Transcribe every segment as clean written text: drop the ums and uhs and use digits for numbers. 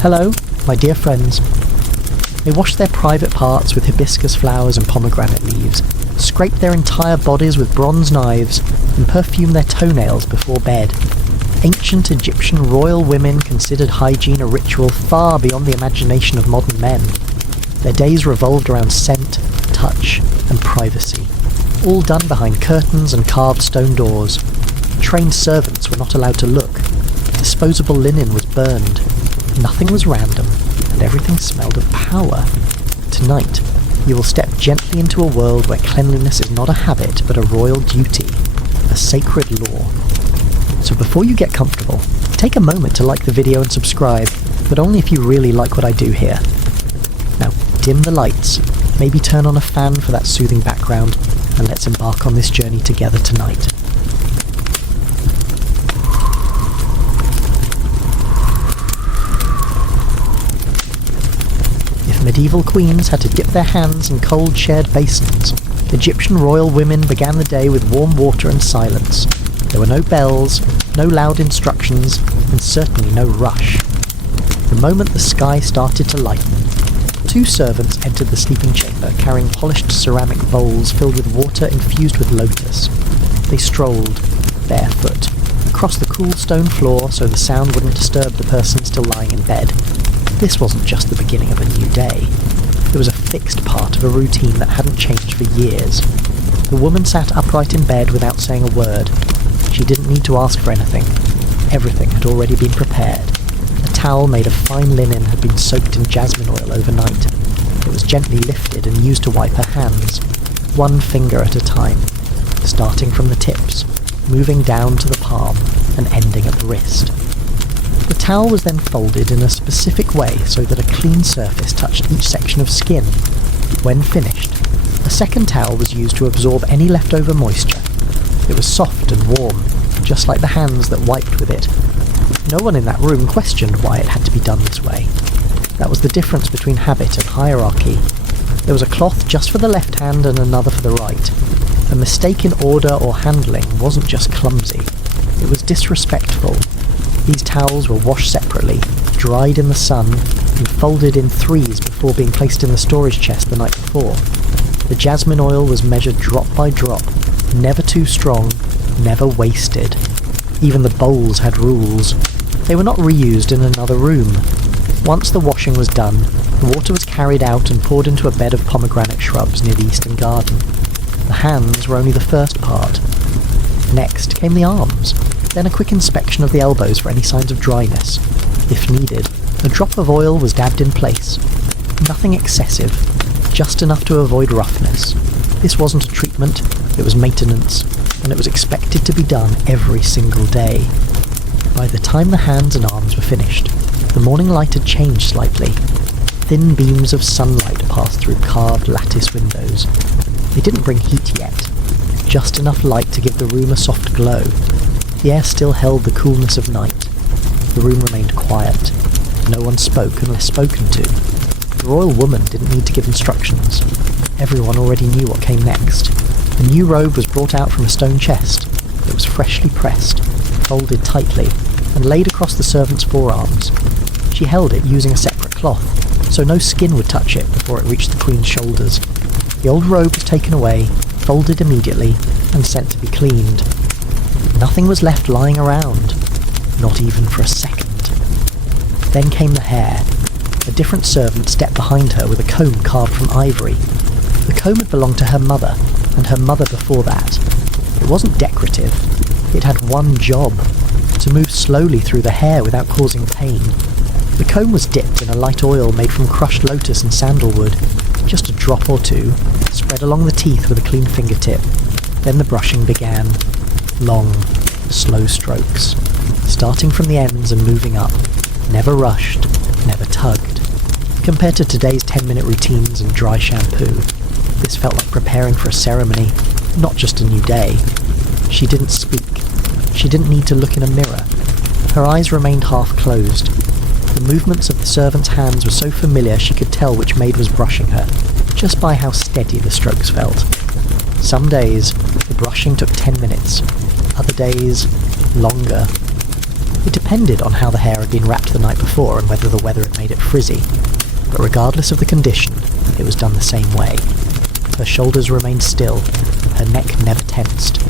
Hello, my dear friends. They wash their private parts with hibiscus flowers and pomegranate leaves, scrape their entire bodies with bronze knives, and perfume their toenails before bed. Ancient Egyptian royal women considered hygiene a ritual far beyond the imagination of modern men. Their days revolved around scent, touch, and privacy, all done behind curtains and carved stone doors. Trained servants were not allowed to look. Disposable linen was burned. Nothing was random, and everything smelled of power. Tonight, you will step gently into a world where cleanliness is not a habit but a royal duty, a sacred law. So before you get comfortable, take a moment to like the video and subscribe, but only if you really like what I do here. Now, dim the lights, maybe turn on a fan for that soothing background, and let's embark on this journey together tonight. If medieval queens had to dip their hands in cold shared basins, Egyptian royal women began the day with warm water and silence. There were no bells, no loud instructions, and certainly no rush. The moment the sky started to lighten, two servants entered the sleeping chamber carrying polished ceramic bowls filled with water infused with lotus. They strolled, barefoot, across the cool stone floor so the sound wouldn't disturb the person still lying in bed. This wasn't just the beginning of a new day. It was a fixed part of a routine that hadn't changed for years. The woman sat upright in bed without saying a word. She didn't need to ask for anything. Everything had already been prepared. A towel made of fine linen had been soaked in jasmine oil overnight. It was gently lifted and used to wipe her hands, one finger at a time, starting from the tips, moving down to the palm, and ending at the wrist. The towel was then folded in a specific way so that a clean surface touched each section of skin. When finished, a second towel was used to absorb any leftover moisture. It was soft and warm, just like the hands that wiped with it. No one in that room questioned why it had to be done this way. That was the difference between habit and hierarchy. There was a cloth just for the left hand and another for the right. A mistake in order or handling wasn't just clumsy, it was disrespectful. These towels were washed separately, dried in the sun, and folded in threes before being placed in the storage chest the night before. The jasmine oil was measured drop by drop, never too strong, never wasted. Even the bowls had rules. They were not reused in another room. Once the washing was done, the water was carried out and poured into a bed of pomegranate shrubs near the eastern garden. The hands were only the first part. Next came the arms, then a quick inspection of the elbows for any signs of dryness. If needed, a drop of oil was dabbed in place. Nothing excessive, just enough to avoid roughness. This wasn't a treatment, it was maintenance, and it was expected to be done every single day. By the time the hands and arms were finished, the morning light had changed slightly. Thin beams of sunlight passed through carved lattice windows. They didn't bring heat yet, just enough light to give the room a soft glow. The air still held the coolness of night. The room remained quiet. No one spoke unless spoken to. The royal woman didn't need to give instructions. Everyone already knew what came next. A new robe was brought out from a stone chest. It was freshly pressed, folded tightly, and laid across the servant's forearms. She held it using a separate cloth, so no skin would touch it before it reached the queen's shoulders. The old robe was taken away, folded immediately, and sent to be cleaned. Nothing was left lying around, not even for a second. Then came the hair. A different servant stepped behind her with a comb carved from ivory. The comb had belonged to her mother, and her mother before that. It wasn't decorative. It had one job: to move slowly through the hair without causing pain. The comb was dipped in a light oil made from crushed lotus and sandalwood, just a drop or two, spread along the teeth with a clean fingertip. Then the brushing began. Long, slow strokes, starting from the ends and moving up, never rushed, never tugged. Compared to today's 10-minute routines and dry shampoo, this felt like preparing for a ceremony, not just a new day. She didn't speak. She didn't need to look in a mirror. Her eyes remained half closed. The movements of the servant's hands were so familiar she could tell which maid was brushing her, just by how steady the strokes felt. Some days, the brushing took 10 minutes. Other days, longer. It depended on how the hair had been wrapped the night before and whether the weather had made it frizzy, but regardless of the condition, it was done the same way. Her shoulders remained still, her neck never tensed.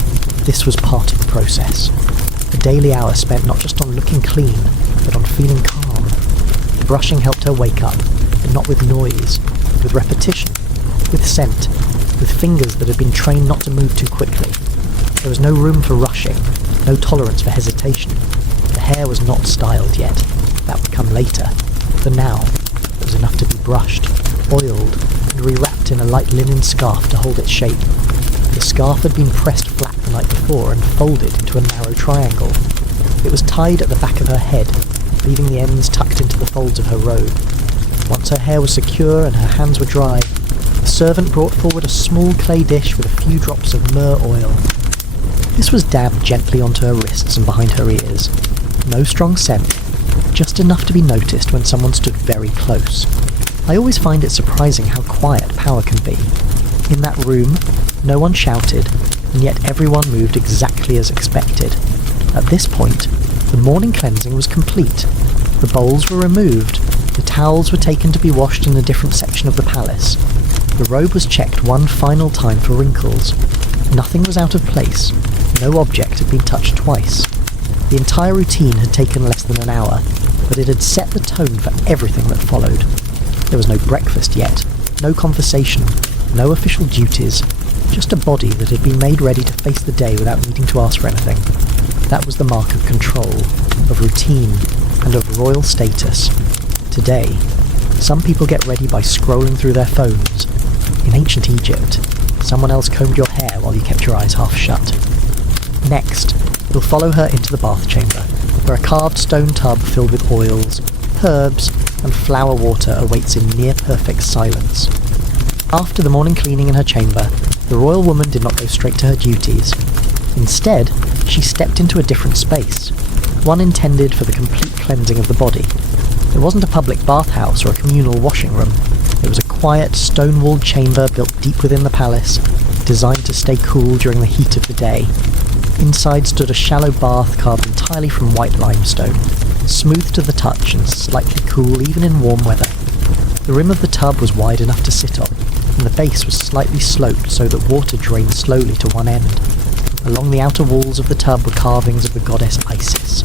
This was part of the process. A daily hour spent not just on looking clean, but on feeling calm. The brushing helped her wake up, but not with noise, with repetition, with scent, with fingers that had been trained not to move too quickly. There was no room for rushing, no tolerance for hesitation. The hair was not styled yet. That would come later. For now, it was enough to be brushed, oiled, and rewrapped in a light linen scarf to hold its shape. The scarf had been pressed flat the night before and folded into a narrow triangle. It was tied at the back of her head, leaving the ends tucked into the folds of her robe. Once her hair was secure and her hands were dry, the servant brought forward a small clay dish with a few drops of myrrh oil. This was dabbed gently onto her wrists and behind her ears. No strong scent, just enough to be noticed when someone stood very close. I always find it surprising how quiet power can be. In that room, no one shouted, and yet everyone moved exactly as expected. At this point, the morning cleansing was complete. The bowls were removed, the towels were taken to be washed in a different section of the palace. The robe was checked one final time for wrinkles. Nothing was out of place, no object had been touched twice. The entire routine had taken less than an hour, but it had set the tone for everything that followed. There was no breakfast yet, no conversation, no official duties, just a body that had been made ready to face the day without needing to ask for anything. That was the mark of control, of routine, and of royal status. Today, some people get ready by scrolling through their phones. In ancient Egypt, someone else combed your hair while you kept your eyes half shut. Next, you'll follow her into the bath chamber, where a carved stone tub filled with oils, herbs, and flower water awaits in near-perfect silence. After the morning cleaning in her chamber, the royal woman did not go straight to her duties. Instead, she stepped into a different space, one intended for the complete cleansing of the body. It wasn't a public bathhouse or a communal washing room. It was a quiet, stone-walled chamber built deep within the palace, designed to stay cool during the heat of the day. Inside stood a shallow bath carved entirely from white limestone, smooth to the touch and slightly cool even in warm weather. The rim of the tub was wide enough to sit on, and the base was slightly sloped so that water drained slowly to one end. Along the outer walls of the tub were carvings of the goddess Isis.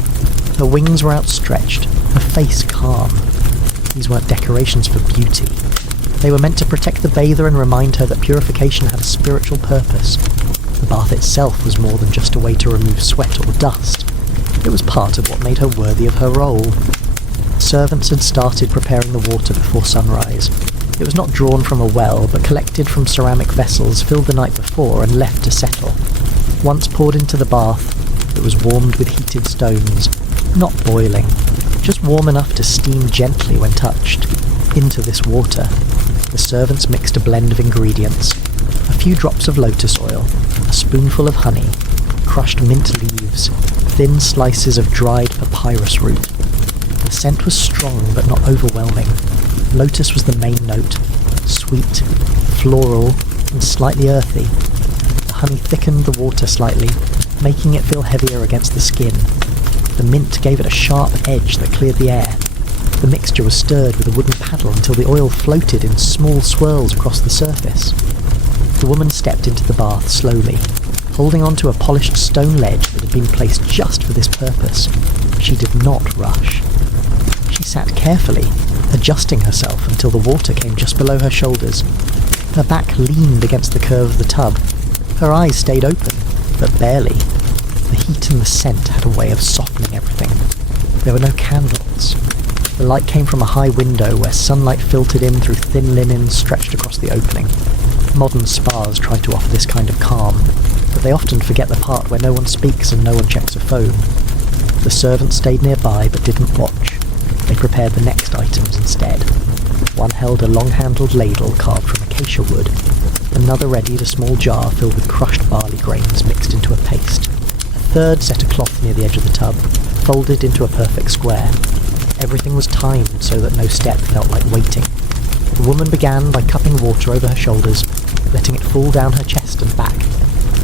Her wings were outstretched, her face calm. These weren't decorations for beauty. They were meant to protect the bather and remind her that purification had a spiritual purpose. The bath itself was more than just a way to remove sweat or dust. It was part of what made her worthy of her role. Servants had started preparing the water before sunrise. It was not drawn from a well, but collected from ceramic vessels filled the night before and left to settle. Once poured into the bath, it was warmed with heated stones, not boiling, just warm enough to steam gently when touched. Into this water, the servants mixed a blend of ingredients: a few drops of lotus oil, a spoonful of honey, crushed mint leaves, thin slices of dried papyrus root. The scent was strong but not overwhelming. Lotus was the main note, sweet, floral, and slightly earthy. The honey thickened the water slightly, making it feel heavier against the skin. The mint gave it a sharp edge that cleared the air. The mixture was stirred with a wooden paddle until the oil floated in small swirls across the surface. The woman stepped into the bath slowly, holding onto a polished stone ledge that had been placed just for this purpose. She did not rush. She sat carefully, adjusting herself until the water came just below her shoulders. Her back leaned against the curve of the tub. Her eyes stayed open, but barely. The heat and the scent had a way of softening everything. There were no candles. The light came from a high window where sunlight filtered in through thin linen stretched across the opening. Modern spas try to offer this kind of calm, but they often forget the part where no one speaks and no one checks a phone. The servants stayed nearby but didn't watch. They prepared the next items instead. One held a long-handled ladle carved from acacia wood. Another readied a small jar filled with crushed barley grains mixed into a paste. A third set a cloth near the edge of the tub, folded into a perfect square. Everything was timed so that no step felt like waiting. The woman began by cupping water over her shoulders, letting it fall down her chest and back.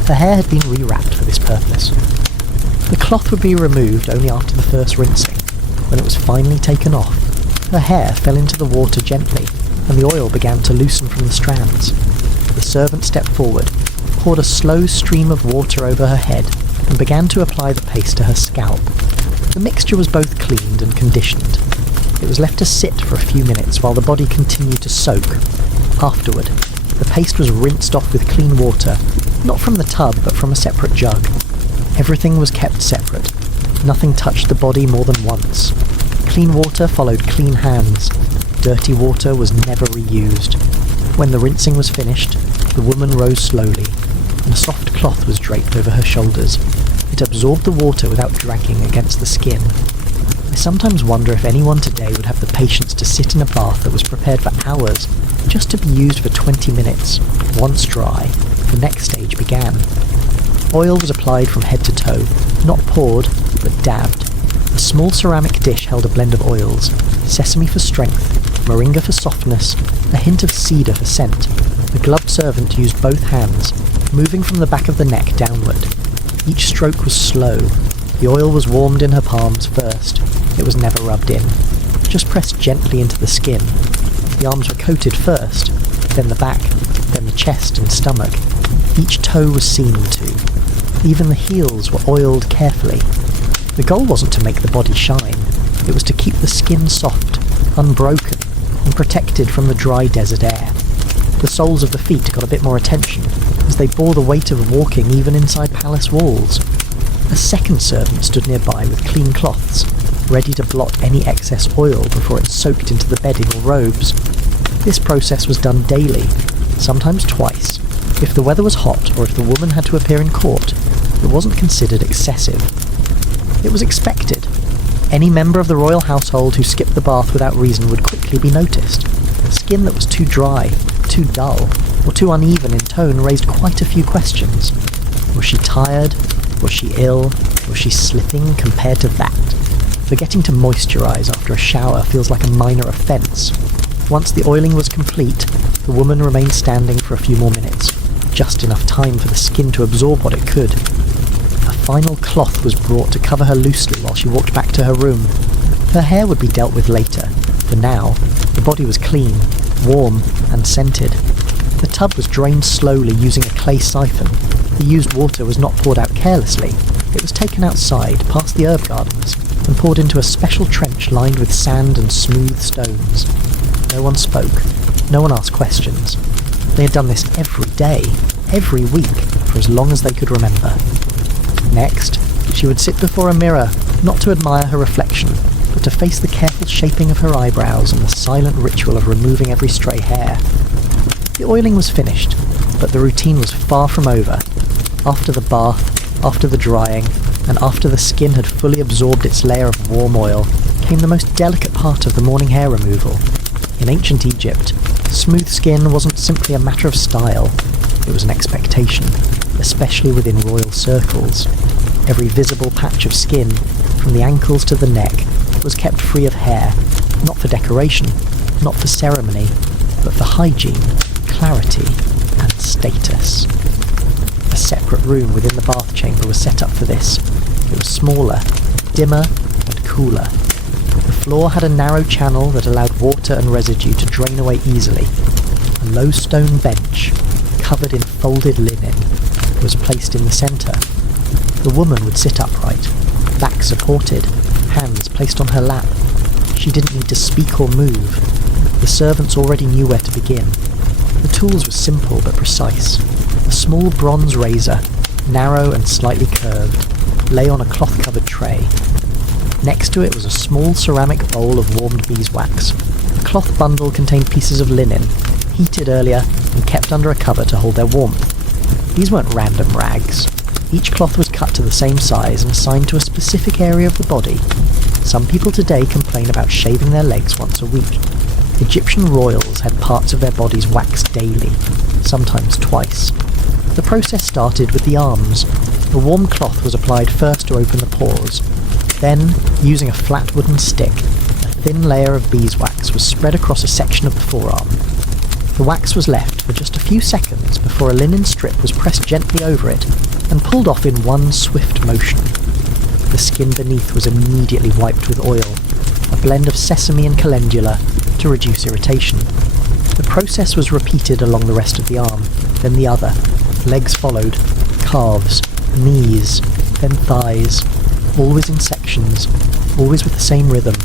Her hair had been rewrapped for this purpose. The cloth would be removed only after the first rinsing. When it was finally taken off, her hair fell into the water gently, and the oil began to loosen from the strands. The servant stepped forward, poured a slow stream of water over her head, and began to apply the paste to her scalp. The mixture was both cleaned and conditioned. It was left to sit for a few minutes while the body continued to soak. Afterward, the paste was rinsed off with clean water, not from the tub but from a separate jug. Everything was kept separate. Nothing touched the body more than once. Clean water followed clean hands. Dirty water was never reused. When the rinsing was finished, the woman rose slowly, and a soft cloth was draped over her shoulders. It absorbed the water without dragging against the skin. I sometimes wonder if anyone today would have the patience to sit in a bath that was prepared for hours, just to be used for 20 minutes. Once dry, the next stage began. Oil was applied from head to toe, not poured, but dabbed. A small ceramic dish held a blend of oils: sesame for strength, moringa for softness, a hint of cedar for scent. The gloved servant used both hands, moving from the back of the neck downward. Each stroke was slow. The oil was warmed in her palms first. It was never rubbed in, just pressed gently into the skin. The arms were coated first, then the back, then the chest and stomach. Each toe was seen to. Even the heels were oiled carefully. The goal wasn't to make the body shine. It was to keep the skin soft, unbroken, and protected from the dry desert air. The soles of the feet got a bit more attention, as they bore the weight of walking even inside palace walls. A second servant stood nearby with clean cloths, ready to blot any excess oil before it soaked into the bedding or robes. This process was done daily, sometimes twice. If the weather was hot or if the woman had to appear in court, it wasn't considered excessive. It was expected. Any member of the royal household who skipped the bath without reason would quickly be noticed. Skin that was too dry, too dull, or too uneven in tone raised quite a few questions. Was she tired? Was she ill? Was she slipping compared to that? Forgetting to moisturize after a shower feels like a minor offense. Once the oiling was complete, the woman remained standing for a few more minutes, just enough time for the skin to absorb what it could. A final cloth was brought to cover her loosely while she walked back to her room. Her hair would be dealt with later. For now, the body was clean, warm, and scented. The tub was drained slowly using a clay siphon. The used water was not poured out carelessly. It was taken outside, past the herb gardens, and poured into a special trench lined with sand and smooth stones. No one spoke. No one asked questions. They had done this every day, every week, for as long as they could remember. Next, she would sit before a mirror, not to admire her reflection, but to face the careful shaping of her eyebrows and the silent ritual of removing every stray hair. The oiling was finished, but the routine was far from over. After the bath, after the drying, and after the skin had fully absorbed its layer of warm oil, came the most delicate part of the morning hair removal. In ancient Egypt, smooth skin wasn't simply a matter of style, it was an expectation, especially within royal circles. Every visible patch of skin, from the ankles to the neck, was kept free of hair, not for decoration, not for ceremony, but for hygiene, clarity, and status. A separate room within the bath chamber was set up for this. It was smaller, dimmer, and cooler. The floor had a narrow channel that allowed water and residue to drain away easily. A low stone bench, covered in folded linen, was placed in the centre. The woman would sit upright, back supported, hands placed on her lap. She didn't need to speak or move. The servants already knew where to begin. The tools were simple but precise. A small bronze razor, narrow and slightly curved, lay on a cloth-covered tray. Next to it was a small ceramic bowl of warmed beeswax. A cloth bundle contained pieces of linen, heated earlier and kept under a cover to hold their warmth. These weren't random rags. Each cloth was cut to the same size and assigned to a specific area of the body. Some people today complain about shaving their legs once a week. Egyptian royals had parts of their bodies waxed daily, sometimes twice. The process started with the arms. A warm cloth was applied first to open the pores. Then, using a flat wooden stick, a thin layer of beeswax was spread across a section of the forearm. The wax was left for just a few seconds before a linen strip was pressed gently over it and pulled off in one swift motion. The skin beneath was immediately wiped with oil, a blend of sesame and calendula to reduce irritation. The process was repeated along the rest of the arm, then the other. Legs followed, calves, knees, then thighs, always in sections, always with the same rhythm.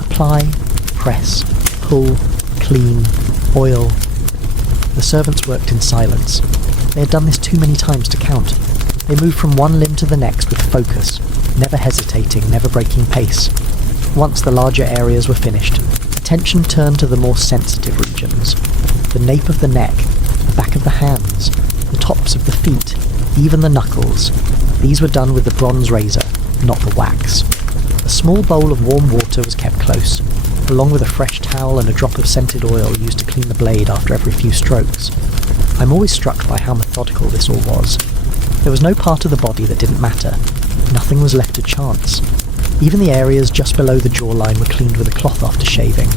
Apply, press, pull, clean, oil. The servants worked in silence. They had done this too many times to count. They moved from one limb to the next with focus, never hesitating, never breaking pace. Once the larger areas were finished, attention turned to the more sensitive regions. The nape of the neck, the back of the hands, the tops of the feet, even the knuckles. These were done with the bronze razor, not the wax. A small bowl of warm water was kept close, along with a fresh towel and a drop of scented oil used to clean the blade after every few strokes. I'm always struck by how methodical this all was. There was no part of the body that didn't matter. Nothing was left to chance. Even the areas just below the jawline were cleaned with a cloth after shaving.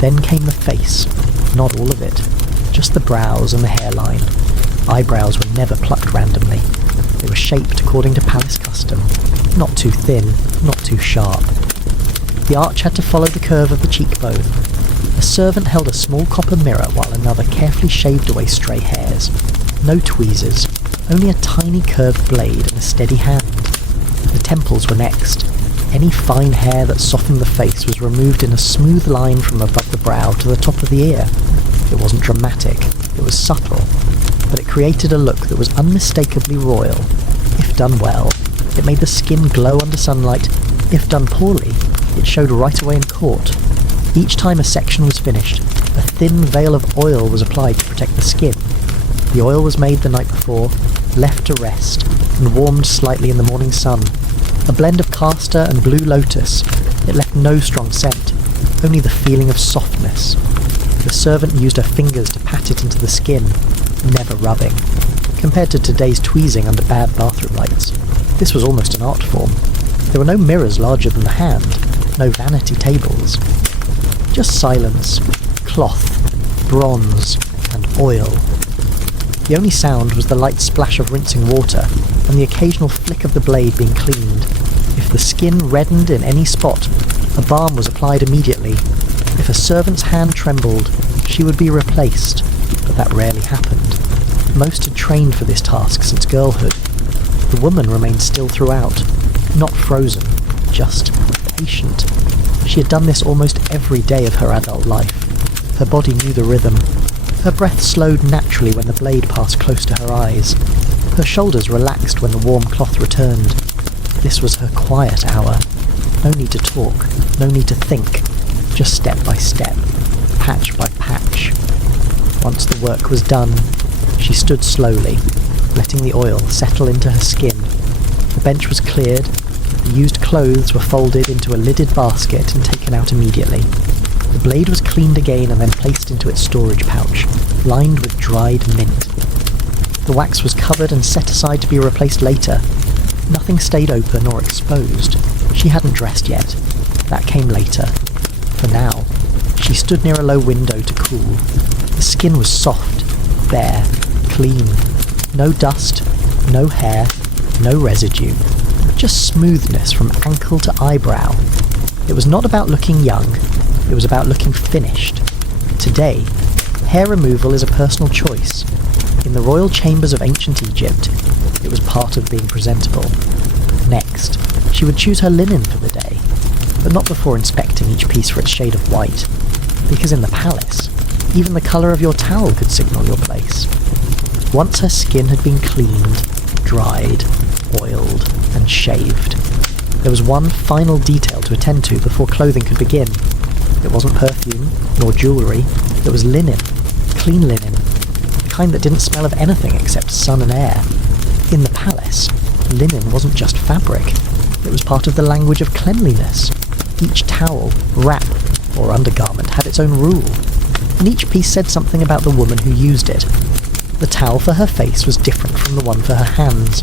Then came the face. Not all of it. Just the brows and the hairline. Eyebrows were never plucked randomly. They were shaped according to palace custom. Not too thin, not too sharp. The arch had to follow the curve of the cheekbone. A servant held a small copper mirror while another carefully shaved away stray hairs. No tweezers, only a tiny curved blade and a steady hand. The temples were next. Any fine hair that softened the face was removed in a smooth line from above the brow to the top of the ear. It wasn't dramatic, it was subtle, but it created a look that was unmistakably royal. If done well, it made the skin glow under sunlight. If done poorly, it showed right away in court. Each time a section was finished, a thin veil of oil was applied to protect the skin. The oil was made the night before, left to rest, and warmed slightly in the morning sun. A blend of castor and blue lotus, it left no strong scent, only the feeling of softness. The servant used her fingers to pat it into the skin, never rubbing. Compared to today's tweezing under bad bathroom lights, this was almost an art form. There were no mirrors larger than the hand, no vanity tables. Just silence, cloth, bronze, and oil. The only sound was the light splash of rinsing water, and the occasional flick of the blade being cleaned. If the skin reddened in any spot, a balm was applied immediately. If a servant's hand trembled, she would be replaced, but that rarely happened. Most had trained for this task since girlhood. The woman remained still throughout, not frozen, just patient. She had done this almost every day of her adult life. Her body knew the rhythm. Her breath slowed naturally when the blade passed close to her eyes. Her shoulders relaxed when the warm cloth returned. This was her quiet hour. No need to talk, no need to think. Just step by step, patch by patch. Once the work was done, she stood slowly, letting the oil settle into her skin. The bench was cleared. The used clothes were folded into a lidded basket and taken out immediately. The blade was cleaned again and then placed into its storage pouch, lined with dried mint. The wax was covered and set aside to be replaced later. Nothing stayed open or exposed. She hadn't dressed yet. That came later. For now, she stood near a low window to cool. The skin was soft, bare, clean. No dust, no hair, no residue. Just smoothness from ankle to eyebrow. It was not about looking young. It was about looking finished. Today, hair removal is a personal choice. In the royal chambers of ancient Egypt, it was part of being presentable. Next, she would choose her linen for the day, but not before inspecting each piece for its shade of white, because in the palace, even the colour of your towel could signal your place. Once her skin had been cleaned, dried, oiled, and shaved, there was one final detail to attend to before clothing could begin. It wasn't perfume, nor jewellery, it was linen, clean linen, the kind that didn't smell of anything except sun and air. In the palace, linen wasn't just fabric, it was part of the language of cleanliness. Each towel, wrap, or undergarment had its own rule, and each piece said something about the woman who used it. The towel for her face was different from the one for her hands.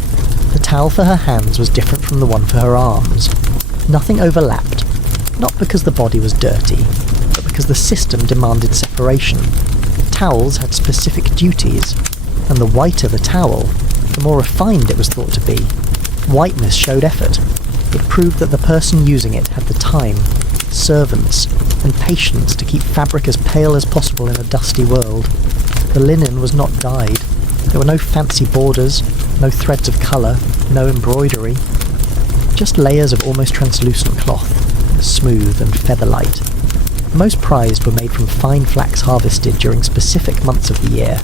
The towel for her hands was different from the one for her arms. Nothing overlapped, not because the body was dirty, but because the system demanded separation. Towels had specific duties, and the whiter the towel, the more refined it was thought to be. Whiteness showed effort, It proved that the person using it had the time, servants, and patience to keep fabric as pale as possible in a dusty world. The linen was not dyed. There were no fancy borders, no threads of colour, no embroidery. Just layers of almost translucent cloth, smooth and feather-light. The most prized were made from fine flax harvested during specific months of the year,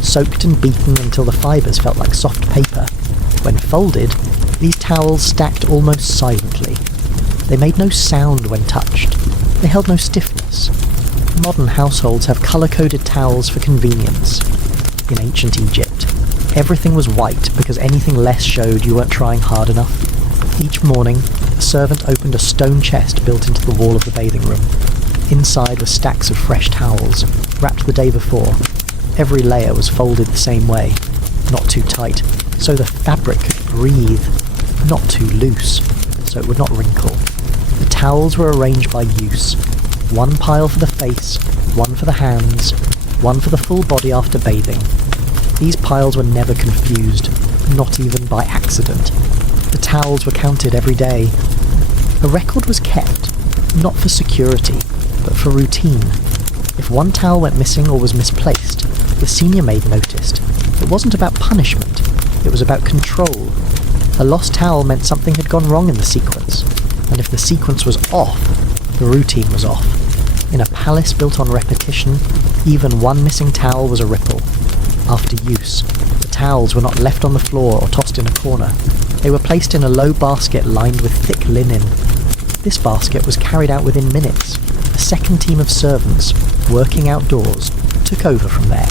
soaked and beaten until the fibres felt like soft paper. When folded, these towels stacked almost silently. They made no sound when touched. They held no stiffness. Modern households have colour-coded towels for convenience. In ancient Egypt, everything was white because anything less showed you weren't trying hard enough. Each morning, a servant opened a stone chest built into the wall of the bathing room. Inside were stacks of fresh towels, wrapped the day before. Every layer was folded the same way, not too tight, so the fabric could breathe, not too loose, so it would not wrinkle. The towels were arranged by use. One pile for the face, one for the hands, one for the full body after bathing. These piles were never confused, not even by accident. The towels were counted every day. A record was kept, not for security, but for routine. If one towel went missing or was misplaced, the senior maid noticed. It wasn't about punishment, it was about control. A lost towel meant something had gone wrong in the sequence, and if the sequence was off, the routine was off. In a palace built on repetition, even one missing towel was a ripple. After use, the towels were not left on the floor or tossed in a corner. They were placed in a low basket lined with thick linen. This basket was carried out within minutes. A second team of servants, working outdoors, took over from there.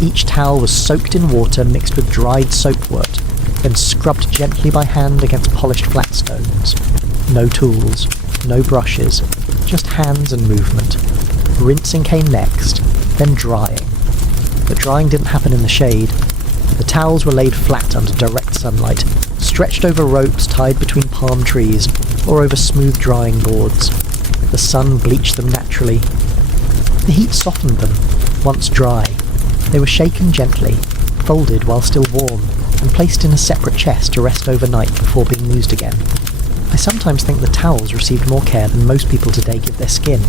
Each towel was soaked in water mixed with dried soapwort, then scrubbed gently by hand against polished flat stones. No tools, no brushes, just hands and movement. Rinsing came next, then drying. But drying didn't happen in the shade. The towels were laid flat under direct sunlight, stretched over ropes tied between palm trees, or over smooth drying boards. The sun bleached them naturally. The heat softened them, once dry. They were shaken gently, folded while still warm, and placed in a separate chest to rest overnight before being used again. I sometimes think the towels received more care than most people today give their skin.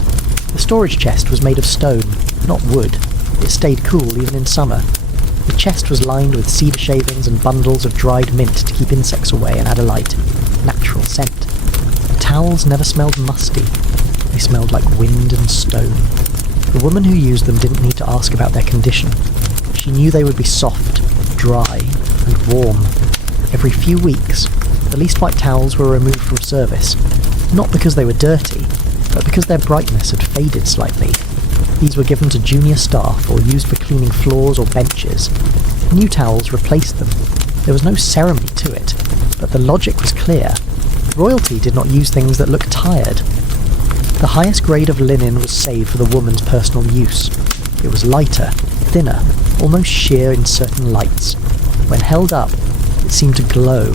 The storage chest was made of stone, not wood. It stayed cool even in summer. The chest was lined with cedar shavings and bundles of dried mint to keep insects away and add a light, natural scent. The towels never smelled musty. They smelled like wind and stone. The woman who used them didn't need to ask about their condition. She knew they would be soft, dry, and warm. Every few weeks, the least white towels were removed from service, not because they were dirty, but because their brightness had faded slightly. These were given to junior staff or used for cleaning floors or benches. New towels replaced them. There was no ceremony to it, but the logic was clear. Royalty did not use things that looked tired. The highest grade of linen was saved for the woman's personal use. It was lighter, thinner, almost sheer in certain lights. When held up, it seemed to glow.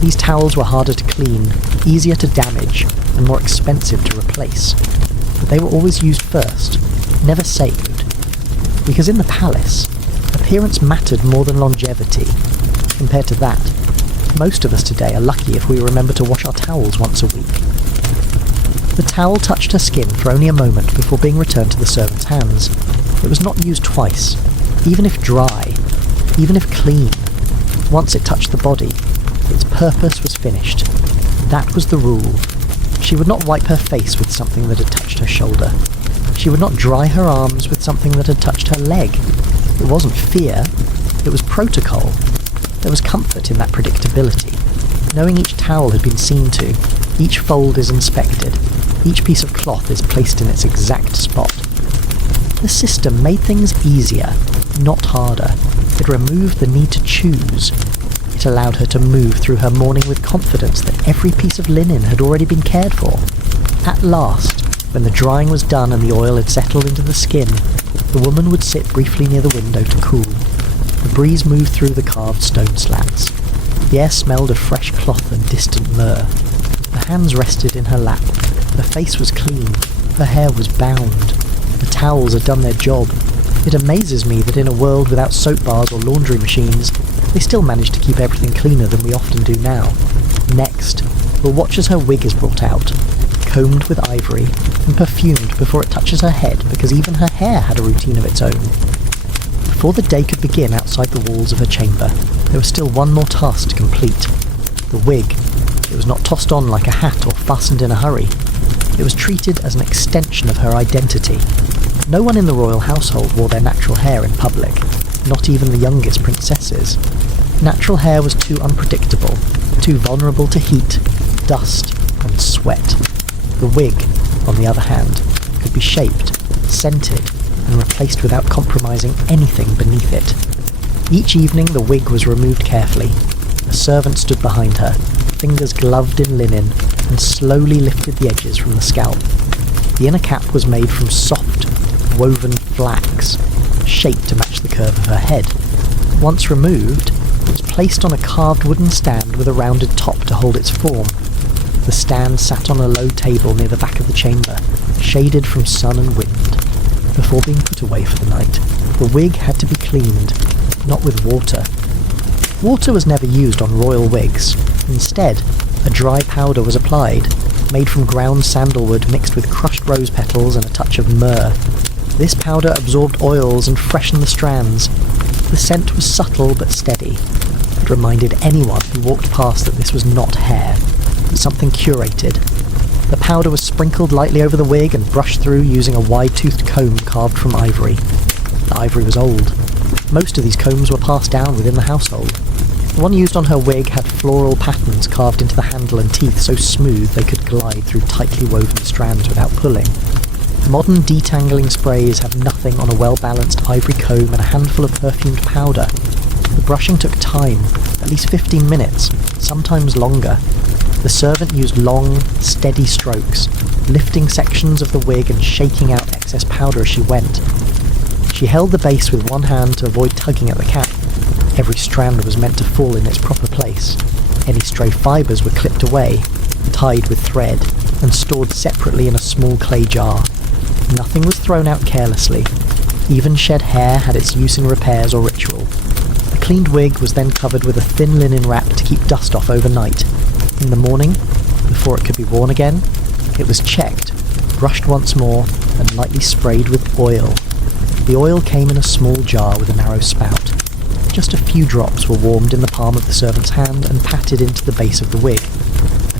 These towels were harder to clean, easier to damage, and more expensive to replace. But they were always used first, never saved. Because in the palace, appearance mattered more than longevity. Compared to that, most of us today are lucky if we remember to wash our towels once a week. The towel touched her skin for only a moment before being returned to the servant's hands. It was not used twice, even if dry, even if clean. Once it touched the body, its purpose was finished. That was the rule. She would not wipe her face with something that had touched her shoulder. She would not dry her arms with something that had touched her leg. It wasn't fear, it was protocol. There was comfort in that predictability. Knowing each towel had been seen to, each fold is inspected, each piece of cloth is placed in its exact spot. The system made things easier, not harder. It removed the need to choose. It allowed her to move through her morning with confidence that every piece of linen had already been cared for. At last, when the drying was done and the oil had settled into the skin, the woman would sit briefly near the window to cool. The breeze moved through the carved stone slats. The air smelled of fresh cloth and distant myrrh. Her hands rested in her lap. Her face was clean. Her hair was bound. The towels had done their job. It amazes me that in a world without soap bars or laundry machines, they still manage to keep everything cleaner than we often do now. Next, will watch as her wig is brought out, combed with ivory and perfumed before it touches her head, because even her hair had a routine of its own. Before the day could begin outside the walls of her chamber, there was still one more task to complete. The wig. It was not tossed on like a hat or fastened in a hurry. It was treated as an extension of her identity. No one in the royal household wore their natural hair in public, not even the youngest princesses. Natural hair was too unpredictable, too vulnerable to heat, dust, and sweat. The wig, on the other hand, could be shaped, scented, and replaced without compromising anything beneath it. Each evening the wig was removed carefully. A servant stood behind her, fingers gloved in linen, and slowly lifted the edges from the scalp. The inner cap was made from soft, woven flax, shaped to match the curve of her head. Once removed, it was placed on a carved wooden stand with a rounded top to hold its form. The stand sat on a low table near the back of the chamber, shaded from sun and wind. Before being put away for the night, the wig had to be cleaned, not with water. Water was never used on royal wigs. Instead, a dry powder was applied, made from ground sandalwood mixed with crushed rose petals and a touch of myrrh. This powder absorbed oils and freshened the strands. The scent was subtle but steady. It reminded anyone who walked past that this was not hair, but something curated. The powder was sprinkled lightly over the wig and brushed through using a wide-toothed comb carved from ivory. The ivory was old. Most of these combs were passed down within the household. The one used on her wig had floral patterns carved into the handle and teeth so smooth they could glide through tightly woven strands without pulling. Modern detangling sprays have nothing on a well-balanced ivory comb and a handful of perfumed powder. The brushing took time, at least 15 minutes, sometimes longer. The servant used long, steady strokes, lifting sections of the wig and shaking out excess powder as she went. She held the base with one hand to avoid tugging at the cap. Every strand was meant to fall in its proper place. Any stray fibres were clipped away, tied with thread, and stored separately in a small clay jar. Nothing was thrown out carelessly. Even shed hair had its use in repairs or ritual. The cleaned wig was then covered with a thin linen wrap to keep dust off overnight. In the morning, before it could be worn again, it was checked, brushed once more, and lightly sprayed with oil. The oil came in a small jar with a narrow spout. Just a few drops were warmed in the palm of the servant's hand and patted into the base of the wig.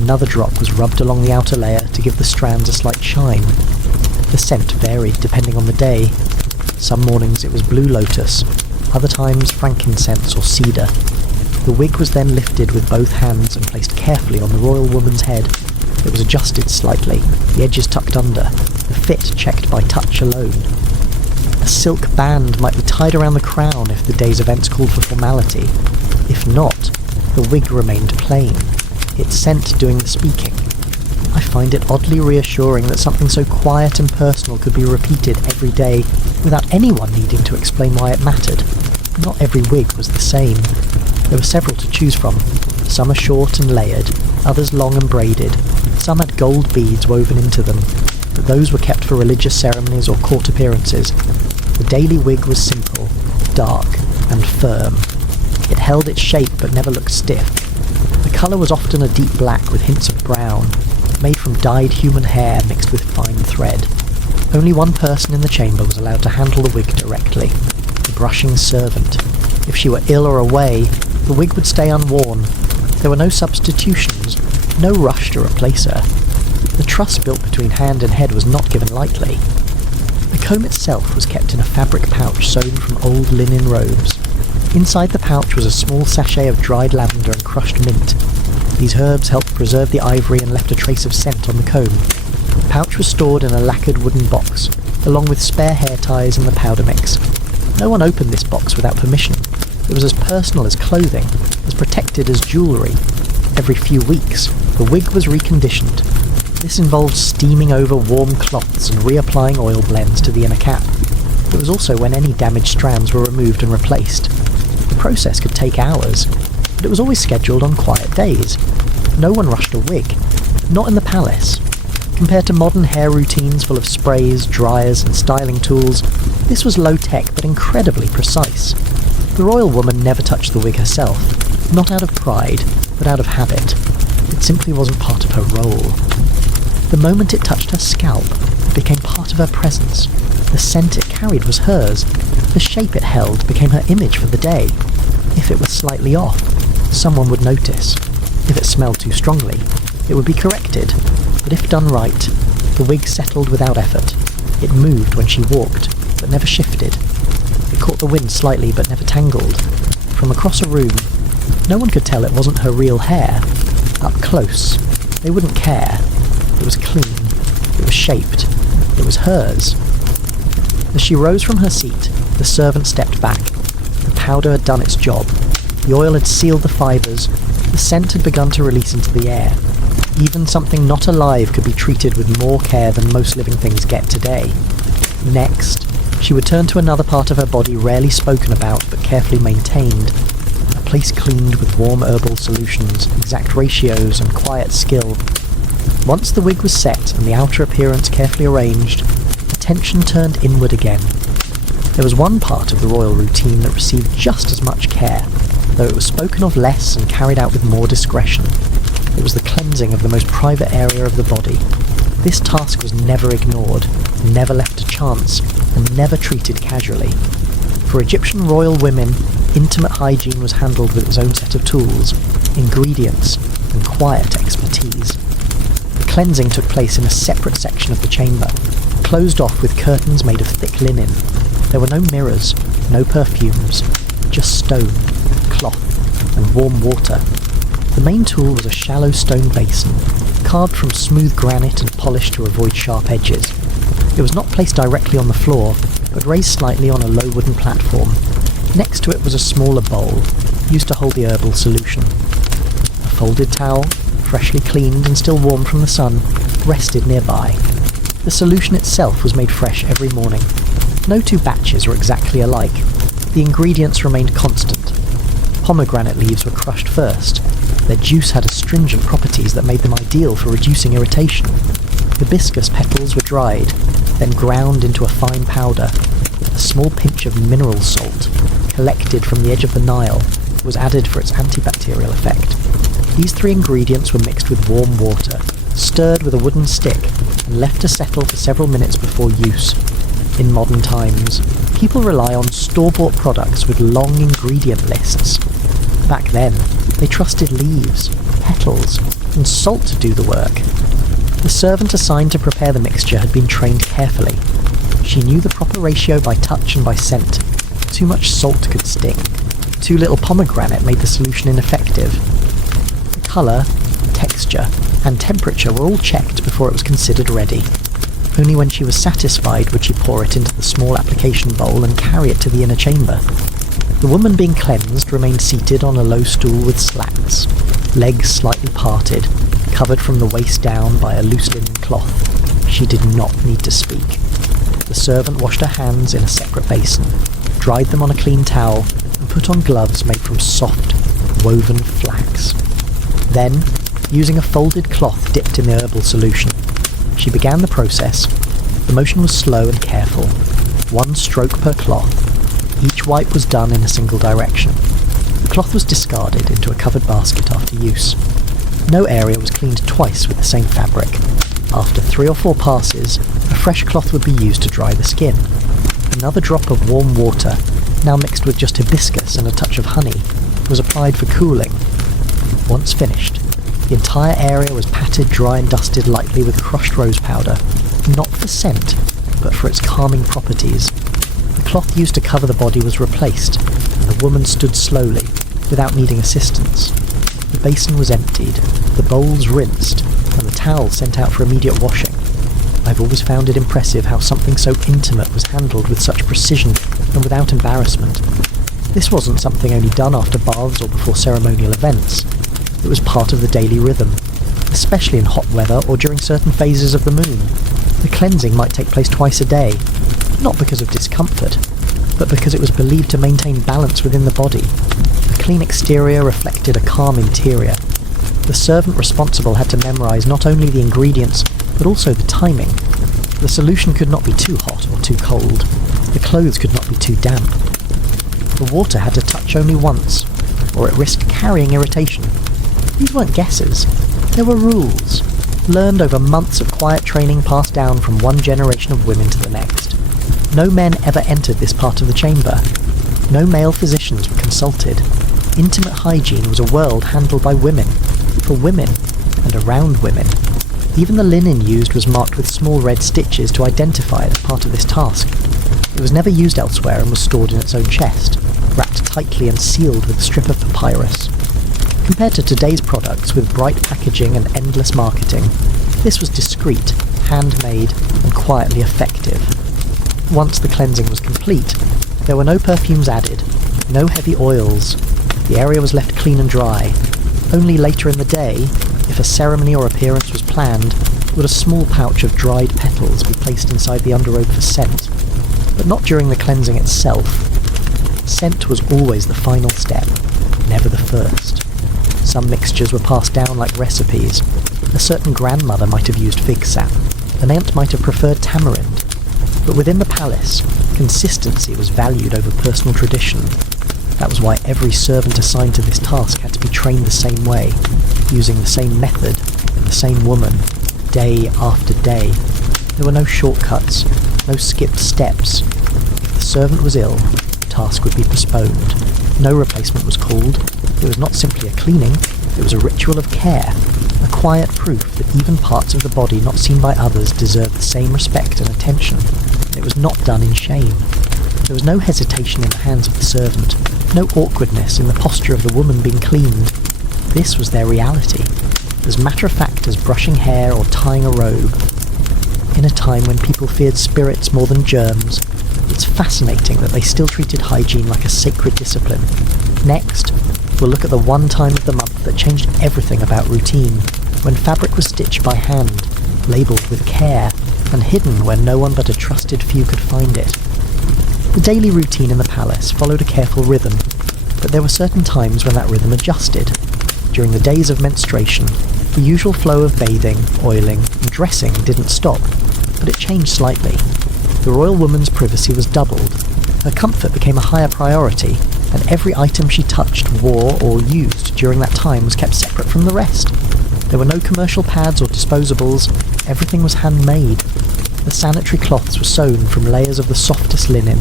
Another drop was rubbed along the outer layer to give the strands a slight shine. The scent varied depending on the day. Some mornings it was blue lotus, other times frankincense or cedar. The wig was then lifted with both hands and placed carefully on the royal woman's head. It was adjusted slightly, the edges tucked under, the fit checked by touch alone. A silk band might be tied around the crown if the day's events called for formality. If not, the wig remained plain, its scent doing the speaking. I find it oddly reassuring that something so quiet and personal could be repeated every day without anyone needing to explain why it mattered. Not every wig was the same. There were several to choose from. Some are short and layered, others long and braided. Some had gold beads woven into them, but those were kept for religious ceremonies or court appearances. The daily wig was simple, dark, and firm. It held its shape but never looked stiff. The colour was often a deep black with hints of brown, made from dyed human hair mixed with fine thread. Only one person in the chamber was allowed to handle the wig directly, the brushing servant. If she were ill or away, the wig would stay unworn. There were no substitutions, no rush to replace her. The trust built between hand and head was not given lightly. The comb itself was kept in a fabric pouch sewn from old linen robes. Inside the pouch was a small sachet of dried lavender and crushed mint. These herbs helped preserve the ivory and left a trace of scent on the comb. The pouch was stored in a lacquered wooden box, along with spare hair ties and the powder mix. No one opened this box without permission. It was as personal as clothing, as protected as jewellery. Every few weeks, the wig was reconditioned. This involved steaming over warm cloths and reapplying oil blends to the inner cap. It was also when any damaged strands were removed and replaced. The process could take hours, but it was always scheduled on quiet days. No one rushed a wig, not in the palace. Compared to modern hair routines full of sprays, dryers and styling tools, this was low-tech but incredibly precise. The royal woman never touched the wig herself, not out of pride, but out of habit. It simply wasn't part of her role. The moment it touched her scalp, it became part of her presence. The scent it carried was hers. The shape it held became her image for the day. If it was slightly off, someone would notice. If it smelled too strongly, it would be corrected. But if done right, the wig settled without effort. It moved when she walked, but never shifted. It caught the wind slightly, but never tangled. From across a room, no one could tell it wasn't her real hair. Up close, they wouldn't care. It was clean. It was shaped. It was hers. As she rose from her seat, the servant stepped back. The powder had done its job. The oil had sealed the fibres. The scent had begun to release into the air. Even something not alive could be treated with more care than most living things get today. Next, she would turn to another part of her body rarely spoken about but carefully maintained. A place cleaned with warm herbal solutions, exact ratios, and quiet skill. Once the wig was set and the outer appearance carefully arranged, attention turned inward again. There was one part of the royal routine that received just as much care, though it was spoken of less and carried out with more discretion. It was the cleansing of the most private area of the body. This task was never ignored, never left to chance, and never treated casually. For Egyptian royal women, intimate hygiene was handled with its own set of tools, ingredients, and quiet expertise. The cleansing took place in a separate section of the chamber, closed off with curtains made of thick linen. There were no mirrors, no perfumes, just stone, cloth, and warm water. The main tool was a shallow stone basin, carved from smooth granite and polished to avoid sharp edges. It was not placed directly on the floor, but raised slightly on a low wooden platform. Next to it was a smaller bowl, used to hold the herbal solution. A folded towel, freshly cleaned and still warm from the sun, rested nearby. The solution itself was made fresh every morning. No two batches were exactly alike. The ingredients remained constant. Pomegranate leaves were crushed first. Their juice had astringent properties that made them ideal for reducing irritation. Hibiscus petals were dried, then ground into a fine powder. A small pinch of mineral salt, collected from the edge of the Nile, was added for its antibacterial effect. These three ingredients were mixed with warm water, stirred with a wooden stick, and left to settle for several minutes before use. In modern times, people rely on store-bought products with long ingredient lists. Back then, they trusted leaves, petals, and salt to do the work. The servant assigned to prepare the mixture had been trained carefully. She knew the proper ratio by touch and by scent. Too much salt could sting. Too little pomegranate made the solution ineffective. The colour, texture, and temperature were all checked before it was considered ready. Only when she was satisfied would she pour it into the small application bowl and carry it to the inner chamber. The woman being cleansed remained seated on a low stool with slats, legs slightly parted, covered from the waist down by a loose linen cloth. She did not need to speak. The servant washed her hands in a separate basin, dried them on a clean towel, and put on gloves made from soft, woven flax. Then, using a folded cloth dipped in the herbal solution, she began the process. The motion was slow and careful, one stroke per cloth. Each wipe was done in a single direction. The cloth was discarded into a covered basket after use. No area was cleaned twice with the same fabric. After 3 or 4 passes, a fresh cloth would be used to dry the skin. Another drop of warm water, now mixed with just hibiscus and a touch of honey, was applied for cooling. Once finished, the entire area was patted dry and dusted lightly with crushed rose powder, not for scent, but for its calming properties. The cloth used to cover the body was replaced, and the woman stood slowly, without needing assistance. The basin was emptied, the bowls rinsed, and the towel sent out for immediate washing. I've always found it impressive how something so intimate was handled with such precision and without embarrassment. This wasn't something only done after baths or before ceremonial events. It was part of the daily rhythm, especially in hot weather or during certain phases of the moon. The cleansing might take place twice a day, not because of discomfort, but because it was believed to maintain balance within the body. A clean exterior reflected a calm interior. The servant responsible had to memorize not only the ingredients, but also the timing. The solution could not be too hot or too cold. The clothes could not be too damp. The water had to touch only once, or it risked carrying irritation. These weren't guesses. There were rules, learned over months of quiet training passed down from one generation of women to the next. No men ever entered this part of the chamber. No male physicians were consulted. Intimate hygiene was a world handled by women, for women, and around women. Even the linen used was marked with small red stitches to identify it as part of this task. It was never used elsewhere and was stored in its own chest, wrapped tightly and sealed with a strip of papyrus. Compared to today's products with bright packaging and endless marketing, this was discreet, handmade, and quietly effective. Once the cleansing was complete, there were no perfumes added, no heavy oils. The area was left clean and dry. Only later in the day, if a ceremony or appearance was planned, would a small pouch of dried petals be placed inside the underrobe for scent, but not during the cleansing itself. Scent was always the final step, never the first. Some mixtures were passed down like recipes. A certain grandmother might have used fig sap, an aunt might have preferred tamarind. But within the palace, consistency was valued over personal tradition. That was why every servant assigned to this task had to be trained the same way, using the same method, the same woman, day after day. There were no shortcuts, no skipped steps. If the servant was ill, the task would be postponed. No replacement was called. It was not simply a cleaning, it was a ritual of care, a quiet proof that even parts of the body not seen by others deserved the same respect and attention. It was not done in shame. There was no hesitation in the hands of the servant, no awkwardness in the posture of the woman being cleaned. This was their reality, as matter-of-fact as brushing hair or tying a robe. In a time when people feared spirits more than germs, it's fascinating that they still treated hygiene like a sacred discipline. Next, we'll look at the one time of the month that changed everything about routine, when fabric was stitched by hand, labelled with care, and hidden where no one but a trusted few could find it. The daily routine in the palace followed a careful rhythm, but there were certain times when that rhythm adjusted. During the days of menstruation, the usual flow of bathing, oiling, and dressing didn't stop, but it changed slightly. The royal woman's privacy was doubled. Her comfort became a higher priority, and every item she touched, wore, or used during that time was kept separate from the rest. There were no commercial pads or disposables, everything was handmade. The sanitary cloths were sewn from layers of the softest linen,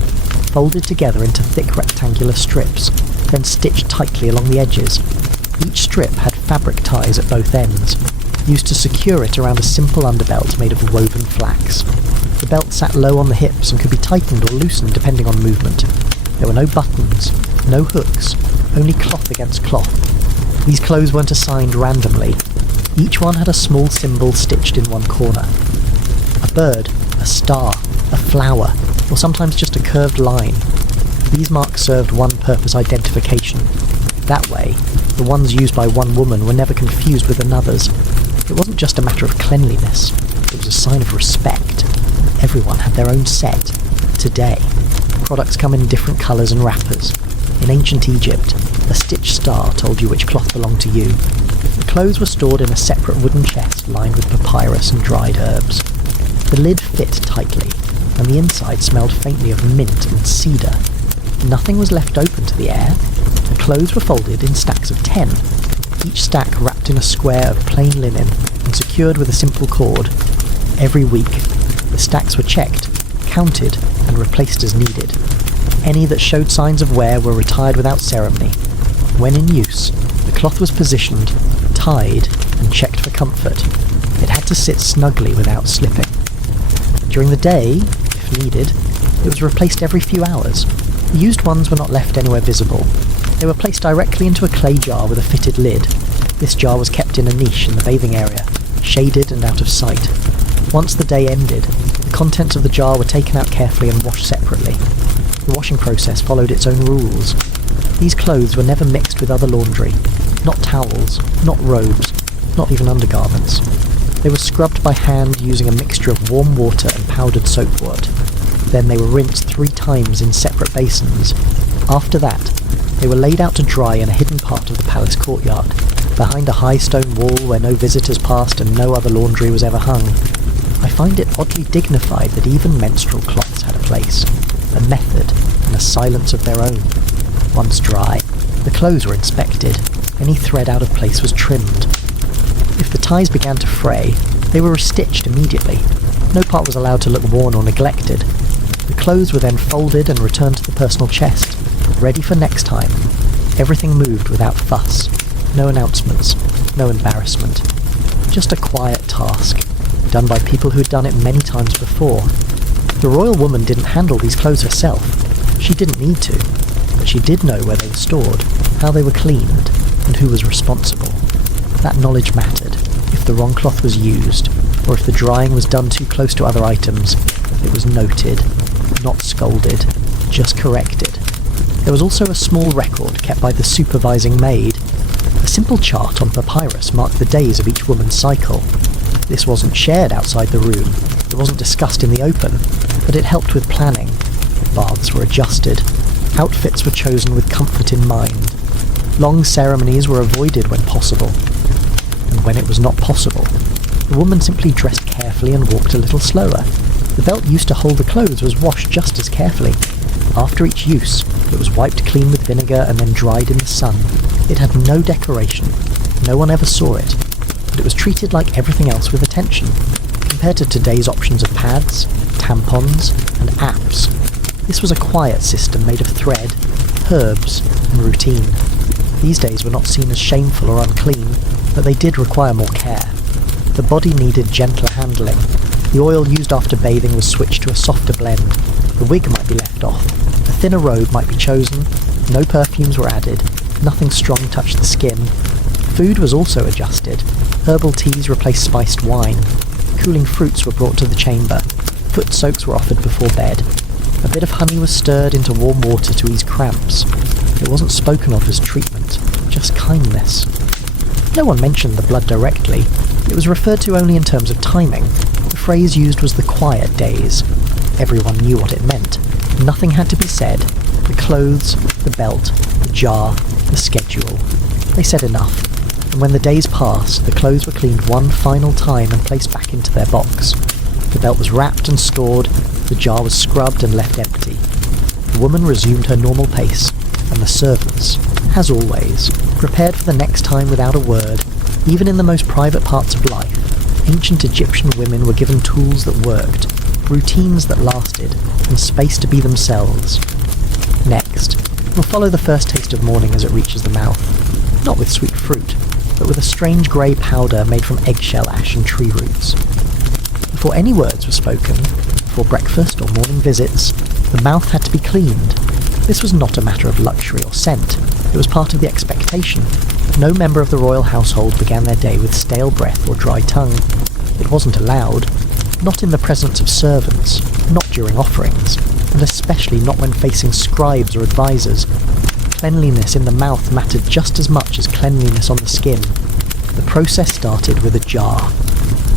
folded together into thick rectangular strips, then stitched tightly along the edges. Each strip had fabric ties at both ends, used to secure it around a simple underbelt made of woven flax. The belt sat low on the hips and could be tightened or loosened depending on movement. There were no buttons, no hooks, only cloth against cloth. These clothes weren't assigned randomly. Each one had a small symbol stitched in one corner. A bird, a star, a flower, or sometimes just a curved line. These marks served one-purpose identification. That way, the ones used by one woman were never confused with another's. It wasn't just a matter of cleanliness, it was a sign of respect. Everyone had their own set. Today, products come in different colours and wrappers. In ancient Egypt, a stitched star told you which cloth belonged to you. The clothes were stored in a separate wooden chest lined with papyrus and dried herbs. The lid fit tightly, and the inside smelled faintly of mint and cedar. Nothing was left open to the air. The clothes were folded in stacks of 10, each stack wrapped in a square of plain linen and secured with a simple cord. Every week, the stacks were checked, counted, and replaced as needed. Any that showed signs of wear were retired without ceremony. When in use, the cloth was positioned, tied, and checked for comfort. It had to sit snugly without slipping. During the day, if needed, it was replaced every few hours. The used ones were not left anywhere visible. They were placed directly into a clay jar with a fitted lid. This jar was kept in a niche in the bathing area, shaded and out of sight. Once the day ended, the contents of the jar were taken out carefully and washed separately. The washing process followed its own rules. These clothes were never mixed with other laundry. Not towels, not robes, not even undergarments. They were scrubbed by hand using a mixture of warm water and powdered soapwood. Then they were rinsed 3 times in separate basins. After that, they were laid out to dry in a hidden part of the palace courtyard, behind a high stone wall where no visitors passed and no other laundry was ever hung. I find it oddly dignified that even menstrual cloths had a place, a method, and a silence of their own. Once dry, the clothes were inspected. Any thread out of place was trimmed. If the ties began to fray, they were restitched immediately. No part was allowed to look worn or neglected. The clothes were then folded and returned to the personal chest, ready for next time. Everything moved without fuss. No announcements, no embarrassment. Just a quiet task, done by people who'd done it many times before. The royal woman didn't handle these clothes herself. She didn't need to, but she did know where they were stored, how they were cleaned, and who was responsible. That knowledge mattered. If the wrong cloth was used, or if the drying was done too close to other items, it was noted, not scolded, just corrected. There was also a small record kept by the supervising maid. A simple chart on papyrus marked the days of each woman's cycle. This wasn't shared outside the room, it wasn't discussed in the open, but it helped with planning. Baths were adjusted, outfits were chosen with comfort in mind. Long ceremonies were avoided when possible. And when it was not possible, the woman simply dressed carefully and walked a little slower. The belt used to hold the clothes was washed just as carefully. After each use, it was wiped clean with vinegar and then dried in the sun. It had no decoration. No one ever saw it. But it was treated like everything else with attention. Compared to today's options of pads, tampons, and apps, this was a quiet system made of thread, herbs, and routine. These days were not seen as shameful or unclean, but they did require more care. The body needed gentler handling. The oil used after bathing was switched to a softer blend. The wig might be left off. A thinner robe might be chosen. No perfumes were added. Nothing strong touched the skin. Food was also adjusted. Herbal teas replaced spiced wine. Cooling fruits were brought to the chamber. Foot soaks were offered before bed. A bit of honey was stirred into warm water to ease cramps. It wasn't spoken of as treatment, just kindness. No one mentioned the blood directly. It was referred to only in terms of timing. The phrase used was the quiet days. Everyone knew what it meant. Nothing had to be said. The clothes, the belt, the jar, the schedule. They said enough. And when the days passed, the clothes were cleaned one final time and placed back into their box. The belt was wrapped and stored. The jar was scrubbed and left empty. The woman resumed her normal pace, and the servants, as always, prepared for the next time without a word. Even in the most private parts of life, ancient Egyptian women were given tools that worked, routines that lasted, and space to be themselves. Next, we'll follow the first taste of morning as it reaches the mouth, not with sweet fruit, but with a strange grey powder made from eggshell ash and tree roots. Before any words were spoken, before breakfast or morning visits, the mouth had to be cleaned. This was not a matter of luxury or scent. It was part of the expectation. No member of the royal household began their day with stale breath or dry tongue. It wasn't allowed. Not in the presence of servants, not during offerings, and especially not when facing scribes or advisors. Cleanliness in the mouth mattered just as much as cleanliness on the skin. The process started with a jar.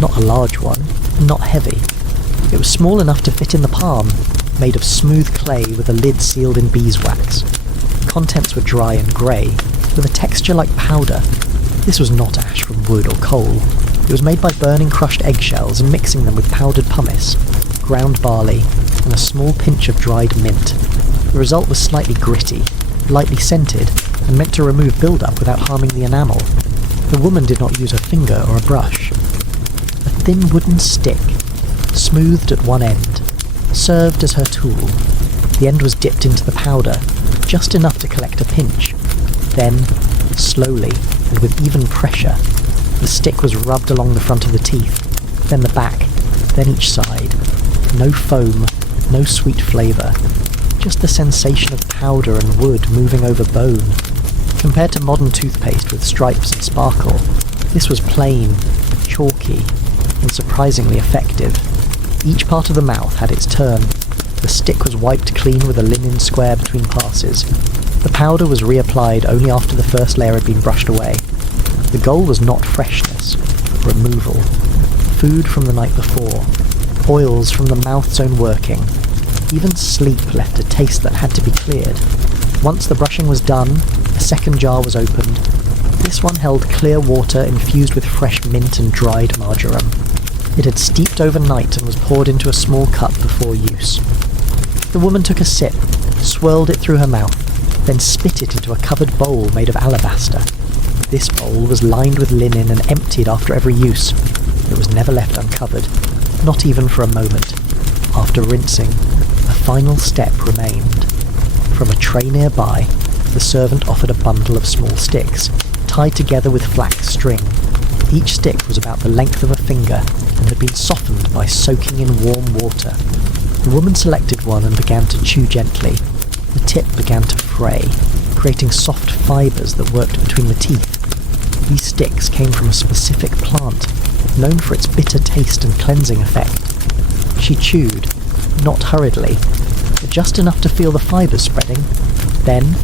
Not a large one, not heavy. It was small enough to fit in the palm, made of smooth clay with a lid sealed in beeswax. Contents were dry and grey, with a texture like powder. This was not ash from wood or coal. It was made by burning crushed eggshells and mixing them with powdered pumice, ground barley, and a small pinch of dried mint. The result was slightly gritty, lightly scented, and meant to remove build-up without harming the enamel. The woman did not use a finger or a brush. A thin wooden stick, smoothed at one end, served as her tool. The end was dipped into the powder, just enough to collect a pinch. Then, slowly, and with even pressure, the stick was rubbed along the front of the teeth, then the back, then each side. No foam, no sweet flavour, just the sensation of powder and wood moving over bone. Compared to modern toothpaste with stripes and sparkle, this was plain, chalky, and surprisingly effective. Each part of the mouth had its turn. The stick was wiped clean with a linen square between passes. The powder was reapplied only after the first layer had been brushed away. The goal was not freshness, but removal. Food from the night before. Oils from the mouth's own working. Even sleep left a taste that had to be cleared. Once the brushing was done, a second jar was opened. This one held clear water infused with fresh mint and dried marjoram. It had steeped overnight and was poured into a small cup before use. The woman took a sip, swirled it through her mouth, then spit it into a covered bowl made of alabaster. This bowl was lined with linen and emptied after every use. It was never left uncovered, not even for a moment. After rinsing, a final step remained. From a tray nearby, the servant offered a bundle of small sticks, tied together with flax string. Each stick was about the length of a finger and had been softened by soaking in warm water. The woman selected one and began to chew gently. The tip began to fray, creating soft fibres that worked between the teeth. These sticks came from a specific plant, known for its bitter taste and cleansing effect. She chewed, not hurriedly, but just enough to feel the fibres spreading. Then,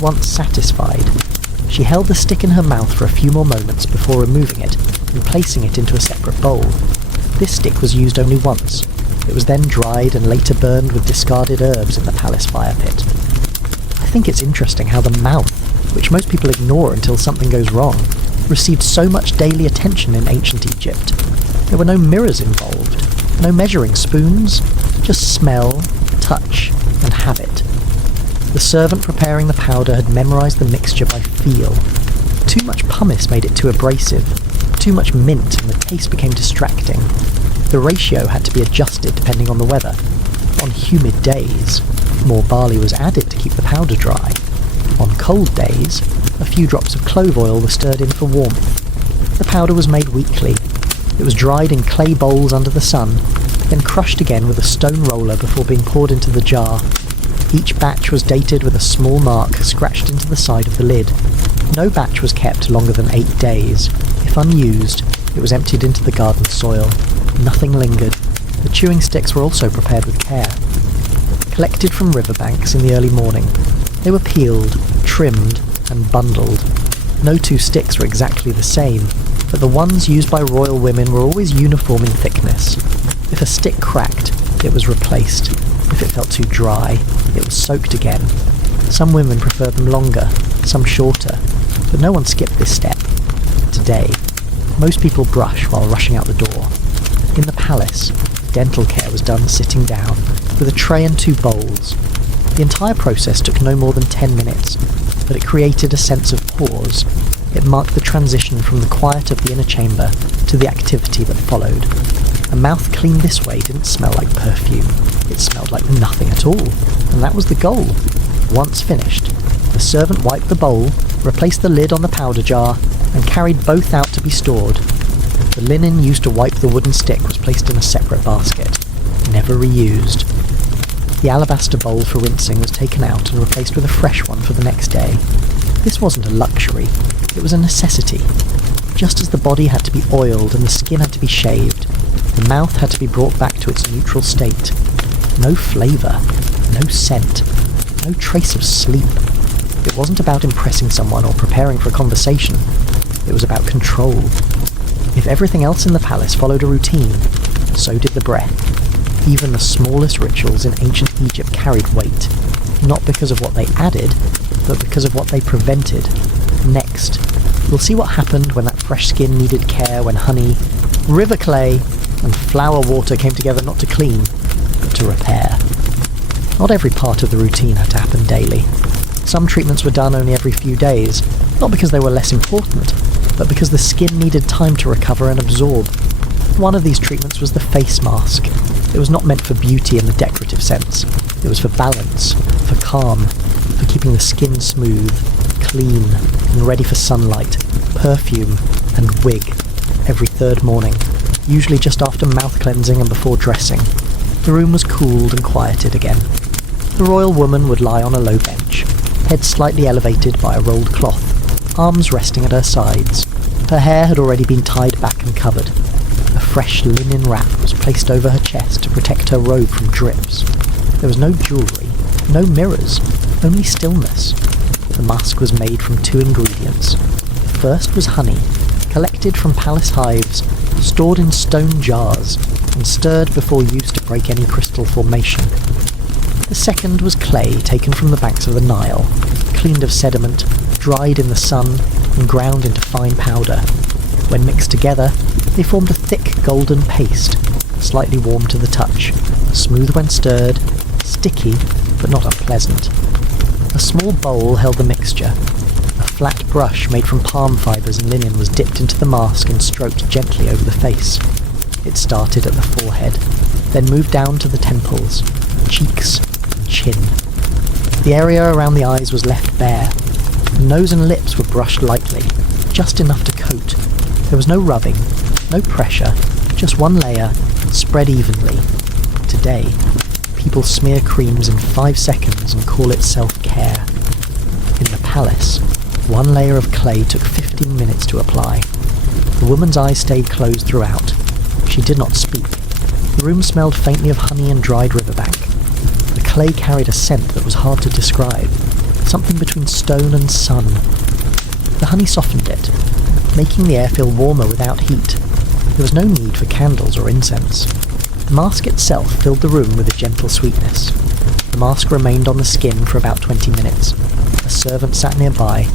once satisfied, she held the stick in her mouth for a few more moments before removing it and placing it into a separate bowl. This stick was used only once. It was then dried and later burned with discarded herbs in the palace fire pit. I think it's interesting how the mouth, which most people ignore until something goes wrong, received so much daily attention in ancient Egypt. There were no mirrors involved, no measuring spoons, just smell, touch, and habit. The servant preparing the powder had memorized the mixture by feel. Too much pumice made it too abrasive, too much mint and the taste became distracting. The ratio had to be adjusted depending on the weather. On humid days, more barley was added to keep the powder dry. On cold days, a few drops of clove oil were stirred in for warmth. The powder was made weekly. It was dried in clay bowls under the sun, then crushed again with a stone roller before being poured into the jar. Each batch was dated with a small mark scratched into the side of the lid. No batch was kept longer than 8 days. If unused, it was emptied into the garden soil. Nothing lingered. The chewing sticks were also prepared with care. Collected from riverbanks in the early morning, they were peeled, trimmed, and bundled. No two sticks were exactly the same, but the ones used by royal women were always uniform in thickness. If a stick cracked, it was replaced. If it felt too dry, it was soaked again. Some women preferred them longer, some shorter, but no one skipped this step. Today, most people brush while rushing out the door. In the palace, dental care was done sitting down, with a tray and 2 bowls. The entire process took no more than 10 minutes, but it created a sense of pause. It marked the transition from the quiet of the inner chamber to the activity that followed. A mouth cleaned this way didn't smell like perfume. It smelled like nothing at all, and that was the goal. Once finished, the servant wiped the bowl, replaced the lid on the powder jar, and carried both out to be stored. The linen used to wipe the wooden stick was placed in a separate basket, never reused. The alabaster bowl for rinsing was taken out and replaced with a fresh one for the next day. This wasn't a luxury, it was a necessity. Just as the body had to be oiled and the skin had to be shaved, the mouth had to be brought back to its neutral state. No flavour, no scent, no trace of sleep. It wasn't about impressing someone or preparing for a conversation. It was about control. If everything else in the palace followed a routine, so did the breath. Even the smallest rituals in ancient Egypt carried weight, not because of what they added, but because of what they prevented. Next, we'll see what happened when that fresh skin needed care, when honey, river clay, and flower water came together not to clean, but to repair. Not every part of the routine had to happen daily. Some treatments were done only every few days, not because they were less important, but because the skin needed time to recover and absorb. One of these treatments was the face mask. It was not meant for beauty in the decorative sense. It was for balance, for calm, for keeping the skin smooth, clean, and ready for sunlight, perfume, and wig every 3rd morning, usually just after mouth cleansing and before dressing. The room was cooled and quieted again. The royal woman would lie on a low bench, head slightly elevated by a rolled cloth, arms resting at her sides. Her hair had already been tied back and covered. A fresh linen wrap was placed over her chest to protect her robe from drips. There was no jewellery, no mirrors, only stillness. The mask was made from 2 ingredients. The first was honey, collected from palace hives, stored in stone jars, and stirred before use to break any crystal formation. The second was clay taken from the banks of the Nile, cleaned of sediment, dried in the sun, and ground into fine powder. When mixed together, they formed a thick golden paste, slightly warm to the touch, smooth when stirred, sticky but not unpleasant. A small bowl held the mixture. A flat brush made from palm fibres and linen was dipped into the mask and stroked gently over the face. It started at the forehead, then moved down to the temples, cheeks, and chin. The area around the eyes was left bare. The nose and lips were brushed lightly, just enough to coat. There was no rubbing, no pressure, just one layer, spread evenly. Today, people smear creams in 5 seconds and call it self-care. In the palace, one layer of clay took 15 minutes to apply. The woman's eyes stayed closed throughout. She did not speak. The room smelled faintly of honey and dried riverbank. The clay carried a scent that was hard to describe, something between stone and sun. The honey softened it, making the air feel warmer without heat. There was no need for candles or incense. The mask itself filled the room with a gentle sweetness. The mask remained on the skin for about 20 minutes. A servant sat nearby,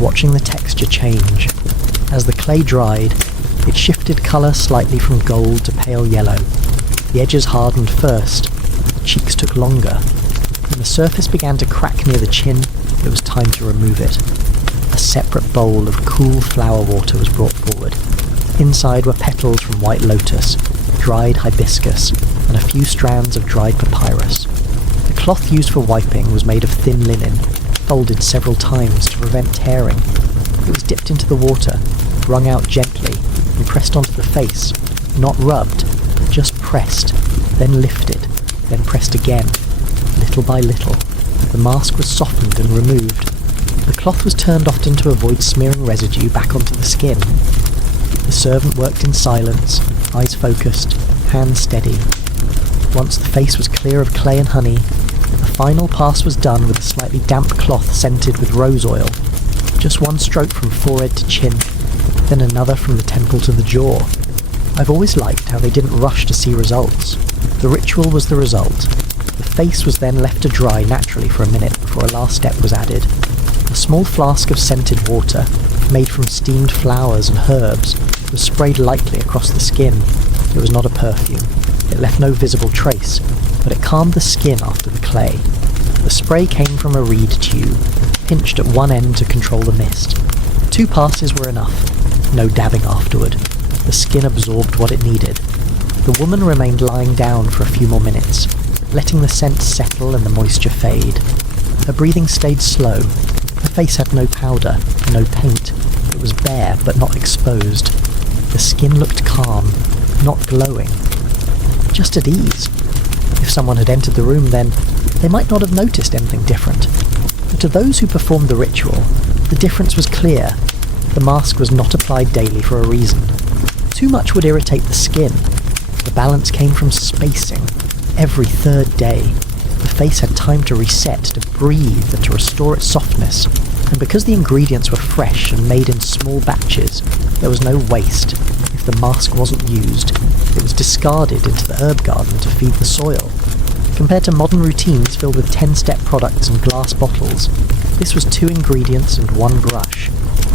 watching the texture change. As the clay dried, it shifted colour slightly from gold to pale yellow. The edges hardened first, the cheeks took longer. When the surface began to crack near the chin, it was time to remove it. A separate bowl of cool flower water was brought forward. Inside were petals from white lotus, dried hibiscus, and a few strands of dried papyrus. The cloth used for wiping was made of thin linen, folded several times to prevent tearing. It was dipped into the water, wrung out gently, and pressed onto the face, not rubbed, just pressed, then lifted, then pressed again, little by little. The mask was softened and removed. The cloth was turned often to avoid smearing residue back onto the skin. The servant worked in silence, eyes focused, hands steady. Once the face was clear of clay and honey, the final pass was done with a slightly damp cloth scented with rose oil. Just one stroke from forehead to chin, then another from the temple to the jaw. I've always liked how they didn't rush to see results. The ritual was the result. The face was then left to dry naturally for a minute before a last step was added. A small flask of scented water, made from steamed flowers and herbs, was sprayed lightly across the skin. It was not a perfume. It left no visible trace, but it calmed the skin after the clay. The spray came from a reed tube, pinched at one end to control the mist. 2 passes were enough. No dabbing afterward. The skin absorbed what it needed. The woman remained lying down for a few more minutes, letting the scent settle and the moisture fade. Her breathing stayed slow. Her face had no powder, no paint. It was bare, but not exposed. The skin looked calm, not glowing. Just at ease. If someone had entered the room then, they might not have noticed anything different. But to those who performed the ritual, the difference was clear. The mask was not applied daily for a reason. Too much would irritate the skin. The balance came from spacing. Every 3rd day, the face had time to reset, to breathe, and to restore its softness. And because the ingredients were fresh and made in small batches, there was no waste. If the mask wasn't used, it was discarded into the herb garden to feed the soil. Compared to modern routines filled with 10-step products and glass bottles, this was 2 ingredients and 1 brush.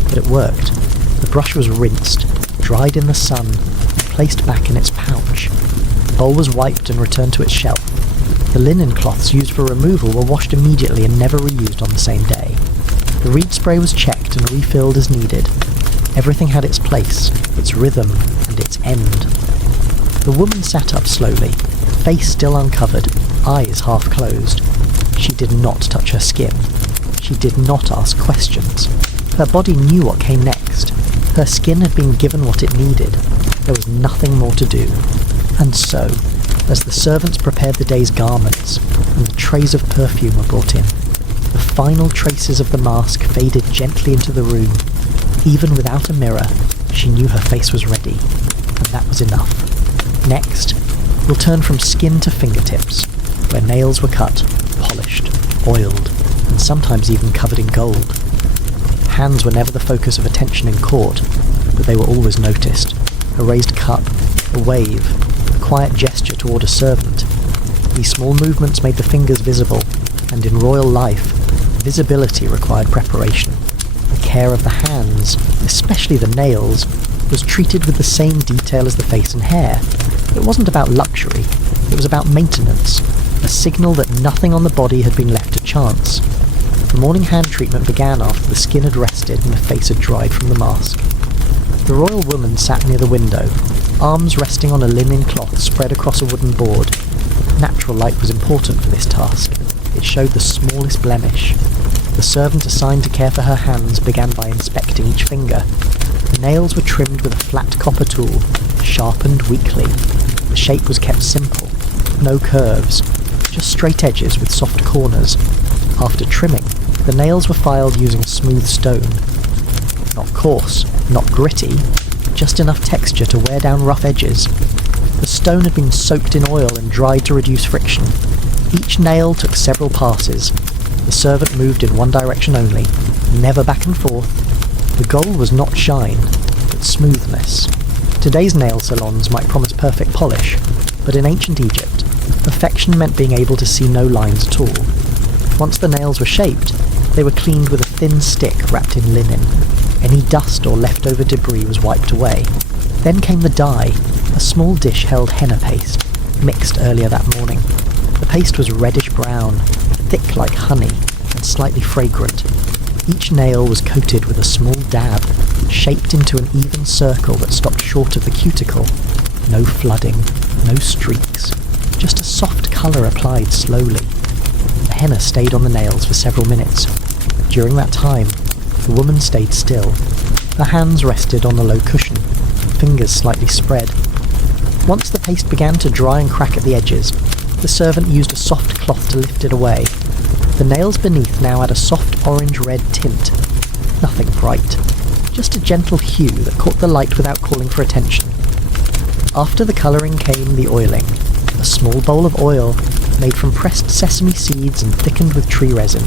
But it worked. The brush was rinsed, dried in the sun, and placed back in its pouch. The bowl was wiped and returned to its shelf. The linen cloths used for removal were washed immediately and never reused on the same day. The reed spray was checked and refilled as needed. Everything had its place, its rhythm, and its end. The woman sat up slowly, face still uncovered, eyes half closed. She did not touch her skin. She did not ask questions. Her body knew what came next. Her skin had been given what it needed. There was nothing more to do. And so, as the servants prepared the day's garments, and the trays of perfume were brought in, the final traces of the mask faded gently into the room. Even without a mirror, she knew her face was ready, and that was enough. Next, we'll turn from skin to fingertips, where nails were cut, polished, oiled, and sometimes even covered in gold. Hands were never the focus of attention in court, but they were always noticed. A raised cup, a wave, a quiet gesture toward a servant. These small movements made the fingers visible, and in royal life, visibility required preparation. The care of the hands, especially the nails, was treated with the same detail as the face and hair. It wasn't about luxury, it was about maintenance, a signal that nothing on the body had been left to chance. The morning hand treatment began after the skin had rested and the face had dried from the mask. The royal woman sat near the window, arms resting on a linen cloth spread across a wooden board. Natural light was important for this task. It showed the smallest blemish. The servant assigned to care for her hands began by inspecting each finger. The nails were trimmed with a flat copper tool, sharpened weakly. The shape was kept simple, no curves, just straight edges with soft corners. After trimming, the nails were filed using a smooth stone. Not coarse, not gritty, just enough texture to wear down rough edges. The stone had been soaked in oil and dried to reduce friction. Each nail took several passes. The servant moved in one direction only, never back and forth. The goal was not shine, but smoothness. Today's nail salons might promise perfect polish, but in ancient Egypt, perfection meant being able to see no lines at all. Once the nails were shaped, they were cleaned with a thin stick wrapped in linen. Any dust or leftover debris was wiped away. Then came the dye. A small dish held henna paste, mixed earlier that morning. The paste was reddish-brown, thick like honey, and slightly fragrant. Each nail was coated with a small dab, shaped into an even circle that stopped short of the cuticle. No flooding, no streaks, just a soft colour applied slowly. The henna stayed on the nails for several minutes. During that time, the woman stayed still. Her hands rested on a low cushion, fingers slightly spread. Once the paste began to dry and crack at the edges, the servant used a soft cloth to lift it away. The nails beneath now had a soft orange-red tint. Nothing bright, just a gentle hue that caught the light without calling for attention. After the colouring came the oiling. A small bowl of oil, made from pressed sesame seeds and thickened with tree resin,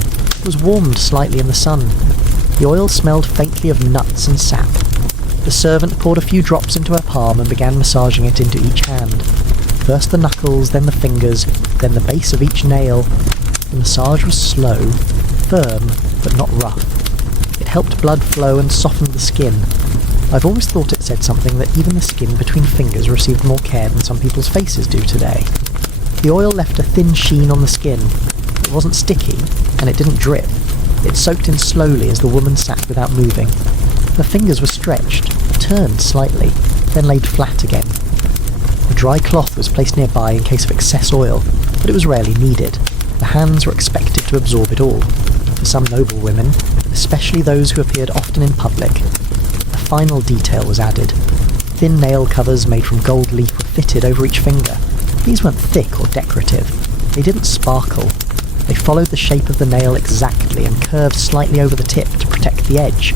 was warmed slightly in the sun. The oil smelled faintly of nuts and sap. The servant poured a few drops into her palm and began massaging it into each hand. First the knuckles, then the fingers, then the base of each nail. The massage was slow, firm, but not rough. It helped blood flow and softened the skin. I've always thought it said something that even the skin between fingers received more care than some people's faces do today. The oil left a thin sheen on the skin. It wasn't sticky, and it didn't drip. It soaked in slowly as the woman sat without moving. Her fingers were stretched, turned slightly, then laid flat again. A dry cloth was placed nearby in case of excess oil, but it was rarely needed. The hands were expected to absorb it all. For some noble women, especially those who appeared often in public, a final detail was added. Thin nail covers made from gold leaf were fitted over each finger. These weren't thick or decorative. They didn't sparkle. They followed the shape of the nail exactly and curved slightly over the tip to protect the edge.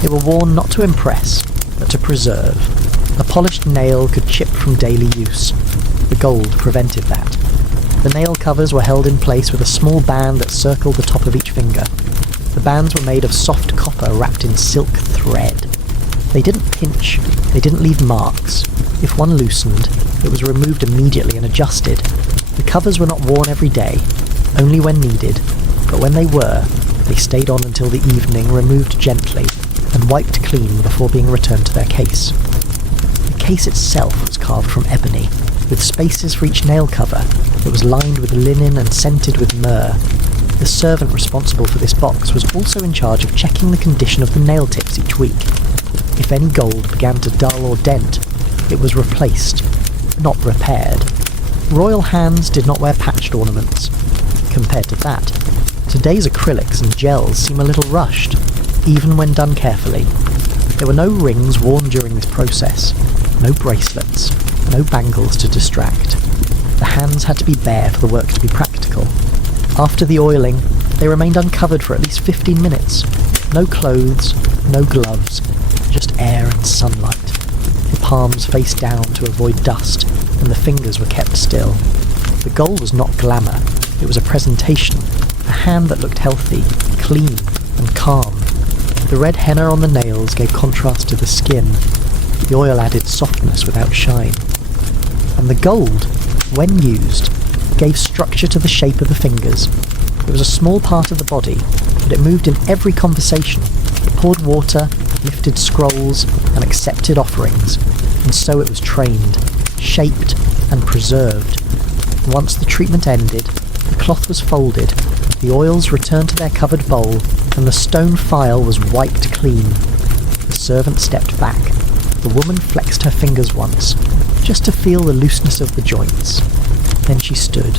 They were worn not to impress, but to preserve. A polished nail could chip from daily use. The gold prevented that. The nail covers were held in place with a small band that circled the top of each finger. The bands were made of soft copper wrapped in silk thread. They didn't pinch, they didn't leave marks. If one loosened, it was removed immediately and adjusted. The covers were not worn every day, only when needed, but when they were, they stayed on until the evening, removed gently, and wiped clean before being returned to their case. The case itself was carved from ebony, with spaces for each nail cover. It was lined with linen and scented with myrrh. The servant responsible for this box was also in charge of checking the condition of the nail tips each week. If any gold began to dull or dent, it was replaced, not repaired. Royal hands did not wear patched ornaments. Compared to that, today's acrylics and gels seem a little rushed, even when done carefully. There were no rings worn during this process, no bracelets, no bangles to distract. The hands had to be bare for the work to be practical. After the oiling, they remained uncovered for at least 15 minutes. No clothes, no gloves, just air and sunlight. The palms faced down to avoid dust, and the fingers were kept still. The goal was not glamour, it was a presentation, a hand that looked healthy, clean, and calm. The red henna on the nails gave contrast to the skin. The oil added softness without shine. And the gold, when used, gave structure to the shape of the fingers. It was a small part of the body, but it moved in every conversation. It poured water, lifted scrolls, and accepted offerings, and so it was trained, shaped, and preserved. Once the treatment ended, the cloth was folded, The oils returned to their covered bowl, and the stone file was wiped clean. The servant stepped back. The woman flexed her fingers once, just to feel the looseness of the joints. Then she stood.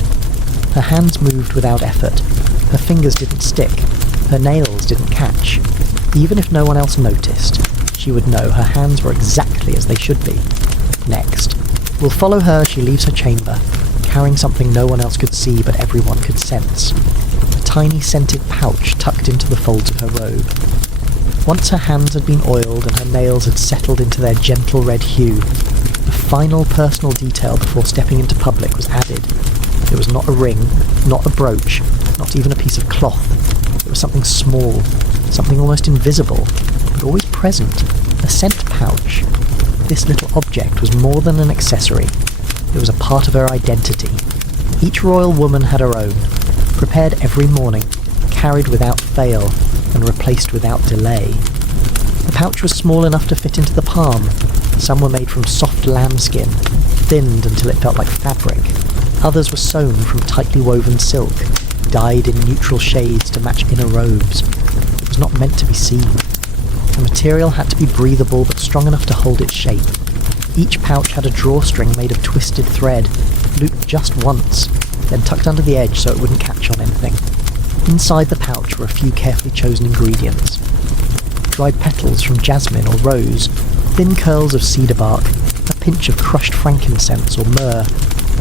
Her hands moved without effort. Her fingers didn't stick. Her nails didn't catch. Even if no one else noticed, she would know her hands were exactly as they should be. Next, we'll follow her as she leaves her chamber, carrying something no one else could see but everyone could sense. A tiny scented pouch tucked into the folds of her robe. Once her hands had been oiled and her nails had settled into their gentle red hue, the final personal detail before stepping into public was added. It was not a ring, not a brooch, not even a piece of cloth. It was something small, something almost invisible, but always present, a scent pouch. This little object was more than an accessory. It was a part of her identity. Each royal woman had her own, prepared every morning, carried without fail, and replaced without delay. The pouch was small enough to fit into the palm. Some were made from soft lambskin, thinned until it felt like fabric. Others were sewn from tightly woven silk, dyed in neutral shades to match inner robes. It was not meant to be seen. The material had to be breathable but strong enough to hold its shape. Each pouch had a drawstring made of twisted thread, looped just once, then tucked under the edge so it wouldn't catch on anything. Inside the pouch were a few carefully chosen ingredients. Dried petals from jasmine or rose, thin curls of cedar bark, a pinch of crushed frankincense or myrrh,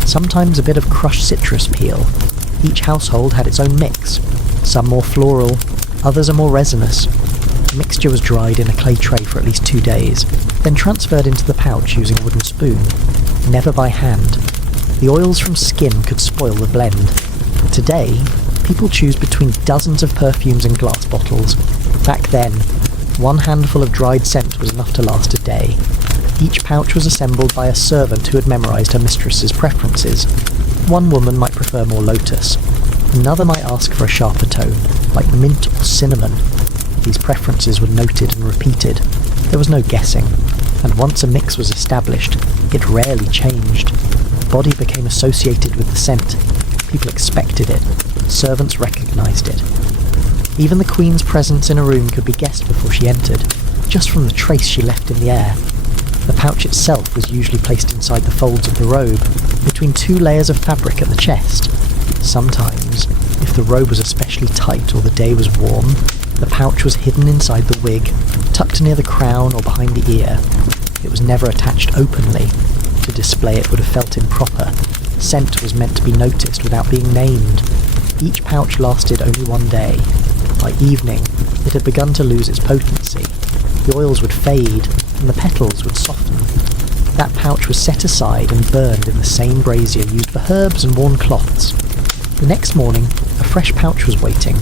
sometimes a bit of crushed citrus peel. Each household had its own mix, some more floral, others are more resinous. The mixture was dried in a clay tray for at least 2 days, then transferred into the pouch using a wooden spoon, never by hand. The oils from skin could spoil the blend. Today, people choose between dozens of perfumes in glass bottles. Back then, one handful of dried scent was enough to last a day. Each pouch was assembled by a servant who had memorized her mistress's preferences. One woman might prefer more lotus. Another might ask for a sharper tone, like mint or cinnamon. These preferences were noted and repeated. There was no guessing, and once a mix was established, it rarely changed. The body became associated with the scent. People expected it. Servants recognized it. Even the Queen's presence in a room could be guessed before she entered, just from the trace she left in the air. The pouch itself was usually placed inside the folds of the robe, between 2 layers of fabric at the chest. Sometimes, if the robe was especially tight or the day was warm, the pouch was hidden inside the wig, tucked near the crown or behind the ear. It was never attached openly. To display it would have felt improper. Scent was meant to be noticed without being named. Each pouch lasted only 1 day. By evening, it had begun to lose its potency. The oils would fade, and the petals would soften. That pouch was set aside and burned in the same brazier used for herbs and worn cloths. The next morning, a fresh pouch was waiting.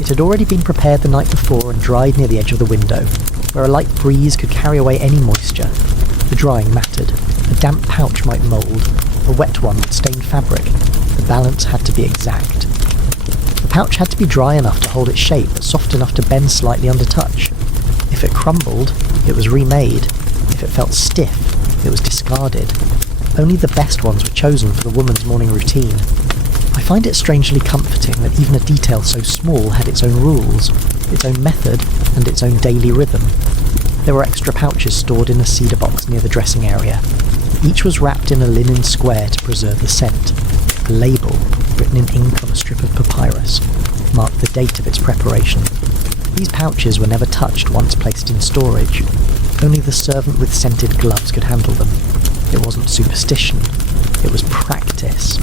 It had already been prepared the night before and dried near the edge of the window, where a light breeze could carry away any moisture. The drying mattered. A damp pouch might mould. A wet one would stain fabric. The balance had to be exact. The pouch had to be dry enough to hold its shape, but soft enough to bend slightly under touch. If it crumbled, it was remade. If it felt stiff, it was discarded. Only the best ones were chosen for the woman's morning routine. I find it strangely comforting that even a detail so small had its own rules, its own method, and its own daily rhythm. There were extra pouches stored in a cedar box near the dressing area. Each was wrapped in a linen square to preserve the scent. A label, written in ink on a strip of papyrus, marked the date of its preparation. These pouches were never touched once placed in storage. Only the servant with scented gloves could handle them. It wasn't superstition, it was practice.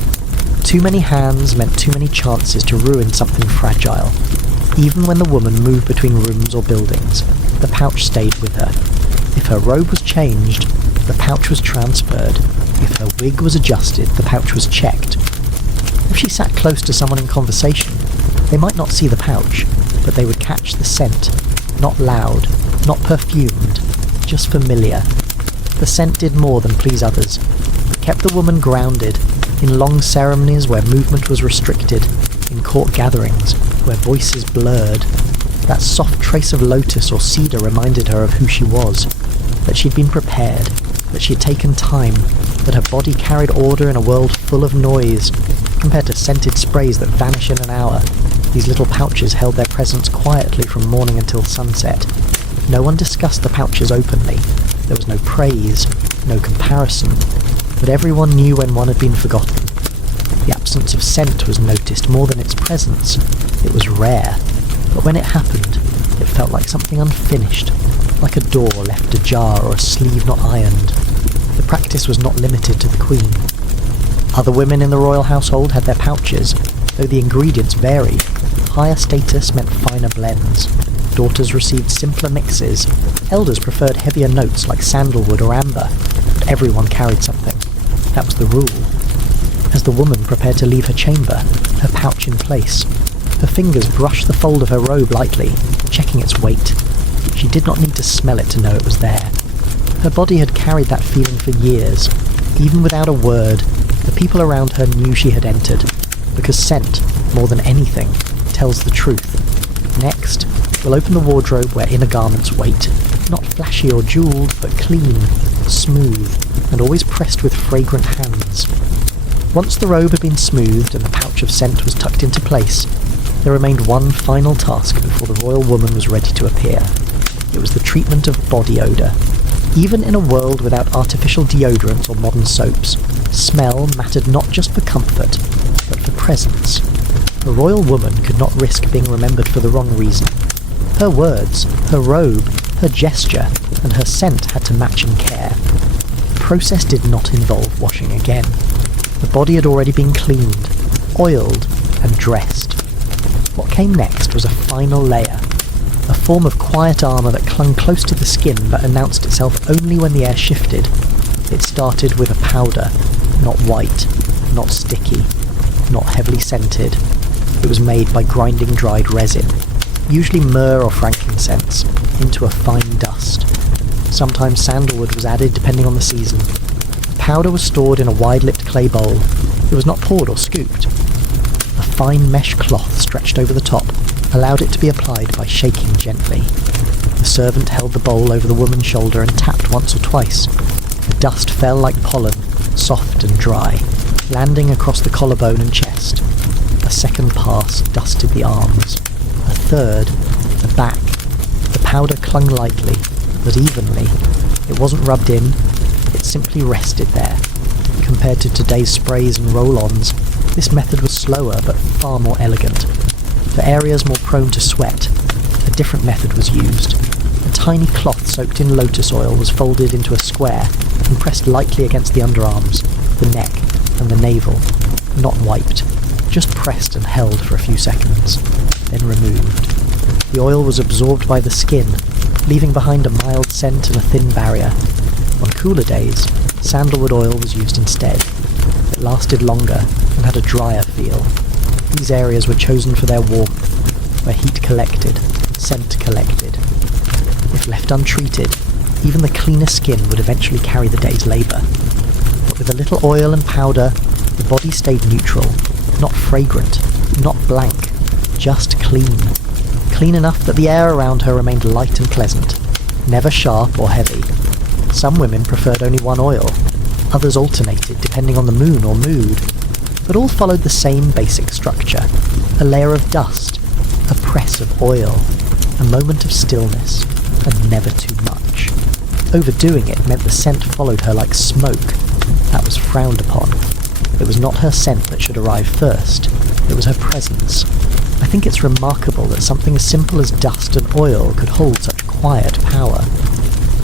Too many hands meant too many chances to ruin something fragile. Even when the woman moved between rooms or buildings, the pouch stayed with her. If her robe was changed, the pouch was transferred. If her wig was adjusted, the pouch was checked. If she sat close to someone in conversation, they might not see the pouch, but they would catch the scent. Not loud, not perfumed, just familiar. The scent did more than please others. It kept the woman grounded, in long ceremonies where movement was restricted, in court gatherings where voices blurred. That soft trace of lotus or cedar reminded her of who she was, that she'd been prepared, that she had taken time, that her body carried order in a world full of noise, compared to scented sprays that vanish in an hour. These little pouches held their presence quietly from morning until sunset. No one discussed the pouches openly. There was no praise, no comparison, but everyone knew when one had been forgotten. The absence of scent was noticed more than its presence. It was rare, but when it happened, it felt like something unfinished, like a door left ajar or a sleeve not ironed. The practice was not limited to the Queen. Other women in the royal household had their pouches, though the ingredients varied. Higher status meant finer blends. Daughters received simpler mixes. Elders preferred heavier notes like sandalwood or amber, but everyone carried something. That was the rule. As the woman prepared to leave her chamber, her pouch in place, her fingers brushed the fold of her robe lightly, checking its weight. She did not need to smell it to know it was there. Her body had carried that feeling for years. Even without a word, the people around her knew she had entered, because scent, more than anything, tells the truth. Next, we'll open the wardrobe where inner garments wait, not flashy or jewelled, but clean, smooth, and always pressed with fragrant hands. Once the robe had been smoothed and the pouch of scent was tucked into place, there remained one final task before the royal woman was ready to appear. It was the treatment of body odour. Even in a world without artificial deodorants or modern soaps, smell mattered not just for comfort, but for presence. The royal woman could not risk being remembered for the wrong reason. Her words, her robe, her gesture, and her scent had to match in care. The process did not involve washing again. The body had already been cleaned, oiled, and dressed. What came next was a final layer, a form of quiet armour that clung close to the skin but announced itself only when the air shifted. It started with a powder, not white, not sticky, not heavily scented. It was made by grinding dried resin, usually myrrh or frankincense, into a fine dust. Sometimes sandalwood was added depending on the season. The powder was stored in a wide-lipped clay bowl. It was not poured or scooped. A fine mesh cloth stretched over the top allowed it to be applied by shaking gently. The servant held the bowl over the woman's shoulder and tapped once or twice. The dust fell like pollen, soft and dry, landing across the collarbone and chest. A second pass dusted the arms. A third, the back. The powder clung lightly, but evenly. It wasn't rubbed in, it simply rested there. Compared to today's sprays and roll-ons, this method was slower but far more elegant. For areas more prone to sweat, a different method was used. A tiny cloth soaked in lotus oil was folded into a square and pressed lightly against the underarms, the neck, and the navel. Not wiped, just pressed and held for a few seconds, then removed. The oil was absorbed by the skin, leaving behind a mild scent and a thin barrier. On cooler days, sandalwood oil was used instead. It lasted longer and had a drier feel. These areas were chosen for their warmth, where heat collected, scent collected. If left untreated, even the cleanest skin would eventually carry the day's labour. But with a little oil and powder, the body stayed neutral, not fragrant, not blank, just clean. Clean enough that the air around her remained light and pleasant, never sharp or heavy. Some women preferred only one oil, others alternated depending on the moon or mood, but all followed the same basic structure. A layer of dust, a press of oil, a moment of stillness, and never too much. Overdoing it meant the scent followed her like smoke. That was frowned upon. It was not her scent that should arrive first, it was her presence. I think it's remarkable that something as simple as dust and oil could hold such quiet power.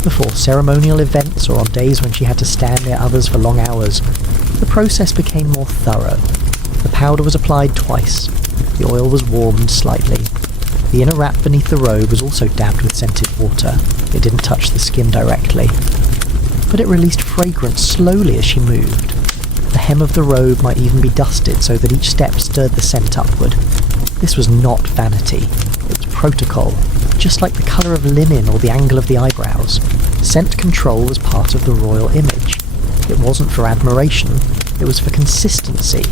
Before ceremonial events or on days when she had to stand near others for long hours, the process became more thorough. The powder was applied twice. The oil was warmed slightly. The inner wrap beneath the robe was also dabbed with scented water. It didn't touch the skin directly, but it released fragrance slowly as she moved. The hem of the robe might even be dusted so that each step stirred the scent upward. This was not vanity. It was protocol, just like the colour of linen or the angle of the eyebrows. Scent control was part of the royal image. It wasn't for admiration, it was for consistency.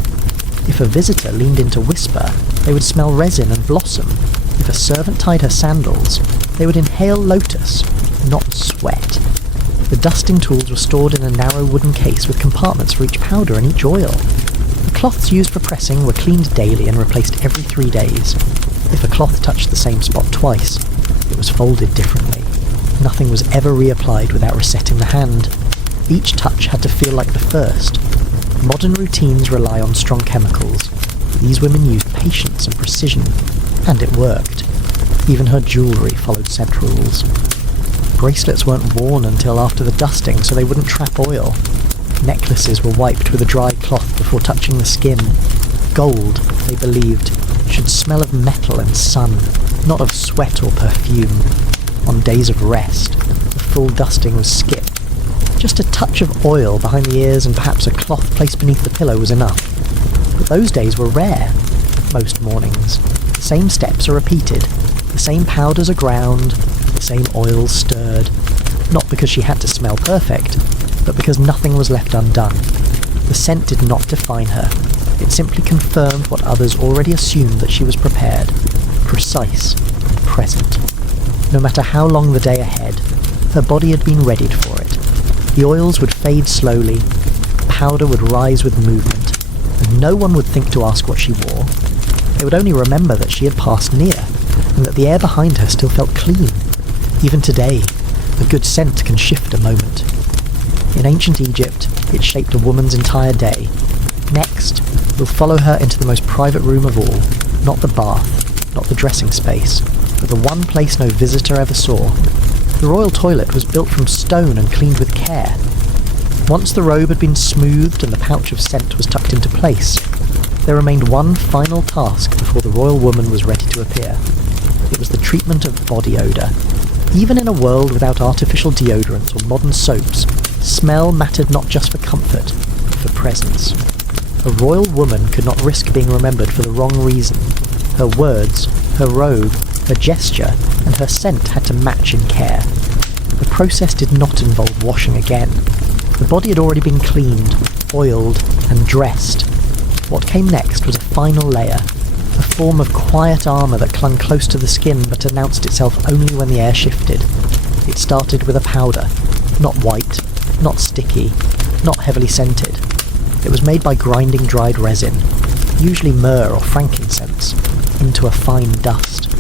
If a visitor leaned in to whisper, they would smell resin and blossom. If a servant tied her sandals, they would inhale lotus, not sweat. The dusting tools were stored in a narrow wooden case with compartments for each powder and each oil. The cloths used for pressing were cleaned daily and replaced every 3 days. If a cloth touched the same spot twice, it was folded differently. Nothing was ever reapplied without resetting the hand. Each touch had to feel like the first. Modern routines rely on strong chemicals. These women used patience and precision, and it worked. Even her jewellery followed set rules. Bracelets weren't worn until after the dusting, so they wouldn't trap oil. Necklaces were wiped with a dry cloth before touching the skin. Gold, they believed, should smell of metal and sun, not of sweat or perfume. On days of rest, the full dusting was skipped. Just a touch of oil behind the ears and perhaps a cloth placed beneath the pillow was enough. But those days were rare. Most mornings, the same steps are repeated, the same powders are ground, the same oils stirred, not because she had to smell perfect, but because nothing was left undone. The scent did not define her. It simply confirmed what others already assumed, that she was prepared, precise, present. No matter how long the day ahead, her body had been readied for it. The oils would fade slowly, powder would rise with movement, and no one would think to ask what she wore. They would only remember that she had passed near, and that the air behind her still felt clean. Even today, a good scent can shift a moment. In ancient Egypt, it shaped a woman's entire day. Next, we'll follow her into the most private room of all, not the bath, not the dressing space, but the one place no visitor ever saw. The royal toilet was built from stone and cleaned with care. Once the robe had been smoothed and the pouch of scent was tucked into place, there remained one final task before the royal woman was ready to appear. It was the treatment of body odour. Even in a world without artificial deodorants or modern soaps, smell mattered not just for comfort, but for presence. A royal woman could not risk being remembered for the wrong reason. Her words, her robe, her gesture, and her scent had to match in care. The process did not involve washing again. The body had already been cleaned, oiled, and dressed. What came next was a final layer, a form of quiet armour that clung close to the skin but announced itself only when the air shifted. It started with a powder, not white, not sticky, not heavily scented. It was made by grinding dried resin, usually myrrh or frankincense, into a fine dust.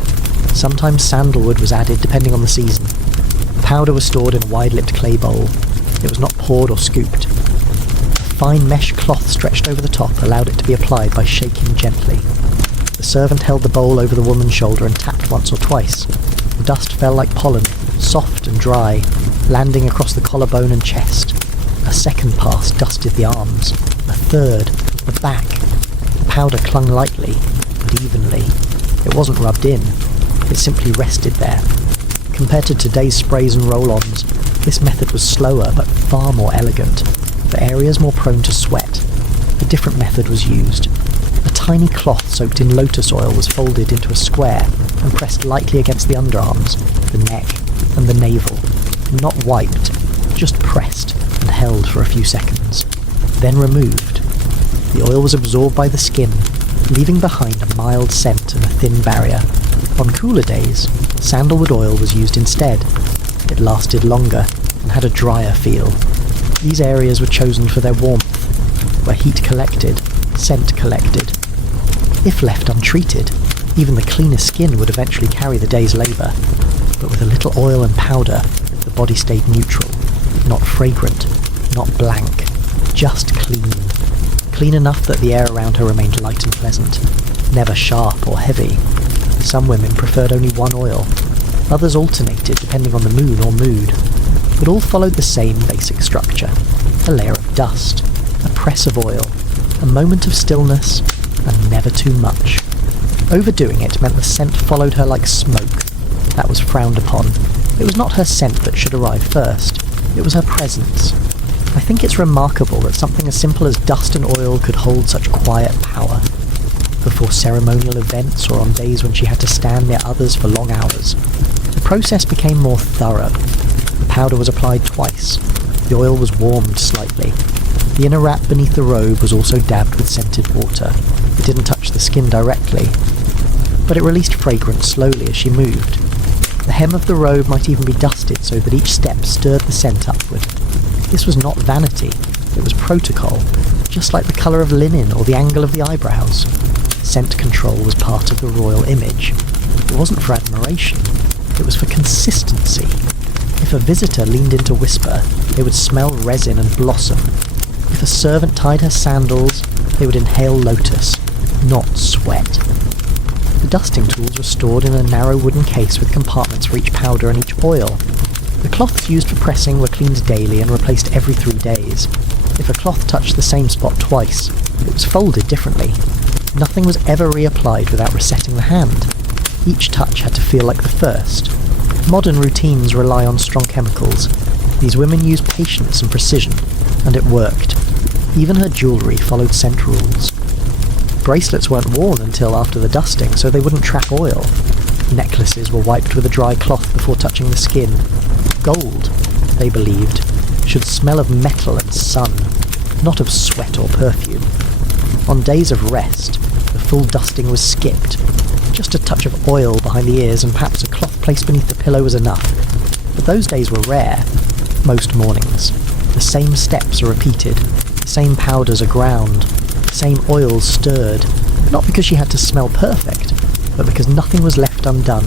Sometimes sandalwood was added depending on the season. The powder was stored in a wide-lipped clay bowl. It was not poured or scooped. A fine mesh cloth stretched over the top allowed it to be applied by shaking gently. The servant held the bowl over the woman's shoulder and tapped once or twice. The dust fell like pollen, soft and dry, landing across the collarbone and chest. A second pass dusted the arms. A third, the back. The powder clung lightly, but evenly. It wasn't rubbed in. It simply rested there. Compared to today's sprays and roll-ons, this method was slower but far more elegant. For areas more prone to sweat, a different method was used. A tiny cloth soaked in lotus oil was folded into a square and pressed lightly against the underarms, the neck, and the navel. Not wiped, just pressed and held for a few seconds. Then removed. The oil was absorbed by the skin, leaving behind a mild scent and a thin barrier. On cooler days, sandalwood oil was used instead. It lasted longer and had a drier feel. These areas were chosen for their warmth, where heat collected, scent collected. If left untreated, even the cleanest skin would eventually carry the day's labour. But with a little oil and powder, the body stayed neutral, not fragrant, not blank, just clean. Clean enough that the air around her remained light and pleasant, never sharp or heavy. Some women preferred only one oil. Others alternated depending on the mood or mood. But all followed the same basic structure. A layer of dust, a press of oil, a moment of stillness, and never too much. Overdoing it meant the scent followed her like smoke. That was frowned upon. It was not her scent that should arrive first. It was her presence. I think it's remarkable that something as simple as dust and oil could hold such quiet power. Before ceremonial events or on days when she had to stand near others for long hours, the process became more thorough. The powder was applied twice. The oil was warmed slightly. The inner wrap beneath the robe was also dabbed with scented water. It didn't touch the skin directly, but it released fragrance slowly as she moved. The hem of the robe might even be dusted so that each step stirred the scent upward. This was not vanity, it was protocol, just like the colour of linen or the angle of the eyebrows. Scent control was part of the royal image. It wasn't for admiration, it was for consistency. If a visitor leaned in to whisper, they would smell resin and blossom. If a servant tied her sandals, they would inhale lotus, not sweat. The dusting tools were stored in a narrow wooden case with compartments for each powder and each oil. The cloths used for pressing were cleaned daily and replaced every 3 days. If a cloth touched the same spot twice, it was folded differently. Nothing was ever reapplied without resetting the hand. Each touch had to feel like the first. Modern routines rely on strong chemicals. These women used patience and precision, and it worked. Even her jewellery followed scent rules. Bracelets weren't worn until after the dusting, so they wouldn't trap oil. Necklaces were wiped with a dry cloth before touching the skin. Gold, they believed, should smell of metal and sun, not of sweat or perfume. On days of rest, the full dusting was skipped. Just a touch of oil behind the ears and perhaps a cloth placed beneath the pillow was enough. But those days were rare. Most mornings, the same steps are repeated, the same powders are ground, the same oils stirred, not because she had to smell perfect, but because nothing was left undone.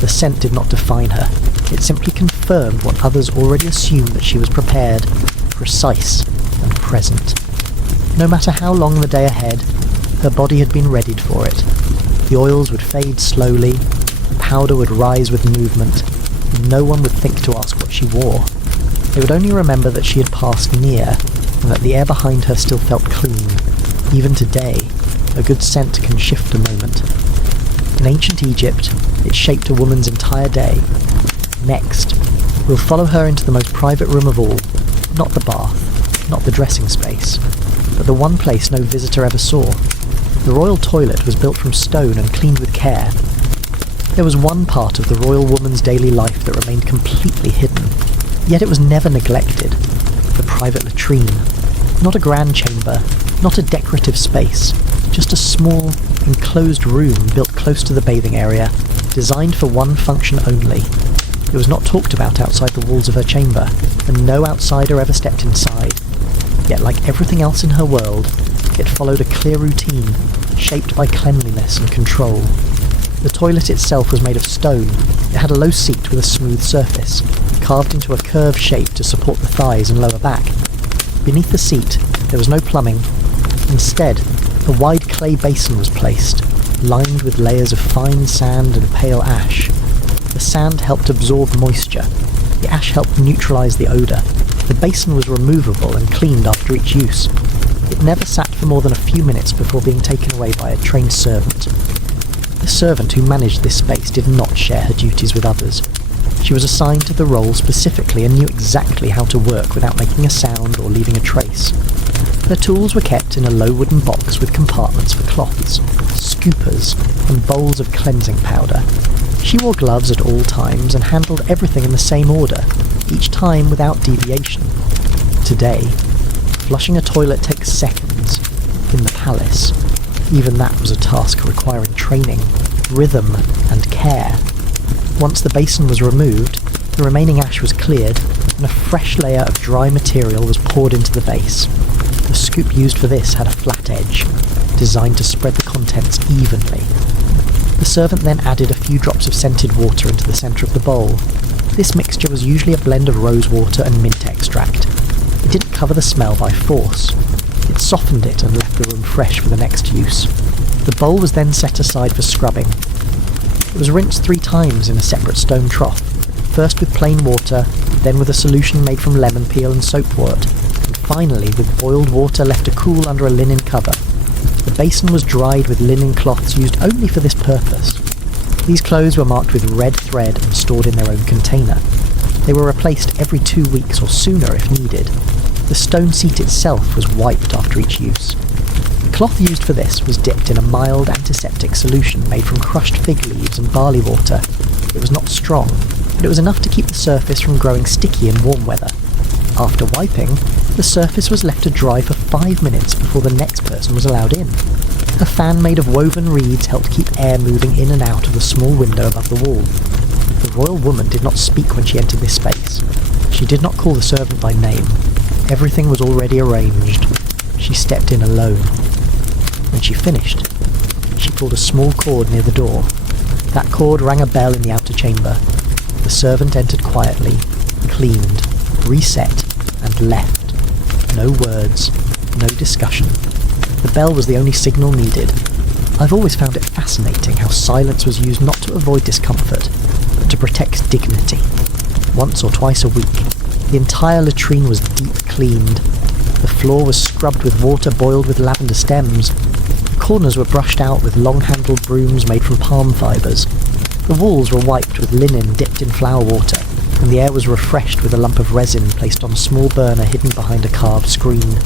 The scent did not define her. It simply confirmed what others already assumed, that she was prepared, precise, and present. No matter how long the day ahead, her body had been readied for it. The oils would fade slowly, the powder would rise with movement, and no one would think to ask what she wore. They would only remember that she had passed near, and that the air behind her still felt clean. Even today, a good scent can shift a moment. In ancient Egypt, it shaped a woman's entire day. Next, we'll follow her into the most private room of all, not the bath, not the dressing space, but the one place no visitor ever saw. The royal toilet was built from stone and cleaned with care. There was one part of the royal woman's daily life that remained completely hidden, yet it was never neglected: the private latrine. Not a grand chamber, not a decorative space, just a small, enclosed room built close to the bathing area, designed for one function only. It was not talked about outside the walls of her chamber, and no outsider ever stepped inside. Yet, like everything else in her world, it followed a clear routine, shaped by cleanliness and control. The toilet itself was made of stone. It had a low seat with a smooth surface, carved into a curved shape to support the thighs and lower back. Beneath the seat, there was no plumbing. Instead, a wide clay basin was placed, lined with layers of fine sand and pale ash. The sand helped absorb moisture. The ash helped neutralize the odor. The basin was removable and cleaned after each use. It never sat for more than a few minutes before being taken away by a trained servant. The servant who managed this space did not share her duties with others. She was assigned to the role specifically and knew exactly how to work without making a sound or leaving a trace. Her tools were kept in a low wooden box with compartments for cloths, scoopers, and bowls of cleansing powder. She wore gloves at all times and handled everything in the same order, each time without deviation. Today, flushing a toilet takes seconds. In the palace, even that was a task requiring training, rhythm, and care. Once the basin was removed, the remaining ash was cleared, and a fresh layer of dry material was poured into the base. The scoop used for this had a flat edge, designed to spread the contents evenly. The servant then added a few drops of scented water into the centre of the bowl. This mixture was usually a blend of rose water and mint extract. It didn't cover the smell by force. It softened it and left the room fresh for the next use. The bowl was then set aside for scrubbing. It was rinsed 3 times in a separate stone trough, first with plain water, then with a solution made from lemon peel and soapwort, and finally with boiled water left to cool under a linen cover. The basin was dried with linen cloths used only for this purpose. These clothes were marked with red thread and stored in their own container. They were replaced every 2 weeks or sooner if needed. The stone seat itself was wiped after each use. The cloth used for this was dipped in a mild antiseptic solution made from crushed fig leaves and barley water. It was not strong, but it was enough to keep the surface from growing sticky in warm weather. After wiping, the surface was left to dry for 5 minutes before the next person was allowed in. A fan made of woven reeds helped keep air moving in and out of the small window above the wall. The royal woman did not speak when she entered this space. She did not call the servant by name. Everything was already arranged. She stepped in alone. When she finished, She pulled a small cord near the door. That cord rang a bell in the outer chamber. The servant entered quietly, cleaned, reset, and left. No words, no discussion. The bell was the only signal needed. I've always found it fascinating how silence was used not to avoid discomfort, but to protect dignity. Once or twice a week, the entire latrine was deep cleaned. The floor was scrubbed with water boiled with lavender stems. The corners were brushed out with long-handled brooms made from palm fibres. The walls were wiped with linen dipped in flower water, and the air was refreshed with a lump of resin placed on a small burner hidden behind a carved screen.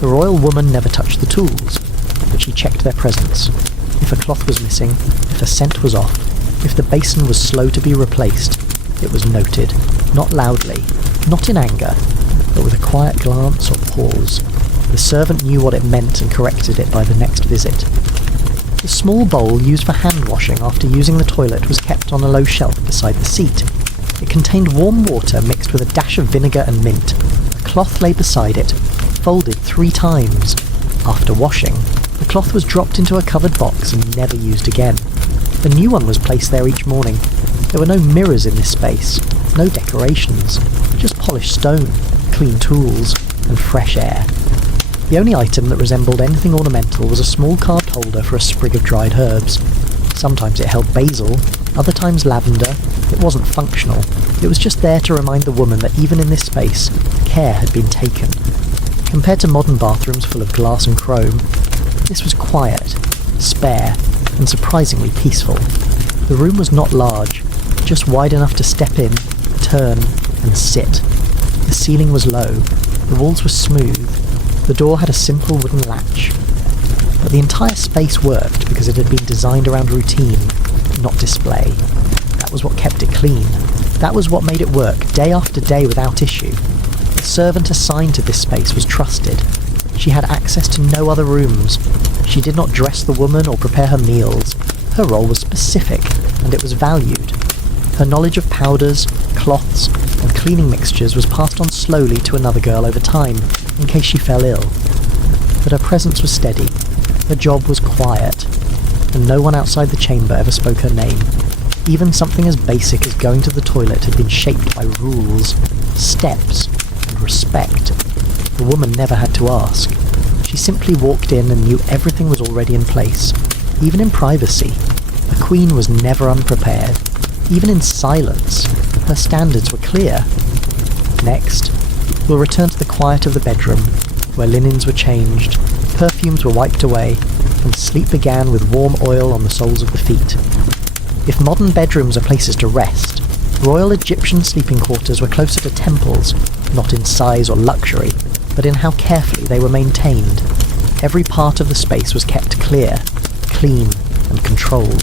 The royal woman never touched the tools, but she checked their presence. If a cloth was missing, if a scent was off, if the basin was slow to be replaced, it was noted, not loudly, not in anger, but with a quiet glance or pause. The servant knew what it meant and corrected it by the next visit. The small bowl used for hand washing after using the toilet was kept on a low shelf beside the seat. It contained warm water mixed with a dash of vinegar and mint. A cloth lay beside it, folded 3 times. After washing, the cloth was dropped into a covered box and never used again. A new one was placed there each morning. There were no mirrors in this space, no decorations, just polished stone, clean tools, and fresh air. The only item that resembled anything ornamental was a small carved holder for a sprig of dried herbs. Sometimes it held basil, other times lavender. It wasn't functional. It was just there to remind the woman that even in this space, care had been taken. Compared to modern bathrooms full of glass and chrome, this was quiet, spare, and surprisingly peaceful. The room was not large, just wide enough to step in, turn, and sit. The ceiling was low, the walls were smooth, the door had a simple wooden latch. But the entire space worked because it had been designed around routine, not display. That was what kept it clean. That was what made it work day after day without issue. The servant assigned to this space was trusted. She had access to no other rooms. She did not dress the woman or prepare her meals. Her role was specific, and it was valued. Her knowledge of powders, cloths, and cleaning mixtures was passed on slowly to another girl over time, in case she fell ill. But her presence was steady. Her job was quiet, and no one outside the chamber ever spoke her name. Even something as basic as going to the toilet had been shaped by rules, steps, and respect. The woman never had to ask. She simply walked in and knew everything was already in place. Even in privacy, a queen was never unprepared. Even in silence, her standards were clear. Next, we'll return to the quiet of the bedroom, where linens were changed, perfumes were wiped away, and sleep began with warm oil on the soles of the feet. If modern bedrooms are places to rest, royal Egyptian sleeping quarters were closer to temples, not in size or luxury, but in how carefully they were maintained. Every part of the space was kept clear, clean, and controlled.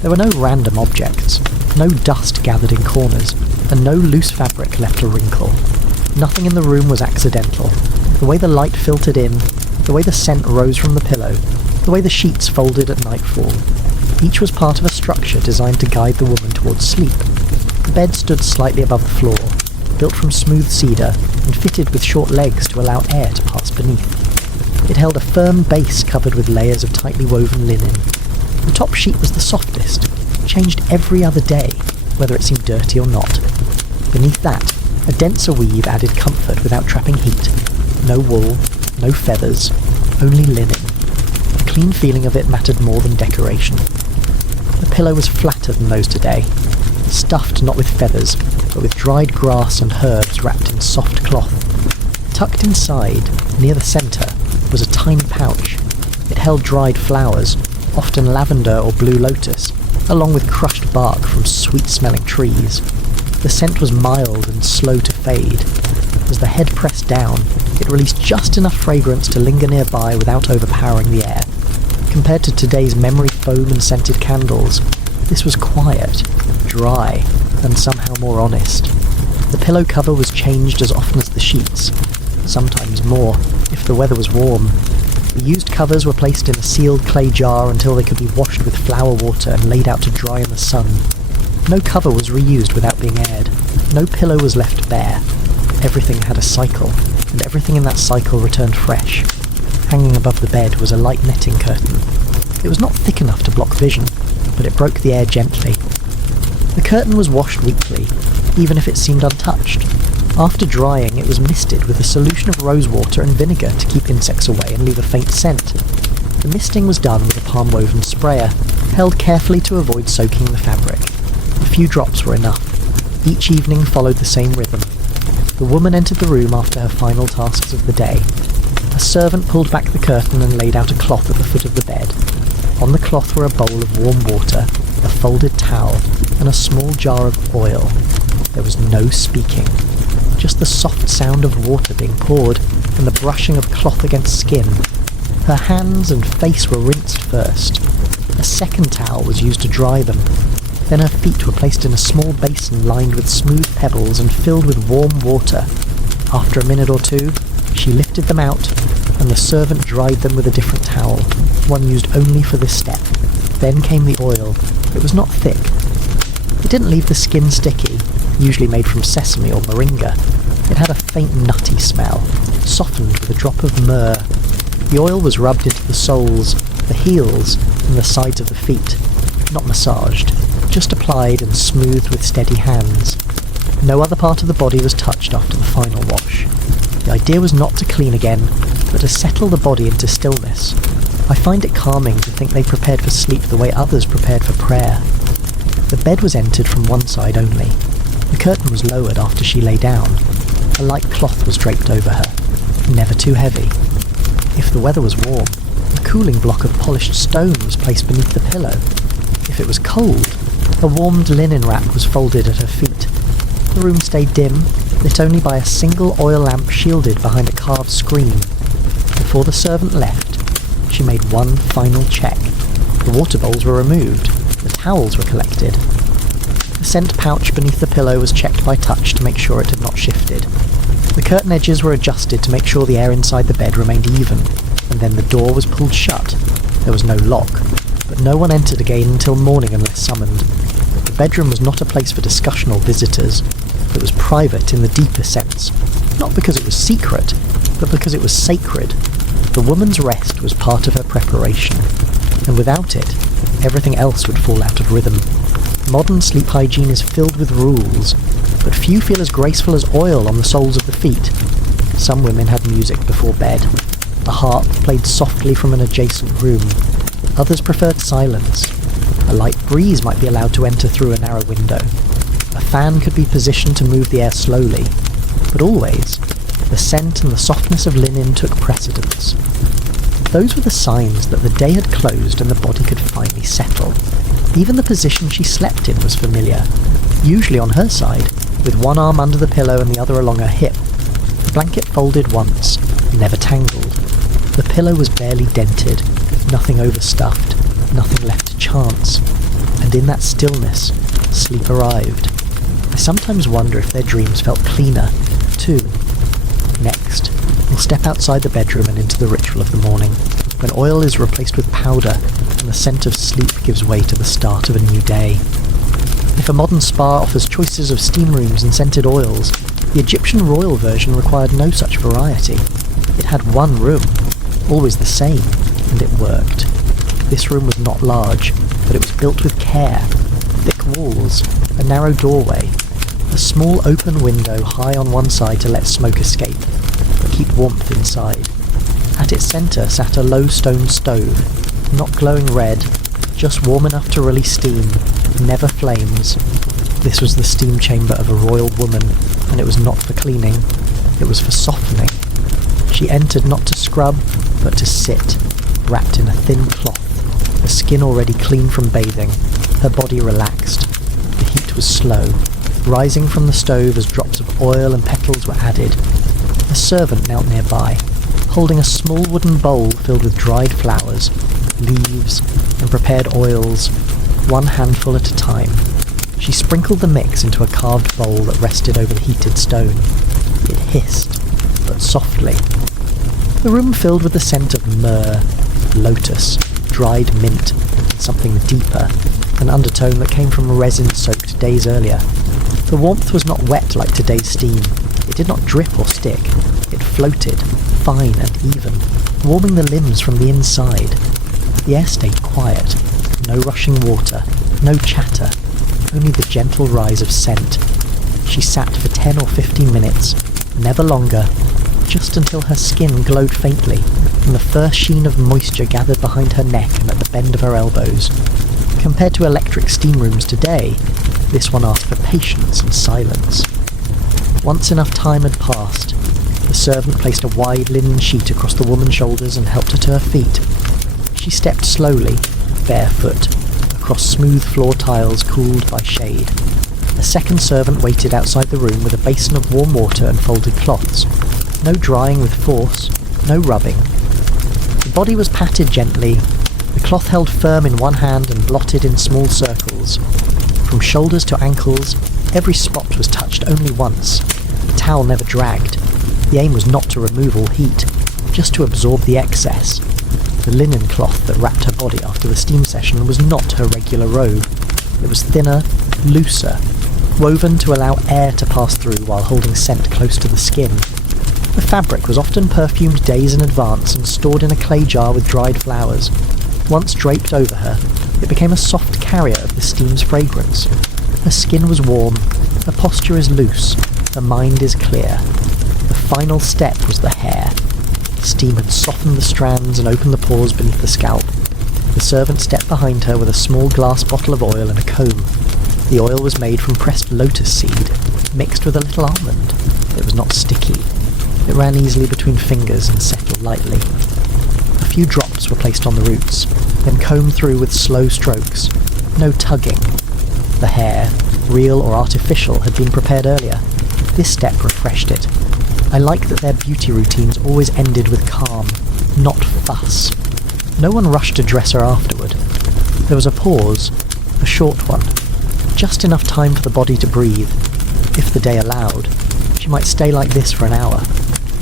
There were no random objects, no dust gathered in corners, and no loose fabric left a wrinkle. Nothing in the room was accidental. The way the light filtered in, the way the scent rose from the pillow, the way the sheets folded at nightfall. Each was part of a structure designed to guide the woman towards sleep. The bed stood slightly above the floor, built from smooth cedar and fitted with short legs to allow air to pass beneath. It held a firm base covered with layers of tightly woven linen. The top sheet was the softest, changed every other day, whether it seemed dirty or not. Beneath that, a denser weave added comfort without trapping heat. No wool, no feathers, only linen. The clean feeling of it mattered more than decoration. The pillow was flatter than those today, stuffed not with feathers, but with dried grass and herbs wrapped in soft cloth. Tucked inside, near the centre, was a tiny pouch. It held dried flowers, often lavender or blue lotus, along with crushed bark from sweet-smelling trees. The scent was mild and slow to fade. As the head pressed down, it released just enough fragrance to linger nearby without overpowering the air. Compared to today's memory foam and scented candles, this was quiet, dry, and somehow more honest. The pillow cover was changed as often as the sheets, sometimes more, if the weather was warm. The used covers were placed in a sealed clay jar until they could be washed with flower water and laid out to dry in the sun. No cover was reused without being aired. No pillow was left bare. Everything had a cycle, and everything in that cycle returned fresh. Hanging above the bed was a light netting curtain. It was not thick enough to block vision, but it broke the air gently. The curtain was washed weekly, even if it seemed untouched. After drying, it was misted with a solution of rosewater and vinegar to keep insects away and leave a faint scent. The misting was done with a palm-woven sprayer, held carefully to avoid soaking the fabric. A few drops were enough. Each evening followed the same rhythm. The woman entered the room after her final tasks of the day. A servant pulled back the curtain and laid out a cloth at the foot of the bed. On the cloth were a bowl of warm water, a folded towel, and a small jar of oil. There was no speaking, just the soft sound of water being poured and the brushing of cloth against skin. Her hands and face were rinsed first. A second towel was used to dry them. Then her feet were placed in a small basin lined with smooth pebbles and filled with warm water. After a minute or two, she lifted them out, and the servant dried them with a different towel, one used only for this step. Then came the oil. It was not thick. It didn't leave the skin sticky, usually made from sesame or moringa. It had a faint nutty smell, softened with a drop of myrrh. The oil was rubbed into the soles, the heels, and the sides of the feet, not massaged, just applied and smoothed with steady hands. No other part of the body was touched after the final wash. The idea was not to clean again, but to settle the body into stillness. I find it calming to think they prepared for sleep the way others prepared for prayer. The bed was entered from one side only. The curtain was lowered after she lay down. A light cloth was draped over her, never too heavy. If the weather was warm, a cooling block of polished stone was placed beneath the pillow. If it was cold, a warmed linen wrap was folded at her feet. The room stayed dim, lit only by a single oil lamp shielded behind a carved screen. Before the servant left, she made one final check. The water bowls were removed. The towels were collected. The scent pouch beneath the pillow was checked by touch to make sure it had not shifted. The curtain edges were adjusted to make sure the air inside the bed remained even, and then the door was pulled shut. There was no lock, but no one entered again until morning unless summoned. The bedroom was not a place for discussion or visitors. It was private in the deeper sense, not because it was secret, but because it was sacred. The woman's rest was part of her preparation, and without it, everything else would fall out of rhythm. Modern sleep hygiene is filled with rules, but few feel as graceful as oil on the soles of the feet. Some women had music before bed. A harp played softly from an adjacent room. Others preferred silence. A light breeze might be allowed to enter through a narrow window. A fan could be positioned to move the air slowly, but always, the scent and the softness of linen took precedence. Those were the signs that the day had closed and the body could finally settle. Even the position she slept in was familiar, usually on her side, with one arm under the pillow and the other along her hip. The blanket folded once, never tangled. The pillow was barely dented, nothing overstuffed, nothing left to chance. And in that stillness, sleep arrived. I sometimes wonder if their dreams felt cleaner, too. Next, we'll step outside the bedroom and into the ritual of the morning, when oil is replaced with powder and the scent of sleep gives way to the start of a new day. If a modern spa offers choices of steam rooms and scented oils, the Egyptian royal version required no such variety. It had one room, always the same, and it worked. This room was not large, but it was built with care. Thick walls, a narrow doorway, a small open window high on one side to let smoke escape, but keep warmth inside. At its centre sat a low stone stove, not glowing red, just warm enough to release steam, never flames. This was the steam chamber of a royal woman, and it was not for cleaning, it was for softening. She entered not to scrub, but to sit, wrapped in a thin cloth, the skin already clean from bathing, her body relaxed. The heat was slow, rising from the stove as drops of oil and petals were added. A servant knelt nearby, holding a small wooden bowl filled with dried flowers, leaves, and prepared oils, one handful at a time. She sprinkled the mix into a carved bowl that rested over the heated stone. It hissed, but softly. The room filled with the scent of myrrh, lotus, dried mint, and something deeper, an undertone that came from resin soaked days earlier. The warmth was not wet like today's steam. It did not drip or stick. It floated, fine and even, warming the limbs from the inside. The air stayed quiet. No rushing water, no chatter, only the gentle rise of scent. She sat for 10 or 15 minutes, never longer, just until her skin glowed faintly, and the first sheen of moisture gathered behind her neck and at the bend of her elbows. Compared to electric steam rooms today, this one asked for patience and silence. Once enough time had passed, the servant placed a wide linen sheet across the woman's shoulders and helped her to her feet. She stepped slowly, barefoot, across smooth floor tiles cooled by shade. A second servant waited outside the room with a basin of warm water and folded cloths. No drying with force, no rubbing. The body was patted gently, the cloth held firm in one hand and blotted in small circles. From shoulders to ankles, every spot was touched only once. The towel never dragged. The aim was not to remove all heat, just to absorb the excess. The linen cloth that wrapped her body after the steam session was not her regular robe. It was thinner, looser, woven to allow air to pass through while holding scent close to the skin. The fabric was often perfumed days in advance and stored in a clay jar with dried flowers. Once draped over her, it became a soft carrier of the steam's fragrance. Her skin was warm, her posture is loose, her mind is clear. The final step was the hair. Steam had softened the strands and opened the pores beneath the scalp. The servant stepped behind her with a small glass bottle of oil and a comb. The oil was made from pressed lotus seed, mixed with a little almond. It was not sticky. It ran easily between fingers and settled lightly. A few drops were placed on the roots, then combed through with slow strokes. No tugging. The hair, real or artificial, had been prepared earlier. This step refreshed it. I like that their beauty routines always ended with calm, not fuss. No one rushed to dress her afterward. There was a pause, a short one, just enough time for the body to breathe. If the day allowed, she might stay like this for an hour,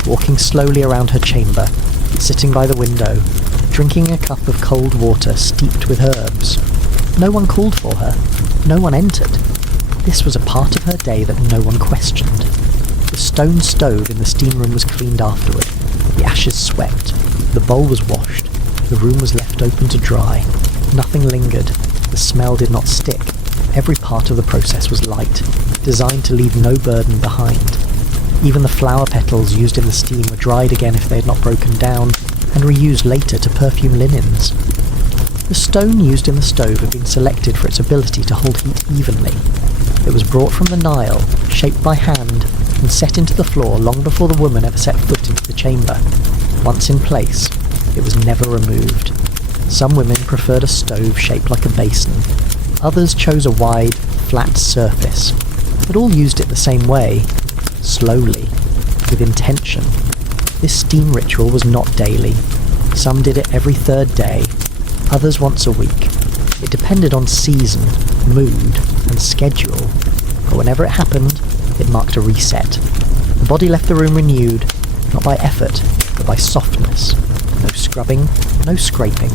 walking slowly around her chamber, sitting by the window, drinking a cup of cold water steeped with herbs. No one called for her. No one entered. This was a part of her day that no one questioned. The stone stove in the steam room was cleaned afterward. The ashes swept. The bowl was washed. The room was left open to dry. Nothing lingered. The smell did not stick. Every part of the process was light, designed to leave no burden behind. Even the flower petals used in the steam were dried again if they had not broken down, and reused later to perfume linens. The stone used in the stove had been selected for its ability to hold heat evenly. It was brought from the Nile, shaped by hand, and set into the floor long before the woman ever set foot into the chamber. Once in place, it was never removed. Some women preferred a stove shaped like a basin. Others chose a wide, flat surface, but all used it the same way, slowly, with intention. This steam ritual was not daily. Some did it every third day, others once a week. It depended on season, mood, and schedule, but whenever it happened, it marked a reset. The body left the room renewed, not by effort, but by softness. No scrubbing, no scraping,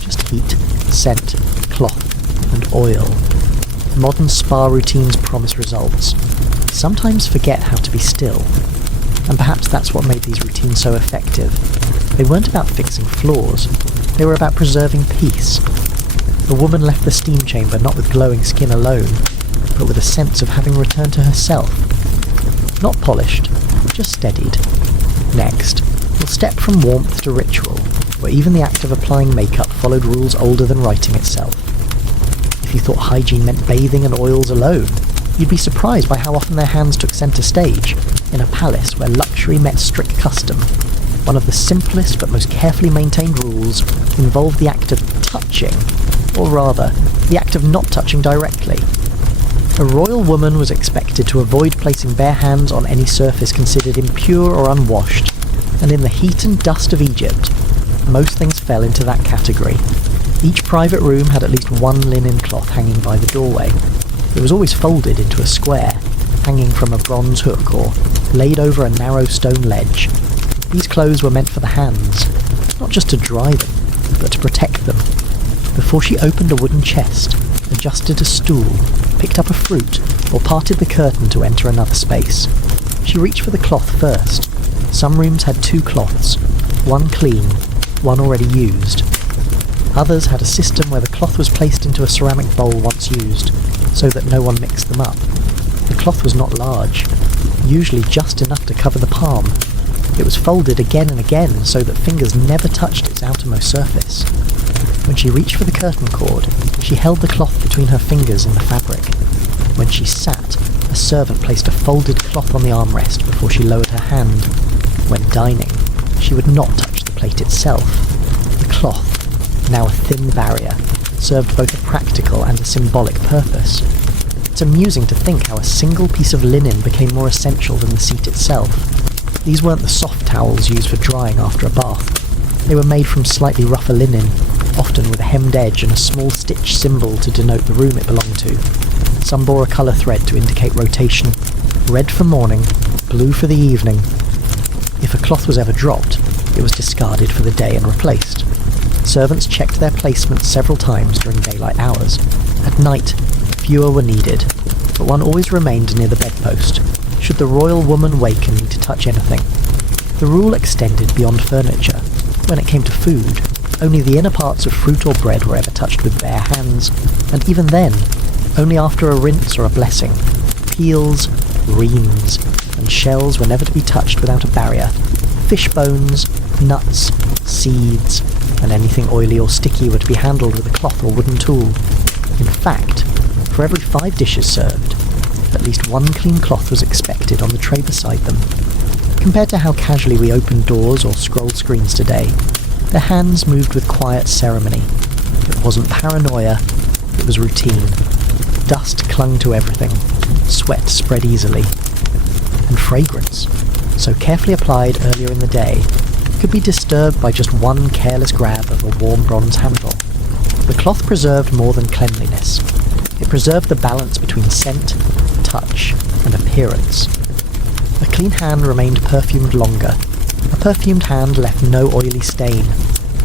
just heat, scent, cloth, and oil. Modern spa routines promise results. Sometimes forget how to be still, and perhaps that's what made these routines so effective. They weren't about fixing flaws, they were about preserving peace. The woman left the steam chamber not with glowing skin alone, but with a sense of having returned to herself. Not polished, just steadied. Next, we'll step from warmth to ritual, where even the act of applying makeup followed rules older than writing itself. If you thought hygiene meant bathing and oils alone, you'd be surprised by how often their hands took centre stage, in a palace where luxury met strict custom. One of the simplest but most carefully maintained rules involved the act of touching, or rather, the act of not touching directly. A royal woman was expected to avoid placing bare hands on any surface considered impure or unwashed, and in the heat and dust of Egypt, most things fell into that category. Each private room had at least one linen cloth hanging by the doorway. It was always folded into a square, hanging from a bronze hook or laid over a narrow stone ledge. These clothes were meant for the hands, not just to dry them, but to protect them. Before she opened a wooden chest, adjusted a stool, picked up a fruit, or parted the curtain to enter another space, she reached for the cloth first. Some rooms had two cloths, one clean, one already used. Others had a system where the cloth was placed into a ceramic bowl once used, so that no one mixed them up. The cloth was not large, usually just enough to cover the palm. It was folded again and again so that fingers never touched its outermost surface. When she reached for the curtain cord, she held the cloth between her fingers in the fabric. When she sat, a servant placed a folded cloth on the armrest before she lowered her hand. When dining, she would not touch the plate itself. The cloth, now a thin barrier, served both a practical and a symbolic purpose. It's amusing to think how a single piece of linen became more essential than the seat itself. These weren't the soft towels used for drying after a bath. They were made from slightly rougher linen, often with a hemmed edge and a small stitch symbol to denote the room it belonged to. Some bore a colour thread to indicate rotation, red for morning, blue for the evening. If a cloth was ever dropped, it was discarded for the day and replaced. Servants checked their placement several times during daylight hours. At night, fewer were needed, but one always remained near the bedpost, should the royal woman wake and need to touch anything. The rule extended beyond furniture. When it came to food, only the inner parts of fruit or bread were ever touched with bare hands, and even then, only after a rinse or a blessing. Peels, greens, and shells were never to be touched without a barrier. Fish bones, nuts, seeds, and anything oily or sticky were to be handled with a cloth or wooden tool. In fact, for every 5 dishes served, at least one clean cloth was expected on the tray beside them. Compared to how casually we open doors or scroll screens today, their hands moved with quiet ceremony. It wasn't paranoia, it was routine. Dust clung to everything, sweat spread easily, and fragrance, so carefully applied earlier in the day, could be disturbed by just one careless grab of a warm bronze handle. The cloth preserved more than cleanliness. It preserved the balance between scent, touch, and appearance. A clean hand remained perfumed longer. A perfumed hand left no oily stain.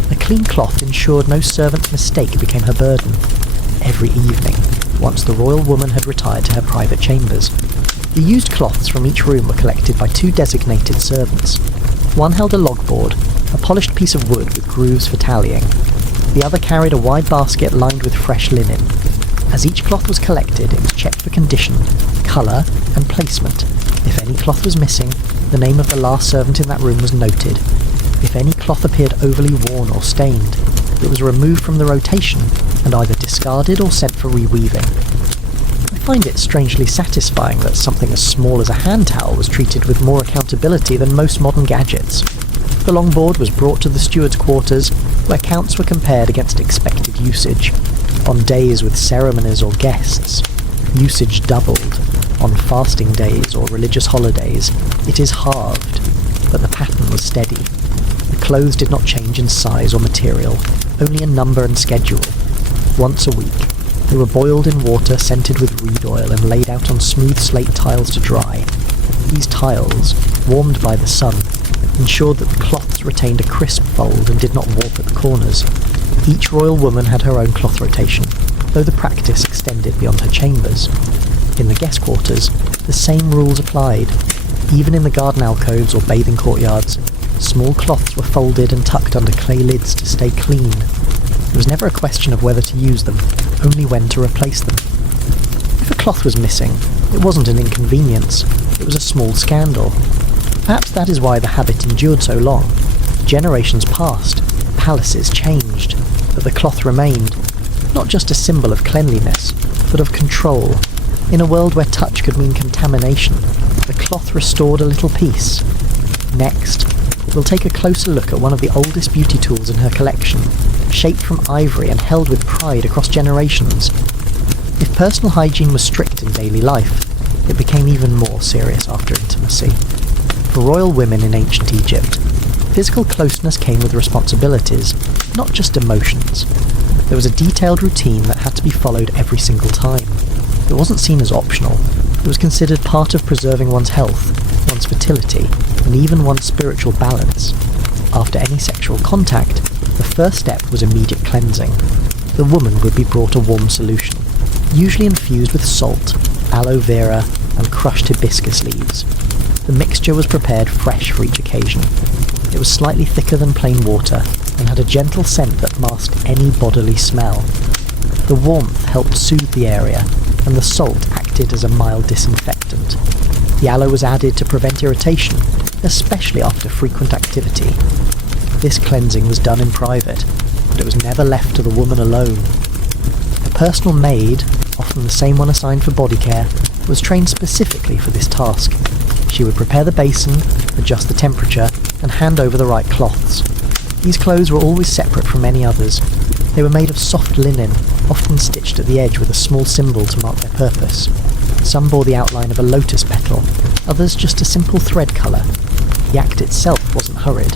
A clean cloth ensured no servant's mistake became her burden. Every evening, once the royal woman had retired to her private chambers, the used cloths from each room were collected by 2 designated servants. One held a logboard, a polished piece of wood with grooves for tallying. The other carried a wide basket lined with fresh linen. As each cloth was collected, it was checked for condition, colour, and placement. If any cloth was missing, the name of the last servant in that room was noted. If any cloth appeared overly worn or stained, it was removed from the rotation and either discarded or sent for reweaving. I find it strangely satisfying that something as small as a hand towel was treated with more accountability than most modern gadgets. The longboard was brought to the steward's quarters, where counts were compared against expected usage. On days with ceremonies or guests, usage doubled. On fasting days or religious holidays, it is halved, but the pattern was steady. The clothes did not change in size or material, only in number and schedule. Once a week, they were boiled in water scented with reed oil and laid out on smooth slate tiles to dry. These tiles, warmed by the sun, ensured that the cloths retained a crisp fold and did not warp at the corners. Each royal woman had her own cloth rotation, though the practice extended beyond her chambers. In the guest quarters, the same rules applied. Even in the garden alcoves or bathing courtyards, small cloths were folded and tucked under clay lids to stay clean. It was never a question of whether to use them, only when to replace them. If a cloth was missing, it wasn't an inconvenience, it was a small scandal. Perhaps that is why the habit endured so long. Generations passed, palaces changed, but the cloth remained, not just a symbol of cleanliness, but of control. In a world where touch could mean contamination, the cloth restored a little peace. Next, we'll take a closer look at one of the oldest beauty tools in her collection, shaped from ivory and held with pride across generations. If personal hygiene was strict in daily life, it became even more serious after intimacy. For royal women in ancient Egypt, physical closeness came with responsibilities, not just emotions. There was a detailed routine that had to be followed every single time. It wasn't seen as optional. It was considered part of preserving one's health, one's fertility, and even one's spiritual balance. After any sexual contact, the first step was immediate cleansing. The woman would be brought a warm solution, usually infused with salt, aloe vera, and crushed hibiscus leaves. The mixture was prepared fresh for each occasion. It was slightly thicker than plain water, and had a gentle scent that masked any bodily smell. The warmth helped soothe the area, and the salt acted as a mild disinfectant. The aloe was added to prevent irritation, especially after frequent activity. This cleansing was done in private, but it was never left to the woman alone. A personal maid, often the same one assigned for body care, was trained specifically for this task. She would prepare the basin, adjust the temperature, and hand over the right cloths. These clothes were always separate from any others. They were made of soft linen, often stitched at the edge with a small symbol to mark their purpose. Some bore the outline of a lotus petal, others just a simple thread colour. The act itself wasn't hurried.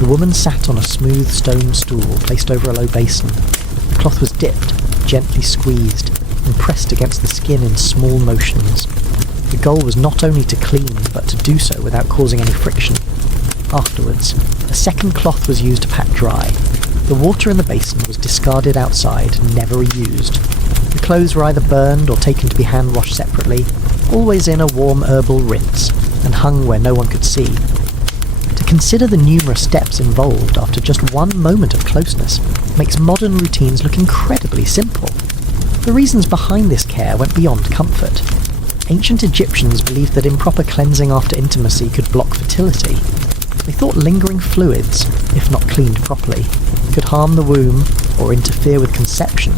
The woman sat on a smooth stone stool placed over a low basin. The cloth was dipped, gently squeezed, and pressed against the skin in small motions. The goal was not only to clean, but to do so without causing any friction. Afterwards, a second cloth was used to pat dry. The water in the basin was discarded outside, never reused. The clothes were either burned or taken to be hand-washed separately, always in a warm herbal rinse, and hung where no one could see. To consider the numerous steps involved after just one moment of closeness makes modern routines look incredibly simple. The reasons behind this care went beyond comfort. Ancient Egyptians believed that improper cleansing after intimacy could block fertility. They thought lingering fluids, if not cleaned properly, could harm the womb or interfere with conception.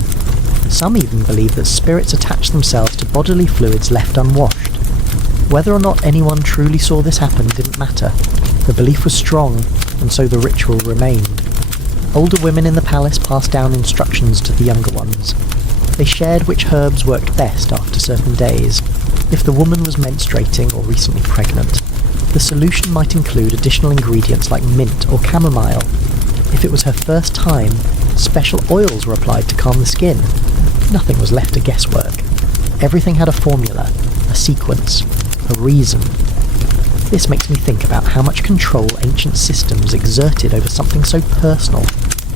Some even believed that spirits attached themselves to bodily fluids left unwashed. Whether or not anyone truly saw this happen didn't matter. The belief was strong, and so the ritual remained. Older women in the palace passed down instructions to the younger ones. They shared which herbs worked best after certain days. If the woman was menstruating or recently pregnant, the solution might include additional ingredients like mint or chamomile. If it was her first time, special oils were applied to calm the skin. Nothing was left to guesswork. Everything had a formula, a sequence, a reason. This makes me think about how much control ancient systems exerted over something so personal,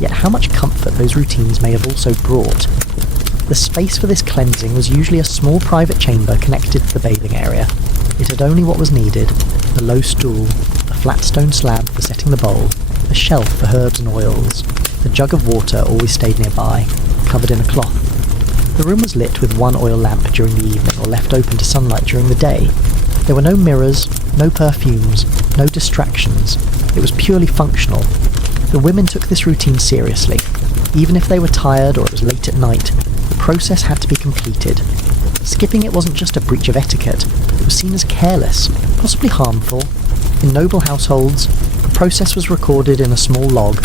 yet how much comfort those routines may have also brought. The space for this cleansing was usually a small private chamber connected to the bathing area. It had only what was needed: a low stool, a flat stone slab for setting the bowl, a shelf for herbs and oils. A jug of water always stayed nearby, covered in a cloth. The room was lit with one oil lamp during the evening or left open to sunlight during the day. There were no mirrors, no perfumes, no distractions. It was purely functional. The women took this routine seriously. Even if they were tired or it was late at night, the process had to be completed. Skipping it wasn't just a breach of etiquette, it was seen as careless, possibly harmful. In noble households, the process was recorded in a small log,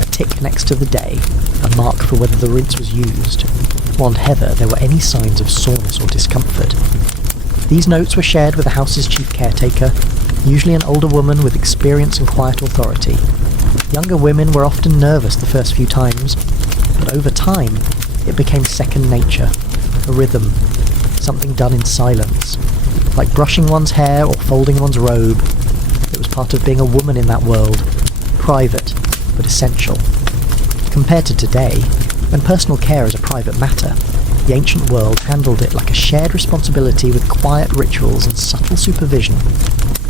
a tick next to the day, a mark for whether the rinse was used. Wand Heather, there were any signs of soreness or discomfort. These notes were shared with the house's chief caretaker, usually an older woman with experience and quiet authority. Younger women were often nervous the first few times, but over time, it became second nature, a rhythm, something done in silence. Like brushing one's hair or folding one's robe, it was part of being a woman in that world, private, but essential. Compared to today, when personal care is a private matter, the ancient world handled it like a shared responsibility with quiet rituals and subtle supervision.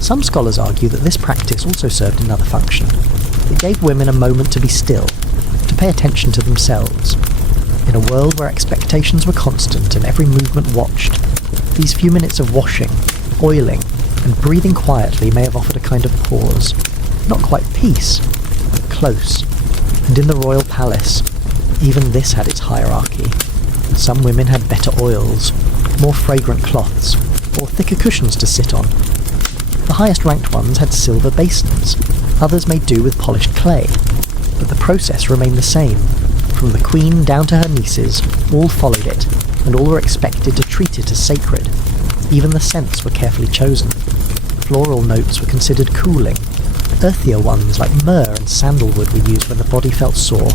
Some scholars argue that this practice also served another function. It gave women a moment to be still, to pay attention to themselves. In a world where expectations were constant and every movement watched, these few minutes of washing, oiling, and breathing quietly may have offered a kind of pause. Not quite peace, but close. And in the royal palace, even this had its hierarchy. Some women had better oils, more fragrant cloths, or thicker cushions to sit on. The highest ranked ones had silver basins, others made do with polished clay, but the process remained the same. From the queen down to her nieces, all followed it, and all were expected to treat it as sacred. Even the scents were carefully chosen. Floral notes were considered cooling. Earthier ones like myrrh and sandalwood were used when the body felt sore.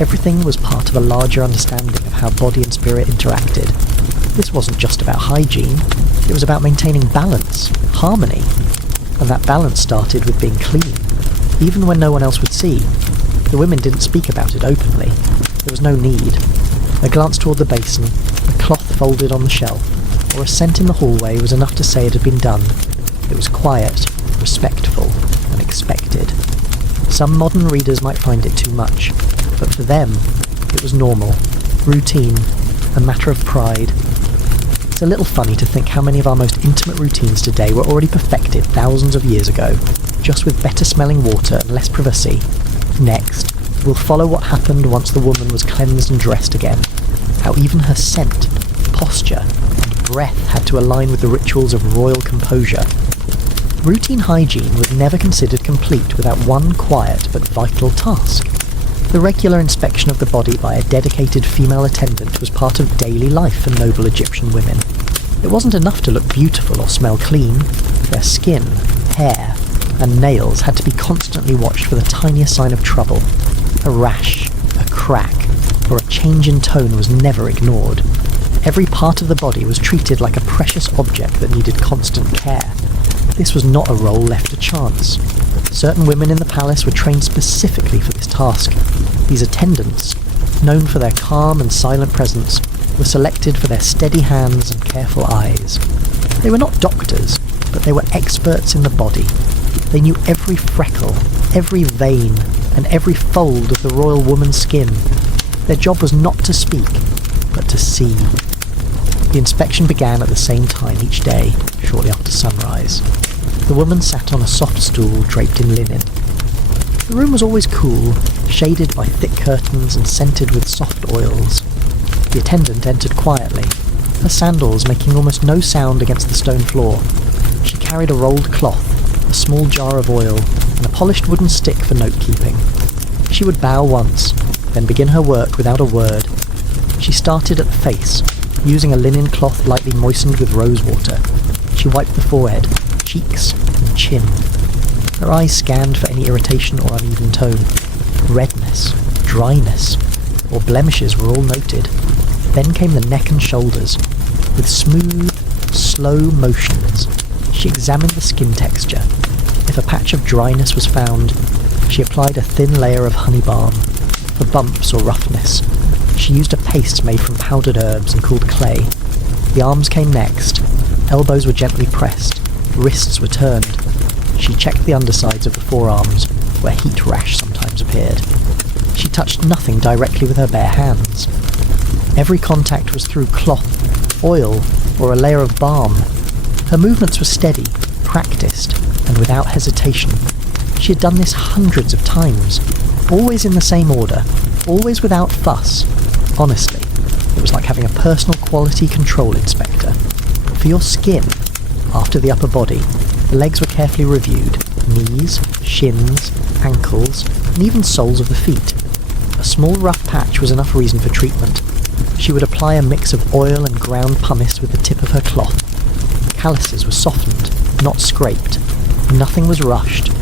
Everything was part of a larger understanding of how body and spirit interacted. This wasn't just about hygiene, it was about maintaining balance, harmony. And that balance started with being clean, even when no one else would see. The women didn't speak about it openly. There was no need. A glance toward the basin, a cloth folded on the shelf, or a scent in the hallway was enough to say it had been done. It was quiet, respectful, and expected. Some modern readers might find it too much, but for them, it was normal, routine, a matter of pride. It's a little funny to think how many of our most intimate routines today were already perfected thousands of years ago, just with better smelling water and less privacy. Next, we'll follow what happened once the woman was cleansed and dressed again, how even her scent, posture, and breath had to align with the rituals of royal composure. Routine hygiene was never considered complete without one quiet but vital task. The regular inspection of the body by a dedicated female attendant was part of daily life for noble Egyptian women. It wasn't enough to look beautiful or smell clean. Their skin, hair, and nails had to be constantly watched for the tiniest sign of trouble. A rash, a crack, or a change in tone was never ignored. Every part of the body was treated like a precious object that needed constant care. This was not a role left to chance. Certain women in the palace were trained specifically for this task. These attendants, known for their calm and silent presence, were selected for their steady hands and careful eyes. They were not doctors, but they were experts in the body. They knew every freckle, every vein, and every fold of the royal woman's skin. Their job was not to speak, but to see. The inspection began at the same time each day, shortly after sunrise. The woman sat on a soft stool draped in linen. The room was always cool, shaded by thick curtains and scented with soft oils. The attendant entered quietly, her sandals making almost no sound against the stone floor. She carried a rolled cloth, a small jar of oil, and a polished wooden stick for note-keeping. She would bow once, then begin her work without a word. She started at the face, using a linen cloth lightly moistened with rose water. She wiped the forehead, cheeks, and chin. Her eyes scanned for any irritation or uneven tone. Redness, dryness, or blemishes were all noted. Then came the neck and shoulders. With smooth, slow motions, she examined the skin texture. If a patch of dryness was found, she applied a thin layer of honey balm. For bumps or roughness, she used a paste made from powdered herbs and called clay. The arms came next. Elbows were gently pressed. Wrists were turned. She checked the undersides of the forearms, where heat rash sometimes appeared. She touched nothing directly with her bare hands. Every contact was through cloth, oil, or a layer of balm. Her movements were steady, practiced, and without hesitation. She had done this hundreds of times, always in the same order, always without fuss. Honestly, it was like having a personal quality control inspector. For your skin, after the upper body, the legs were carefully reviewed, knees, shins, ankles, and even soles of the feet. A small rough patch was enough reason for treatment. She would apply a mix of oil and ground pumice with the tip of her cloth. The calluses were softened, not scraped. Nothing was rushed.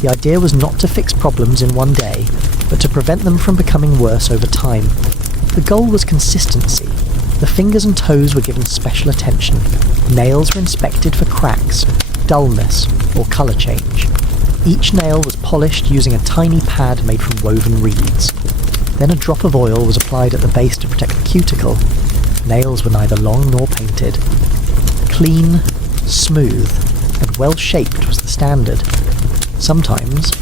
The idea was not to fix problems in one day, but to prevent them from becoming worse over time. The goal was consistency. The fingers and toes were given special attention. Nails were inspected for cracks, dullness, or colour change. Each nail was polished using a tiny pad made from woven reeds. Then a drop of oil was applied at the base to protect the cuticle. Nails were neither long nor painted. Clean, smooth, and well-shaped was the standard. Sometimes,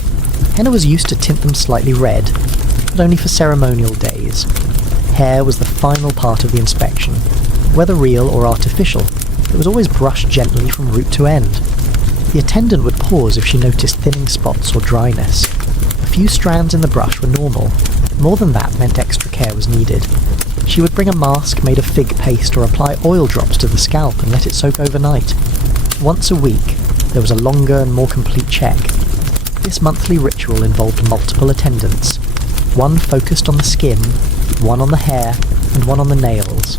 henna was used to tint them slightly red, but only for ceremonial days. Hair was the final part of the inspection. Whether real or artificial, it was always brushed gently from root to end. The attendant would pause if she noticed thinning spots or dryness. A few strands in the brush were normal. More than that meant extra care was needed. She would bring a mask made of fig paste or apply oil drops to the scalp and let it soak overnight. Once a week, there was a longer and more complete check. This monthly ritual involved multiple attendants. One focused on the skin, one on the hair, and one on the nails.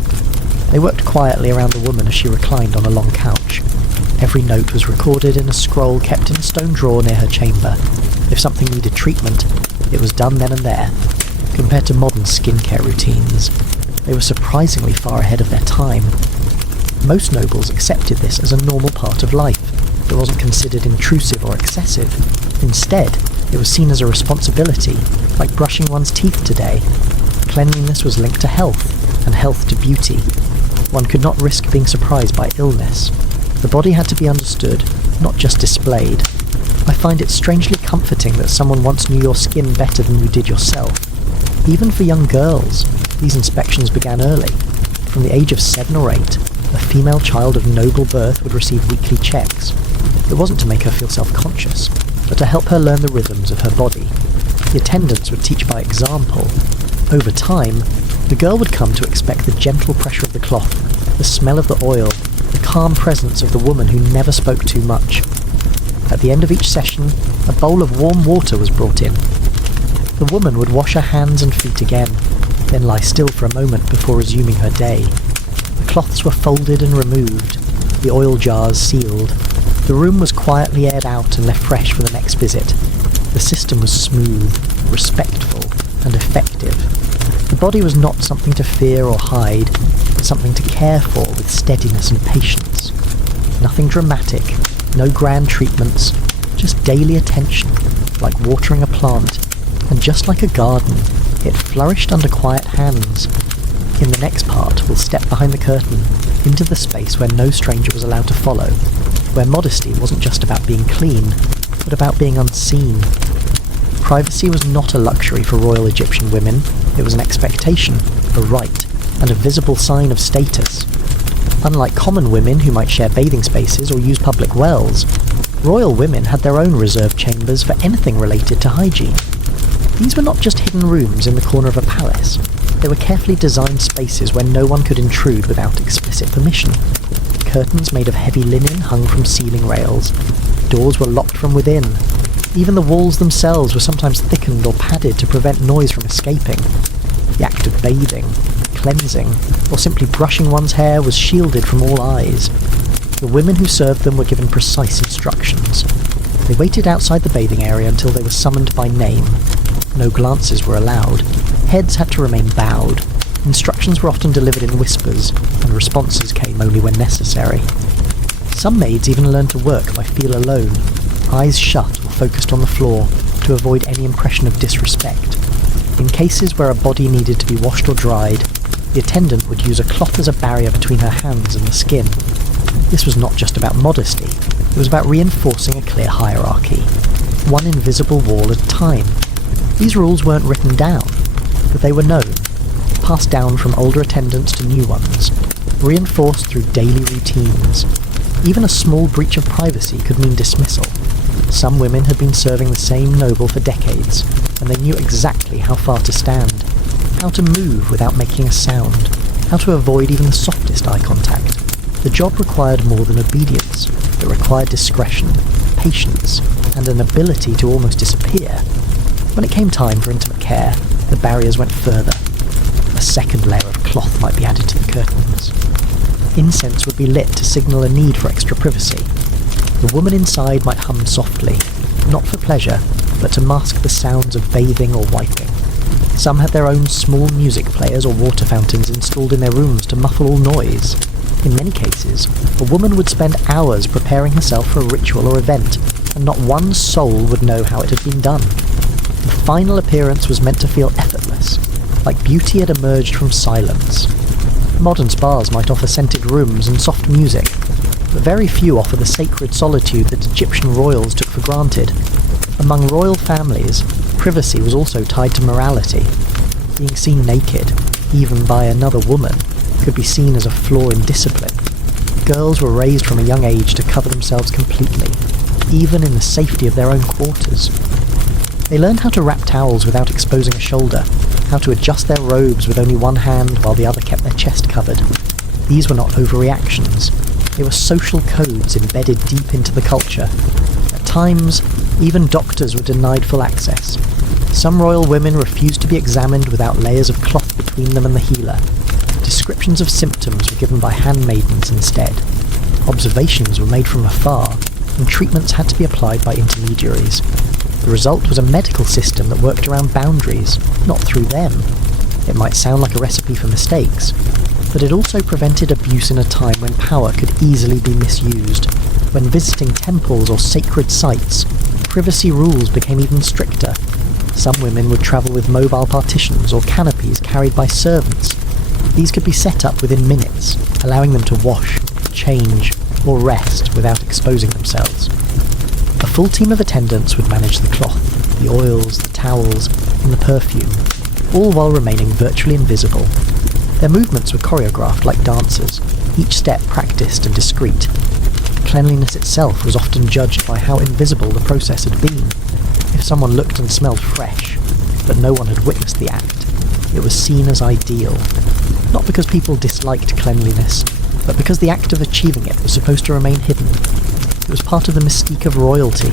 They worked quietly around the woman as she reclined on a long couch. Every note was recorded in a scroll kept in a stone drawer near her chamber. If something needed treatment, it was done then and there. Compared to modern skincare routines, they were surprisingly far ahead of their time. Most nobles accepted this as a normal part of life. It wasn't considered intrusive or excessive. Instead, it was seen as a responsibility, like brushing one's teeth today. Cleanliness was linked to health, and health to beauty. One could not risk being surprised by illness. The body had to be understood, not just displayed. I find it strangely comforting that someone once knew your skin better than you did yourself. Even for young girls, these inspections began early. From the age of 7 or 8, a female child of noble birth would receive weekly checks. It wasn't to make her feel self-conscious, but to help her learn the rhythms of her body. The attendants would teach by example. Over time, the girl would come to expect the gentle pressure of the cloth, the smell of the oil, the calm presence of the woman who never spoke too much. At the end of each session, a bowl of warm water was brought in. The woman would wash her hands and feet again, then lie still for a moment before resuming her day. The cloths were folded and removed, the oil jars sealed. The room was quietly aired out and left fresh for the next visit. The system was smooth, respectful, and effective. The body was not something to fear or hide, but something to care for with steadiness and patience. Nothing dramatic, no grand treatments, just daily attention, like watering a plant, and just like a garden, it flourished under quiet hands. In the next part, we'll step behind the curtain, into the space where no stranger was allowed to follow, where modesty wasn't just about being clean, but about being unseen. Privacy was not a luxury for royal Egyptian women, it was an expectation, a right, and a visible sign of status. Unlike common women who might share bathing spaces or use public wells, royal women had their own reserved chambers for anything related to hygiene. These were not just hidden rooms in the corner of a palace. They were carefully designed spaces where no one could intrude without explicit permission. Curtains made of heavy linen hung from ceiling rails. Doors were locked from within. Even the walls themselves were sometimes thickened or padded to prevent noise from escaping. The act of bathing, cleansing, or simply brushing one's hair was shielded from all eyes. The women who served them were given precise instructions. They waited outside the bathing area until they were summoned by name. No glances were allowed. Heads had to remain bowed. Instructions were often delivered in whispers, and responses came only when necessary. Some maids even learned to work by feel alone, eyes shut or focused on the floor, to avoid any impression of disrespect. In cases where a body needed to be washed or dried, the attendant would use a cloth as a barrier between her hands and the skin. This was not just about modesty, it was about reinforcing a clear hierarchy. One invisible wall at a time. These rules weren't written down, but they were known, passed down from older attendants to new ones, reinforced through daily routines. Even a small breach of privacy could mean dismissal. Some women had been serving the same noble for decades, and they knew exactly how far to stand, how to move without making a sound, how to avoid even the softest eye contact. The job required more than obedience. It required discretion, patience, and an ability to almost disappear. When it came time for intimate care, the barriers went further. A second layer of cloth might be added to the curtains. Incense would be lit to signal a need for extra privacy. The woman inside might hum softly, not for pleasure, but to mask the sounds of bathing or wiping. Some had their own small music players or water fountains installed in their rooms to muffle all noise. In many cases, a woman would spend hours preparing herself for a ritual or event, and not one soul would know how it had been done. The final appearance was meant to feel effortless, like beauty had emerged from silence. Modern spas might offer scented rooms and soft music, but very few offer the sacred solitude that Egyptian royals took for granted. Among royal families, privacy was also tied to morality. Being seen naked, even by another woman, could be seen as a flaw in discipline. Girls were raised from a young age to cover themselves completely, even in the safety of their own quarters. They learned how to wrap towels without exposing a shoulder, how to adjust their robes with only one hand while the other kept their chest covered. These were not overreactions. They were social codes embedded deep into the culture. At times, even doctors were denied full access. Some royal women refused to be examined without layers of cloth between them and the healer. Descriptions of symptoms were given by handmaidens instead. Observations were made from afar, and treatments had to be applied by intermediaries. The result was a medical system that worked around boundaries, not through them. It might sound like a recipe for mistakes, but it also prevented abuse in a time when power could easily be misused. When visiting temples or sacred sites, privacy rules became even stricter. Some women would travel with mobile partitions or canopies carried by servants. These could be set up within minutes, allowing them to wash, change, or rest without exposing themselves. A full team of attendants would manage the cloth, the oils, the towels, and the perfume, all while remaining virtually invisible. Their movements were choreographed like dancers, each step practiced and discreet. Cleanliness itself was often judged by how invisible the process had been. If someone looked and smelled fresh, but no one had witnessed the act, it was seen as ideal. Not because people disliked cleanliness, but because the act of achieving it was supposed to remain hidden. It was part of the mystique of royalty,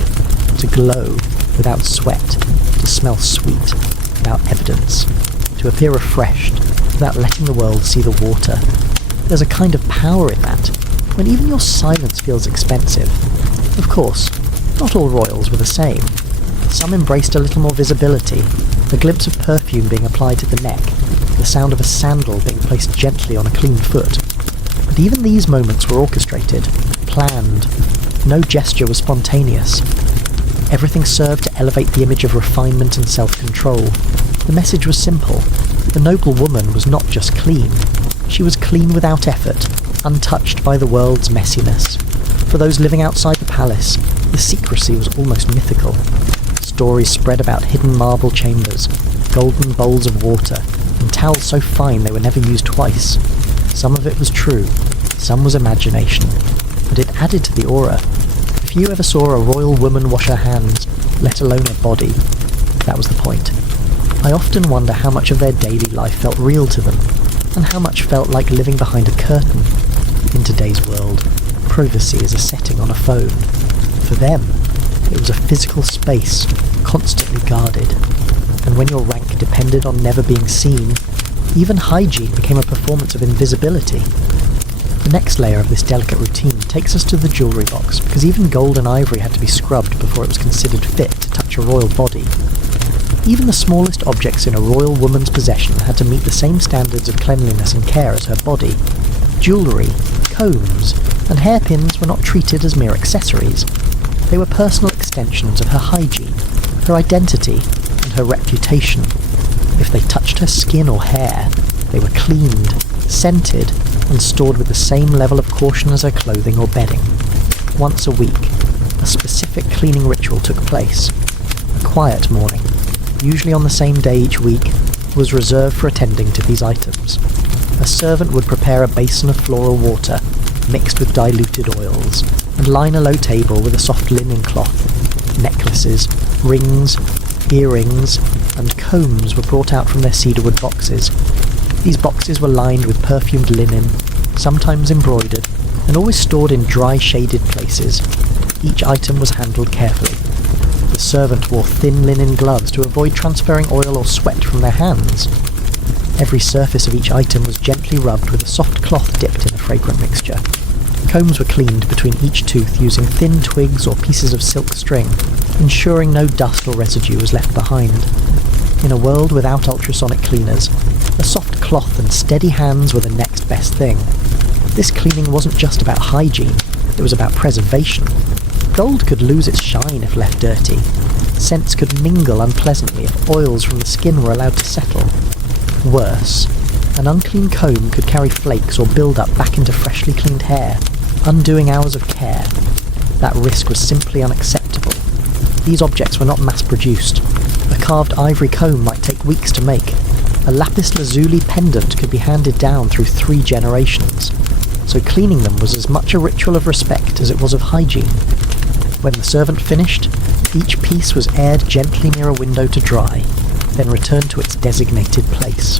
to glow without sweat, to smell sweet without evidence, to appear refreshed without letting the world see the water. There's a kind of power in that, when even your silence feels expensive. Of course, not all royals were the same. Some embraced a little more visibility, a glimpse of perfume being applied to the neck, the sound of a sandal being placed gently on a clean foot. But even these moments were orchestrated, planned. No gesture was spontaneous. Everything served to elevate the image of refinement and self-control. The message was simple. The noble woman was not just clean. She was clean without effort, untouched by the world's messiness. For those living outside the palace, the secrecy was almost mythical. Stories spread about hidden marble chambers, golden bowls of water, and towels so fine they were never used twice. Some of it was true, some was imagination, but it added to the aura. If you ever saw a royal woman wash her hands, let alone her body, that was the point. I often wonder how much of their daily life felt real to them, and how much felt like living behind a curtain. In today's world, privacy is a setting on a phone. For them, it was a physical space, constantly guarded. And when your rank depended on never being seen, even hygiene became a performance of invisibility. The next layer of this delicate routine takes us to the jewellery box, because even gold and ivory had to be scrubbed before it was considered fit to touch a royal body. Even the smallest objects in a royal woman's possession had to meet the same standards of cleanliness and care as her body. Jewellery, combs, and hairpins were not treated as mere accessories. They were personal extensions of her hygiene, her identity, and her reputation. If they touched her skin or hair, they were cleaned, scented, and stored with the same level of caution as her clothing or bedding. Once a week, a specific cleaning ritual took place. A quiet morning, usually on the same day each week, was reserved for attending to these items. A servant would prepare a basin of floral water, mixed with diluted oils, and line a low table with a soft linen cloth. Necklaces, rings, earrings, and combs were brought out from their cedarwood boxes. These boxes were lined with perfumed linen, sometimes embroidered, and always stored in dry, shaded places. Each item was handled carefully. The servant wore thin linen gloves to avoid transferring oil or sweat from their hands. Every surface of each item was gently rubbed with a soft cloth dipped in a fragrant mixture. Combs were cleaned between each tooth using thin twigs or pieces of silk string, ensuring no dust or residue was left behind. In a world without ultrasonic cleaners, a soft cloth and steady hands were the next best thing. This cleaning wasn't just about hygiene, it was about preservation. Gold could lose its shine if left dirty. Scents could mingle unpleasantly if oils from the skin were allowed to settle. Worse, an unclean comb could carry flakes or build up back into freshly cleaned hair, undoing hours of care. That risk was simply unacceptable. These objects were not mass-produced. A carved ivory comb might take weeks to make. A lapis lazuli pendant could be handed down through 3 generations. So cleaning them was as much a ritual of respect as it was of hygiene. When the servant finished, each piece was aired gently near a window to dry, then returned to its designated place.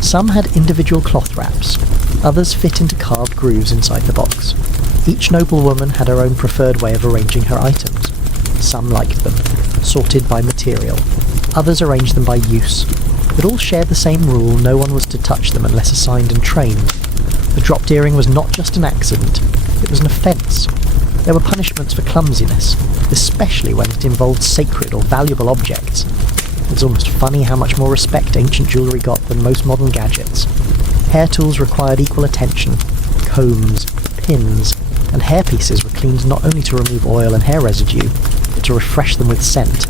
Some had individual cloth wraps, others fit into carved grooves inside the box. Each noble woman had her own preferred way of arranging her items. Some liked them, sorted by material. Others arranged them by use. But all shared the same rule: no one was to touch them unless assigned and trained. The dropped earring was not just an accident, it was an offence. There were punishments for clumsiness, especially when it involved sacred or valuable objects. It's almost funny how much more respect ancient jewellery got than most modern gadgets. Hair tools required equal attention. Combs, pins, and hairpieces were cleaned not only to remove oil and hair residue, but to refresh them with scent.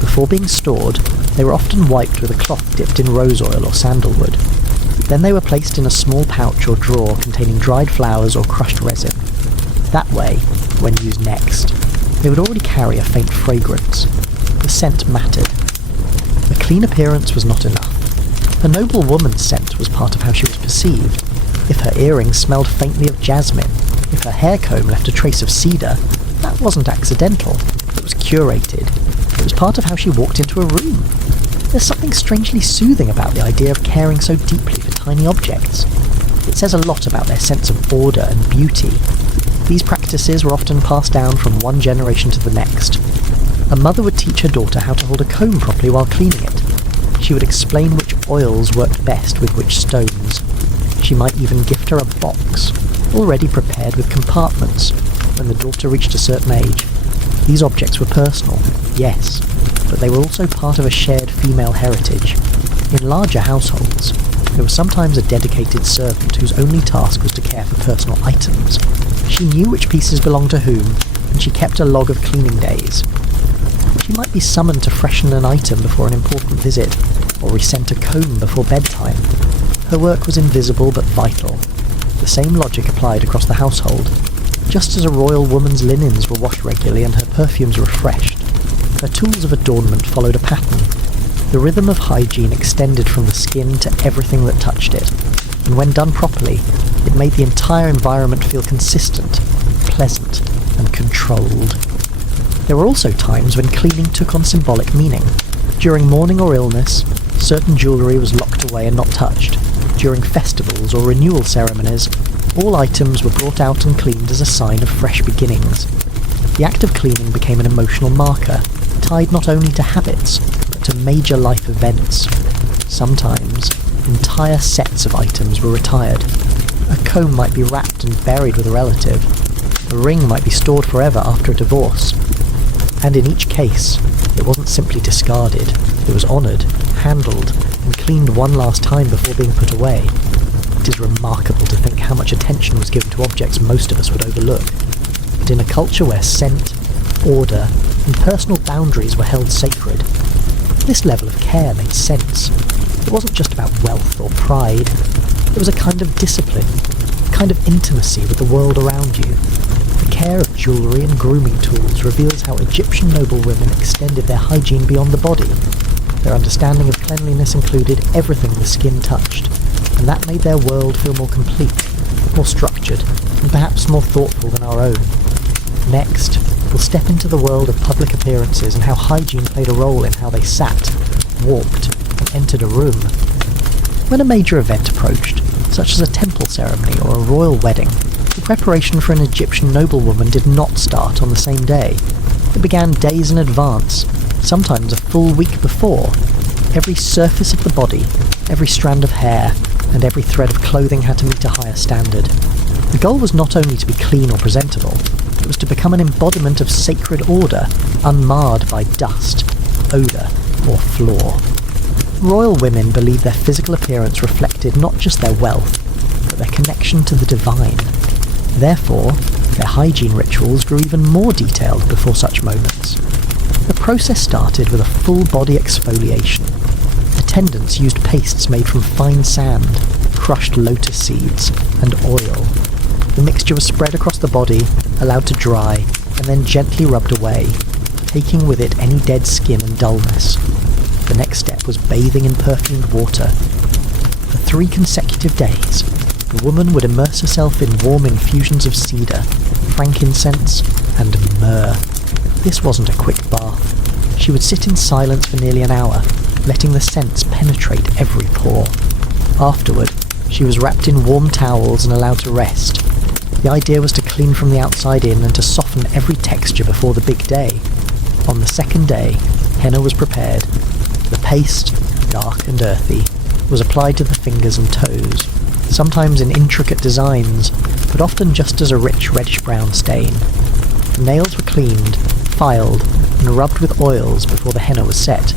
Before being stored, they were often wiped with a cloth dipped in rose oil or sandalwood. Then they were placed in a small pouch or drawer containing dried flowers or crushed resin. That way, when used next, They would already carry a faint fragrance. The scent mattered. A clean appearance was not enough. A noble woman's scent was part of how she was perceived. If her earrings smelled faintly of jasmine, if her hair comb left a trace of cedar, that wasn't accidental. It was curated. It was part of how she walked into a room. There's something strangely soothing about the idea of caring so deeply for tiny objects. It says a lot about their sense of order and beauty. These practices were often passed down from one generation to the next. A mother would teach her daughter how to hold a comb properly while cleaning it. She would explain which oils worked best with which stones. She might even gift her a box, already prepared with compartments, when the daughter reached a certain age. These objects were personal, yes, but they were also part of a shared female heritage. In larger households, there was sometimes a dedicated servant whose only task was to care for personal items. She knew which pieces belonged to whom, and she kept a log of cleaning days. She might be summoned to freshen an item before an important visit, or rescent a comb before bedtime. Her work was invisible but vital. The same logic applied across the household. Just as a royal woman's linens were washed regularly and her perfumes refreshed, her tools of adornment followed a pattern. The rhythm of hygiene extended from the skin to everything that touched it, and when done properly, it made the entire environment feel consistent, pleasant, and controlled. There were also times when cleaning took on symbolic meaning. During mourning or illness, certain jewellery was locked away and not touched. During festivals or renewal ceremonies, all items were brought out and cleaned as a sign of fresh beginnings. The act of cleaning became an emotional marker, tied not only to habits, but to major life events. Sometimes, entire sets of items were retired. A comb might be wrapped and buried with a relative. A ring might be stored forever after a divorce. And in each case, it wasn't simply discarded. It was honoured, handled, and cleaned one last time before being put away. It is remarkable to think how much attention was given to objects most of us would overlook. But in a culture where scent, order, and personal boundaries were held sacred, this level of care made sense. It wasn't just about wealth or pride. It was a kind of discipline, a kind of intimacy with the world around you. The care of jewellery and grooming tools reveals how Egyptian noblewomen extended their hygiene beyond the body. Their understanding of cleanliness included everything the skin touched, and that made their world feel more complete, more structured, and perhaps more thoughtful than our own. Next, we'll step into the world of public appearances and how hygiene played a role in how they sat, walked, and entered a room. When a major event approached, such as a temple ceremony or a royal wedding, the preparation for an Egyptian noblewoman did not start on the same day. It began days in advance, sometimes a full week before. Every surface of the body, every strand of hair, and every thread of clothing had to meet a higher standard. The goal was not only to be clean or presentable, it was to become an embodiment of sacred order, unmarred by dust, odour, or flaw. Royal women believed their physical appearance reflected not just their wealth, but their connection to the divine. Therefore, their hygiene rituals grew even more detailed before such moments. The process started with a full-body exfoliation. Attendants used pastes made from fine sand, crushed lotus seeds, and oil. The mixture was spread across the body, allowed to dry, and then gently rubbed away, taking with it any dead skin and dullness. The next step was bathing in perfumed water. For 3 consecutive days, the woman would immerse herself in warm infusions of cedar, frankincense, and myrrh. This wasn't a quick bath. She would sit in silence for nearly an hour, letting the scents penetrate every pore. Afterward, she was wrapped in warm towels and allowed to rest. The idea was to clean from the outside in and to soften every texture before the big day. On the second day, henna was prepared. The paste, dark and earthy, was applied to the fingers and toes, sometimes in intricate designs, but often just as a rich reddish-brown stain. The nails were cleaned, filed, and rubbed with oils before the henna was set.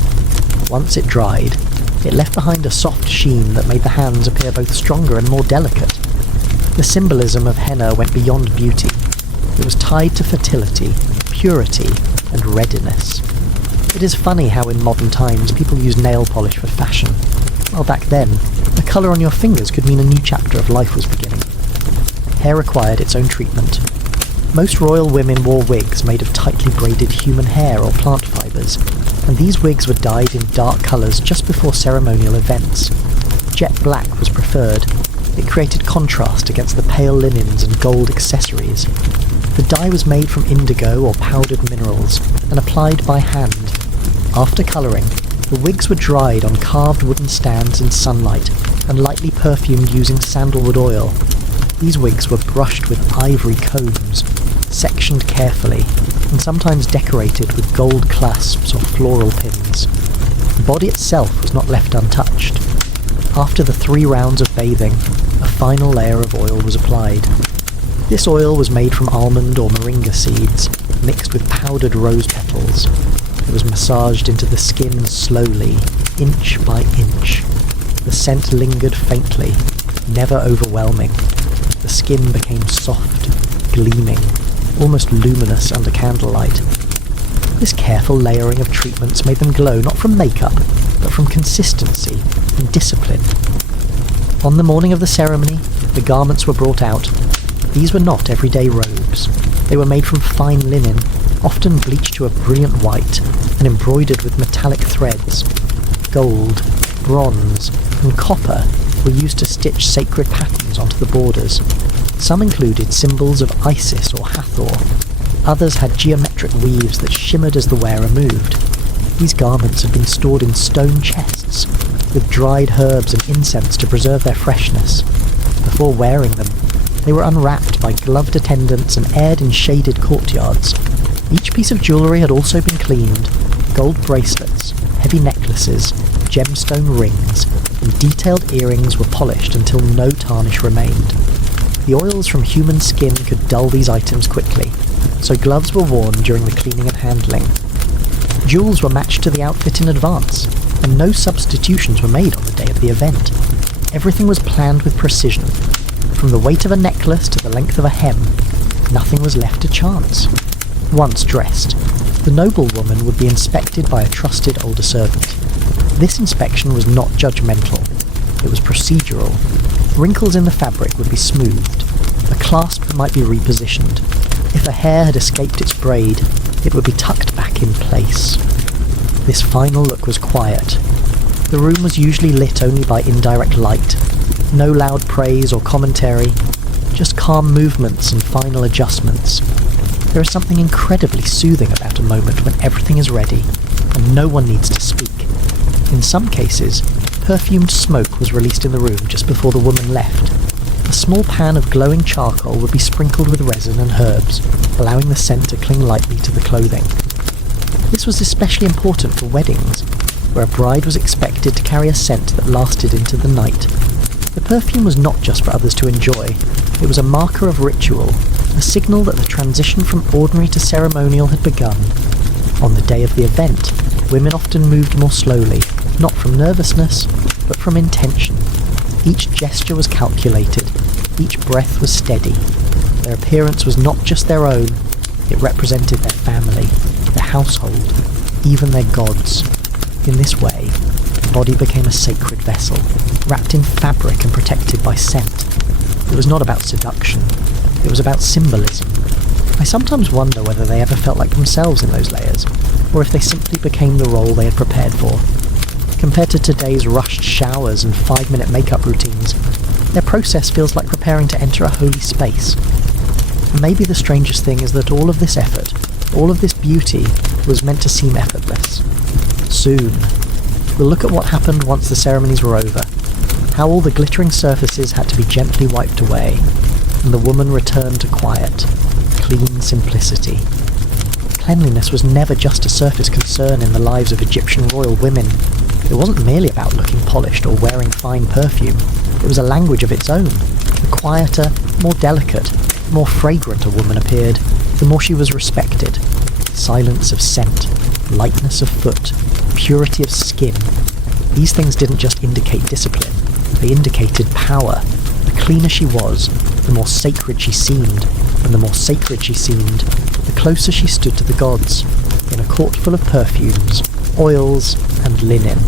Once it dried, it left behind a soft sheen that made the hands appear both stronger and more delicate. The symbolism of henna went beyond beauty. It was tied to fertility, purity, and readiness. It is funny how in modern times people use nail polish for fashion. Well, back then, the colour on your fingers could mean a new chapter of life was beginning. Hair required its own treatment. Most royal women wore wigs made of tightly braided human hair or plant fibres, and these wigs were dyed in dark colours just before ceremonial events. Jet black was preferred. It created contrast against the pale linens and gold accessories. The dye was made from indigo or powdered minerals and applied by hand. After colouring, the wigs were dried on carved wooden stands in sunlight and lightly perfumed using sandalwood oil. These wigs were brushed with ivory combs, sectioned carefully, and sometimes decorated with gold clasps or floral pins. The body itself was not left untouched. After the 3 rounds of bathing, a final layer of oil was applied. This oil was made from almond or moringa seeds, mixed with powdered rose petals. It was massaged into the skin slowly, inch by inch. The scent lingered faintly, never overwhelming. The skin became soft, gleaming, almost luminous under candlelight. This careful layering of treatments made them glow not from makeup, but from consistency and discipline. On the morning of the ceremony, the garments were brought out. These were not everyday robes. They were made from fine linen, often bleached to a brilliant white and embroidered with metallic threads. Gold, bronze, and copper were used to stitch sacred patterns onto the borders. Some included symbols of Isis or Hathor. Others had geometric weaves that shimmered as the wearer moved. These garments had been stored in stone chests, with dried herbs and incense to preserve their freshness. Before wearing them, they were unwrapped by gloved attendants and aired in shaded courtyards. Each piece of jewellery had also been cleaned. Gold bracelets, heavy necklaces, gemstone rings, and detailed earrings were polished until no tarnish remained. The oils from human skin could dull these items quickly, so gloves were worn during the cleaning and handling. Jewels were matched to the outfit in advance, and no substitutions were made on the day of the event. Everything was planned with precision. From the weight of a necklace to the length of a hem, nothing was left to chance. Once dressed, the noblewoman would be inspected by a trusted older servant. This inspection was not judgmental. It was procedural. Wrinkles in the fabric would be smoothed. A clasp might be repositioned. If a hair had escaped its braid, it would be tucked back in place. This final look was quiet. The room was usually lit only by indirect light. No loud praise or commentary, just calm movements and final adjustments. There is something incredibly soothing about a moment when everything is ready and no one needs to speak. In some cases, perfumed smoke was released in the room just before the woman left. A small pan of glowing charcoal would be sprinkled with resin and herbs, allowing the scent to cling lightly to the clothing. This was especially important for weddings, where a bride was expected to carry a scent that lasted into the night. The perfume was not just for others to enjoy, it was a marker of ritual, a signal that the transition from ordinary to ceremonial had begun. On the day of the event, women often moved more slowly, not from nervousness, but from intention. Each gesture was calculated, each breath was steady. Their appearance was not just their own, it represented their family, their household, even their gods. In this way, the body became a sacred vessel, wrapped in fabric and protected by scent. It was not about seduction, it was about symbolism. I sometimes wonder whether they ever felt like themselves in those layers, or if they simply became the role they had prepared for. Compared to today's rushed showers and 5-minute makeup routines, their process feels like preparing to enter a holy space. And maybe the strangest thing is that all of this effort, all of this beauty, was meant to seem effortless. Soon, we'll look at what happened once the ceremonies were over, how all the glittering surfaces had to be gently wiped away, and the woman returned to quiet, clean simplicity. Cleanliness was never just a surface concern in the lives of Egyptian royal women. It wasn't merely about looking polished or wearing fine perfume. It was a language of its own. The quieter, more delicate, more fragrant a woman appeared, the more she was respected. Silence of scent, lightness of foot, purity of skin. These things didn't just indicate discipline, they indicated power. The cleaner she was, the more sacred she seemed, and the more sacred she seemed, the closer she stood to the gods, in a court full of perfumes, oils, and linen.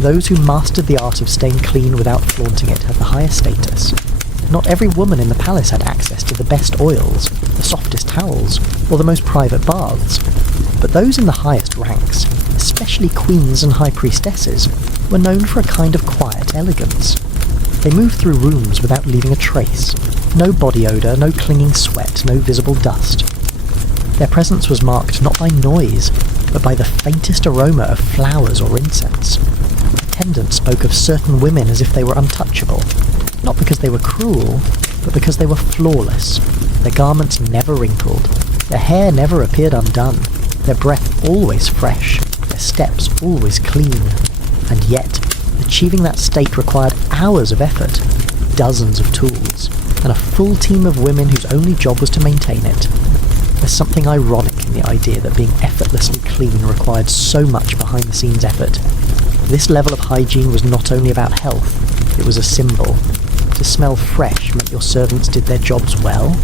Those who mastered the art of staying clean without flaunting it had the highest status. Not every woman in the palace had access to the best oils, the softest towels, or the most private baths. But those in the highest ranks, especially queens and high priestesses, were known for a kind of quiet elegance. They moved through rooms without leaving a trace. No body odour, no clinging sweat, no visible dust. Their presence was marked not by noise, but by the faintest aroma of flowers or incense. Attendants spoke of certain women as if they were untouchable, not because they were cruel, but because they were flawless. Their garments never wrinkled, their hair never appeared undone, their breath always fresh, their steps always clean. And yet, achieving that state required hours of effort, dozens of tools, and a full team of women whose only job was to maintain it. There's something ironic in the idea that being effortlessly clean required so much behind-the-scenes effort. This level of hygiene was not only about health, it was a symbol. To smell fresh meant your servants did their jobs well.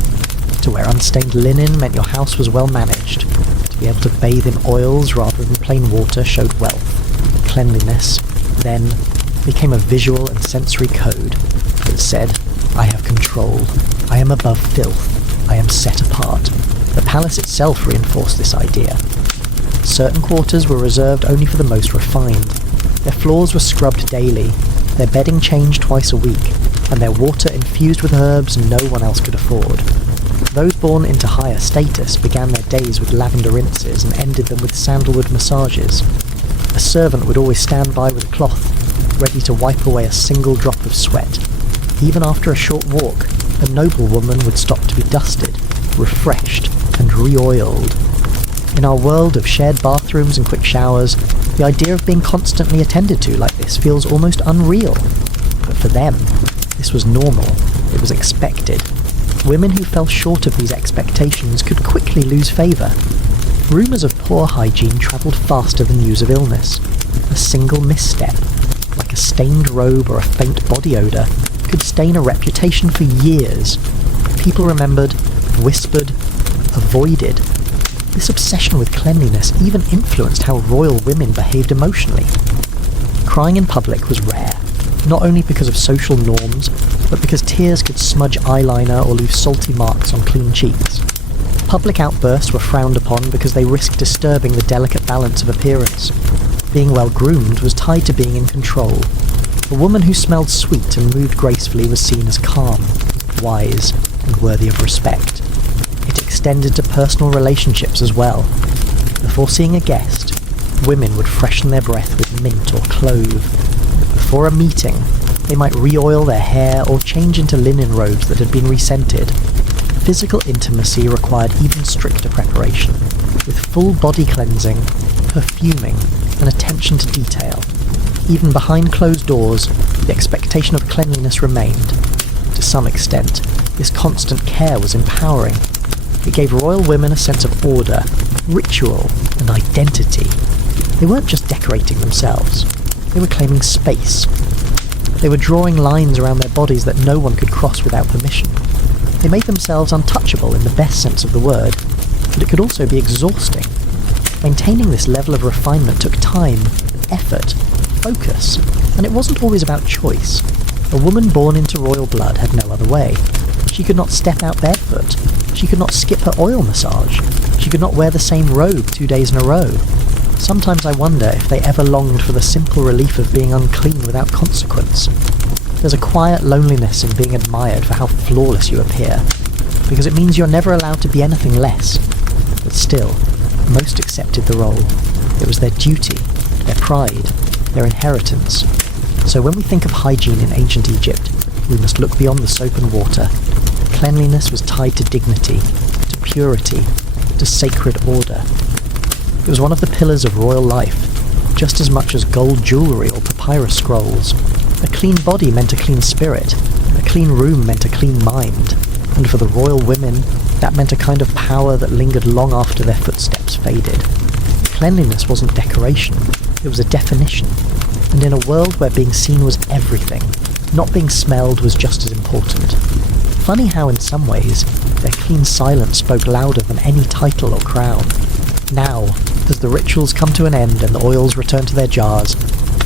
To wear unstained linen meant your house was well managed. To be able to bathe in oils rather than plain water showed wealth. Cleanliness, then, became a visual and sensory code that said, I have control, I am above filth, I am set apart. The palace itself reinforced this idea. Certain quarters were reserved only for the most refined. Their floors were scrubbed daily, their bedding changed twice a week, and their water infused with herbs no one else could afford. Those born into higher status began their days with lavender rinses and ended them with sandalwood massages. A servant would always stand by with a cloth, ready to wipe away a single drop of sweat. Even after a short walk, a noblewoman would stop to be dusted, refreshed, and re-oiled. In our world of shared bathrooms and quick showers, the idea of being constantly attended to like this feels almost unreal. But for them, this was normal. It was expected. Women who fell short of these expectations could quickly lose favour. Rumours of poor hygiene travelled faster than news of illness. A single misstep, like a stained robe or a faint body odour, could stain a reputation for years. People remembered, whispered, avoided. This obsession with cleanliness even influenced how royal women behaved emotionally. Crying in public was rare, not only because of social norms, but because tears could smudge eyeliner or leave salty marks on clean cheeks. Public outbursts were frowned upon because they risked disturbing the delicate balance of appearance. Being well-groomed was tied to being in control. A woman who smelled sweet and moved gracefully was seen as calm, wise, and worthy of respect. It extended to personal relationships as well. Before seeing a guest, women would freshen their breath with mint or clove. Before a meeting, they might re-oil their hair or change into linen robes that had been rescented. Physical intimacy required even stricter preparation, with full body cleansing, perfuming, and attention to detail. Even behind closed doors, the expectation of cleanliness remained. To some extent, this constant care was empowering. It gave royal women a sense of order, ritual, and identity. They weren't just decorating themselves. They were claiming space. They were drawing lines around their bodies that no one could cross without permission. They made themselves untouchable in the best sense of the word, but it could also be exhausting. Maintaining this level of refinement took time, effort, focus, and it wasn't always about choice. A woman born into royal blood had no other way. She could not step out barefoot. She could not skip her oil massage. She could not wear the same robe 2 days in a row. Sometimes I wonder if they ever longed for the simple relief of being unclean without consequence. There's a quiet loneliness in being admired for how flawless you appear, because it means you're never allowed to be anything less. But still, most accepted the role. It was their duty, their pride, their inheritance. So when we think of hygiene in ancient Egypt, we must look beyond the soap and water. Cleanliness was tied to dignity, to purity, to sacred order. It was one of the pillars of royal life, just as much as gold jewellery or papyrus scrolls. A clean body meant a clean spirit, a clean room meant a clean mind, and for the royal women, that meant a kind of power that lingered long after their footsteps faded. Cleanliness wasn't decoration, it was a definition, and in a world where being seen was everything, not being smelled was just as important. Funny how in some ways, their clean silence spoke louder than any title or crown. Now, as the rituals come to an end and the oils return to their jars,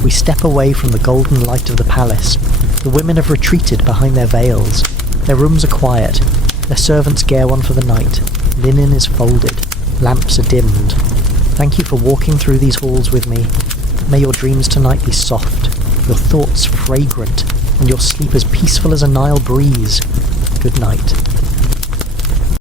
we step away from the golden light of the palace. The women have retreated behind their veils. Their rooms are quiet, Their servants gare one for the night. Linen is folded. Lamps are dimmed. Thank you for walking through these halls with me. May your dreams tonight be soft, your thoughts fragrant, and your sleep as peaceful as a Nile breeze. Good night.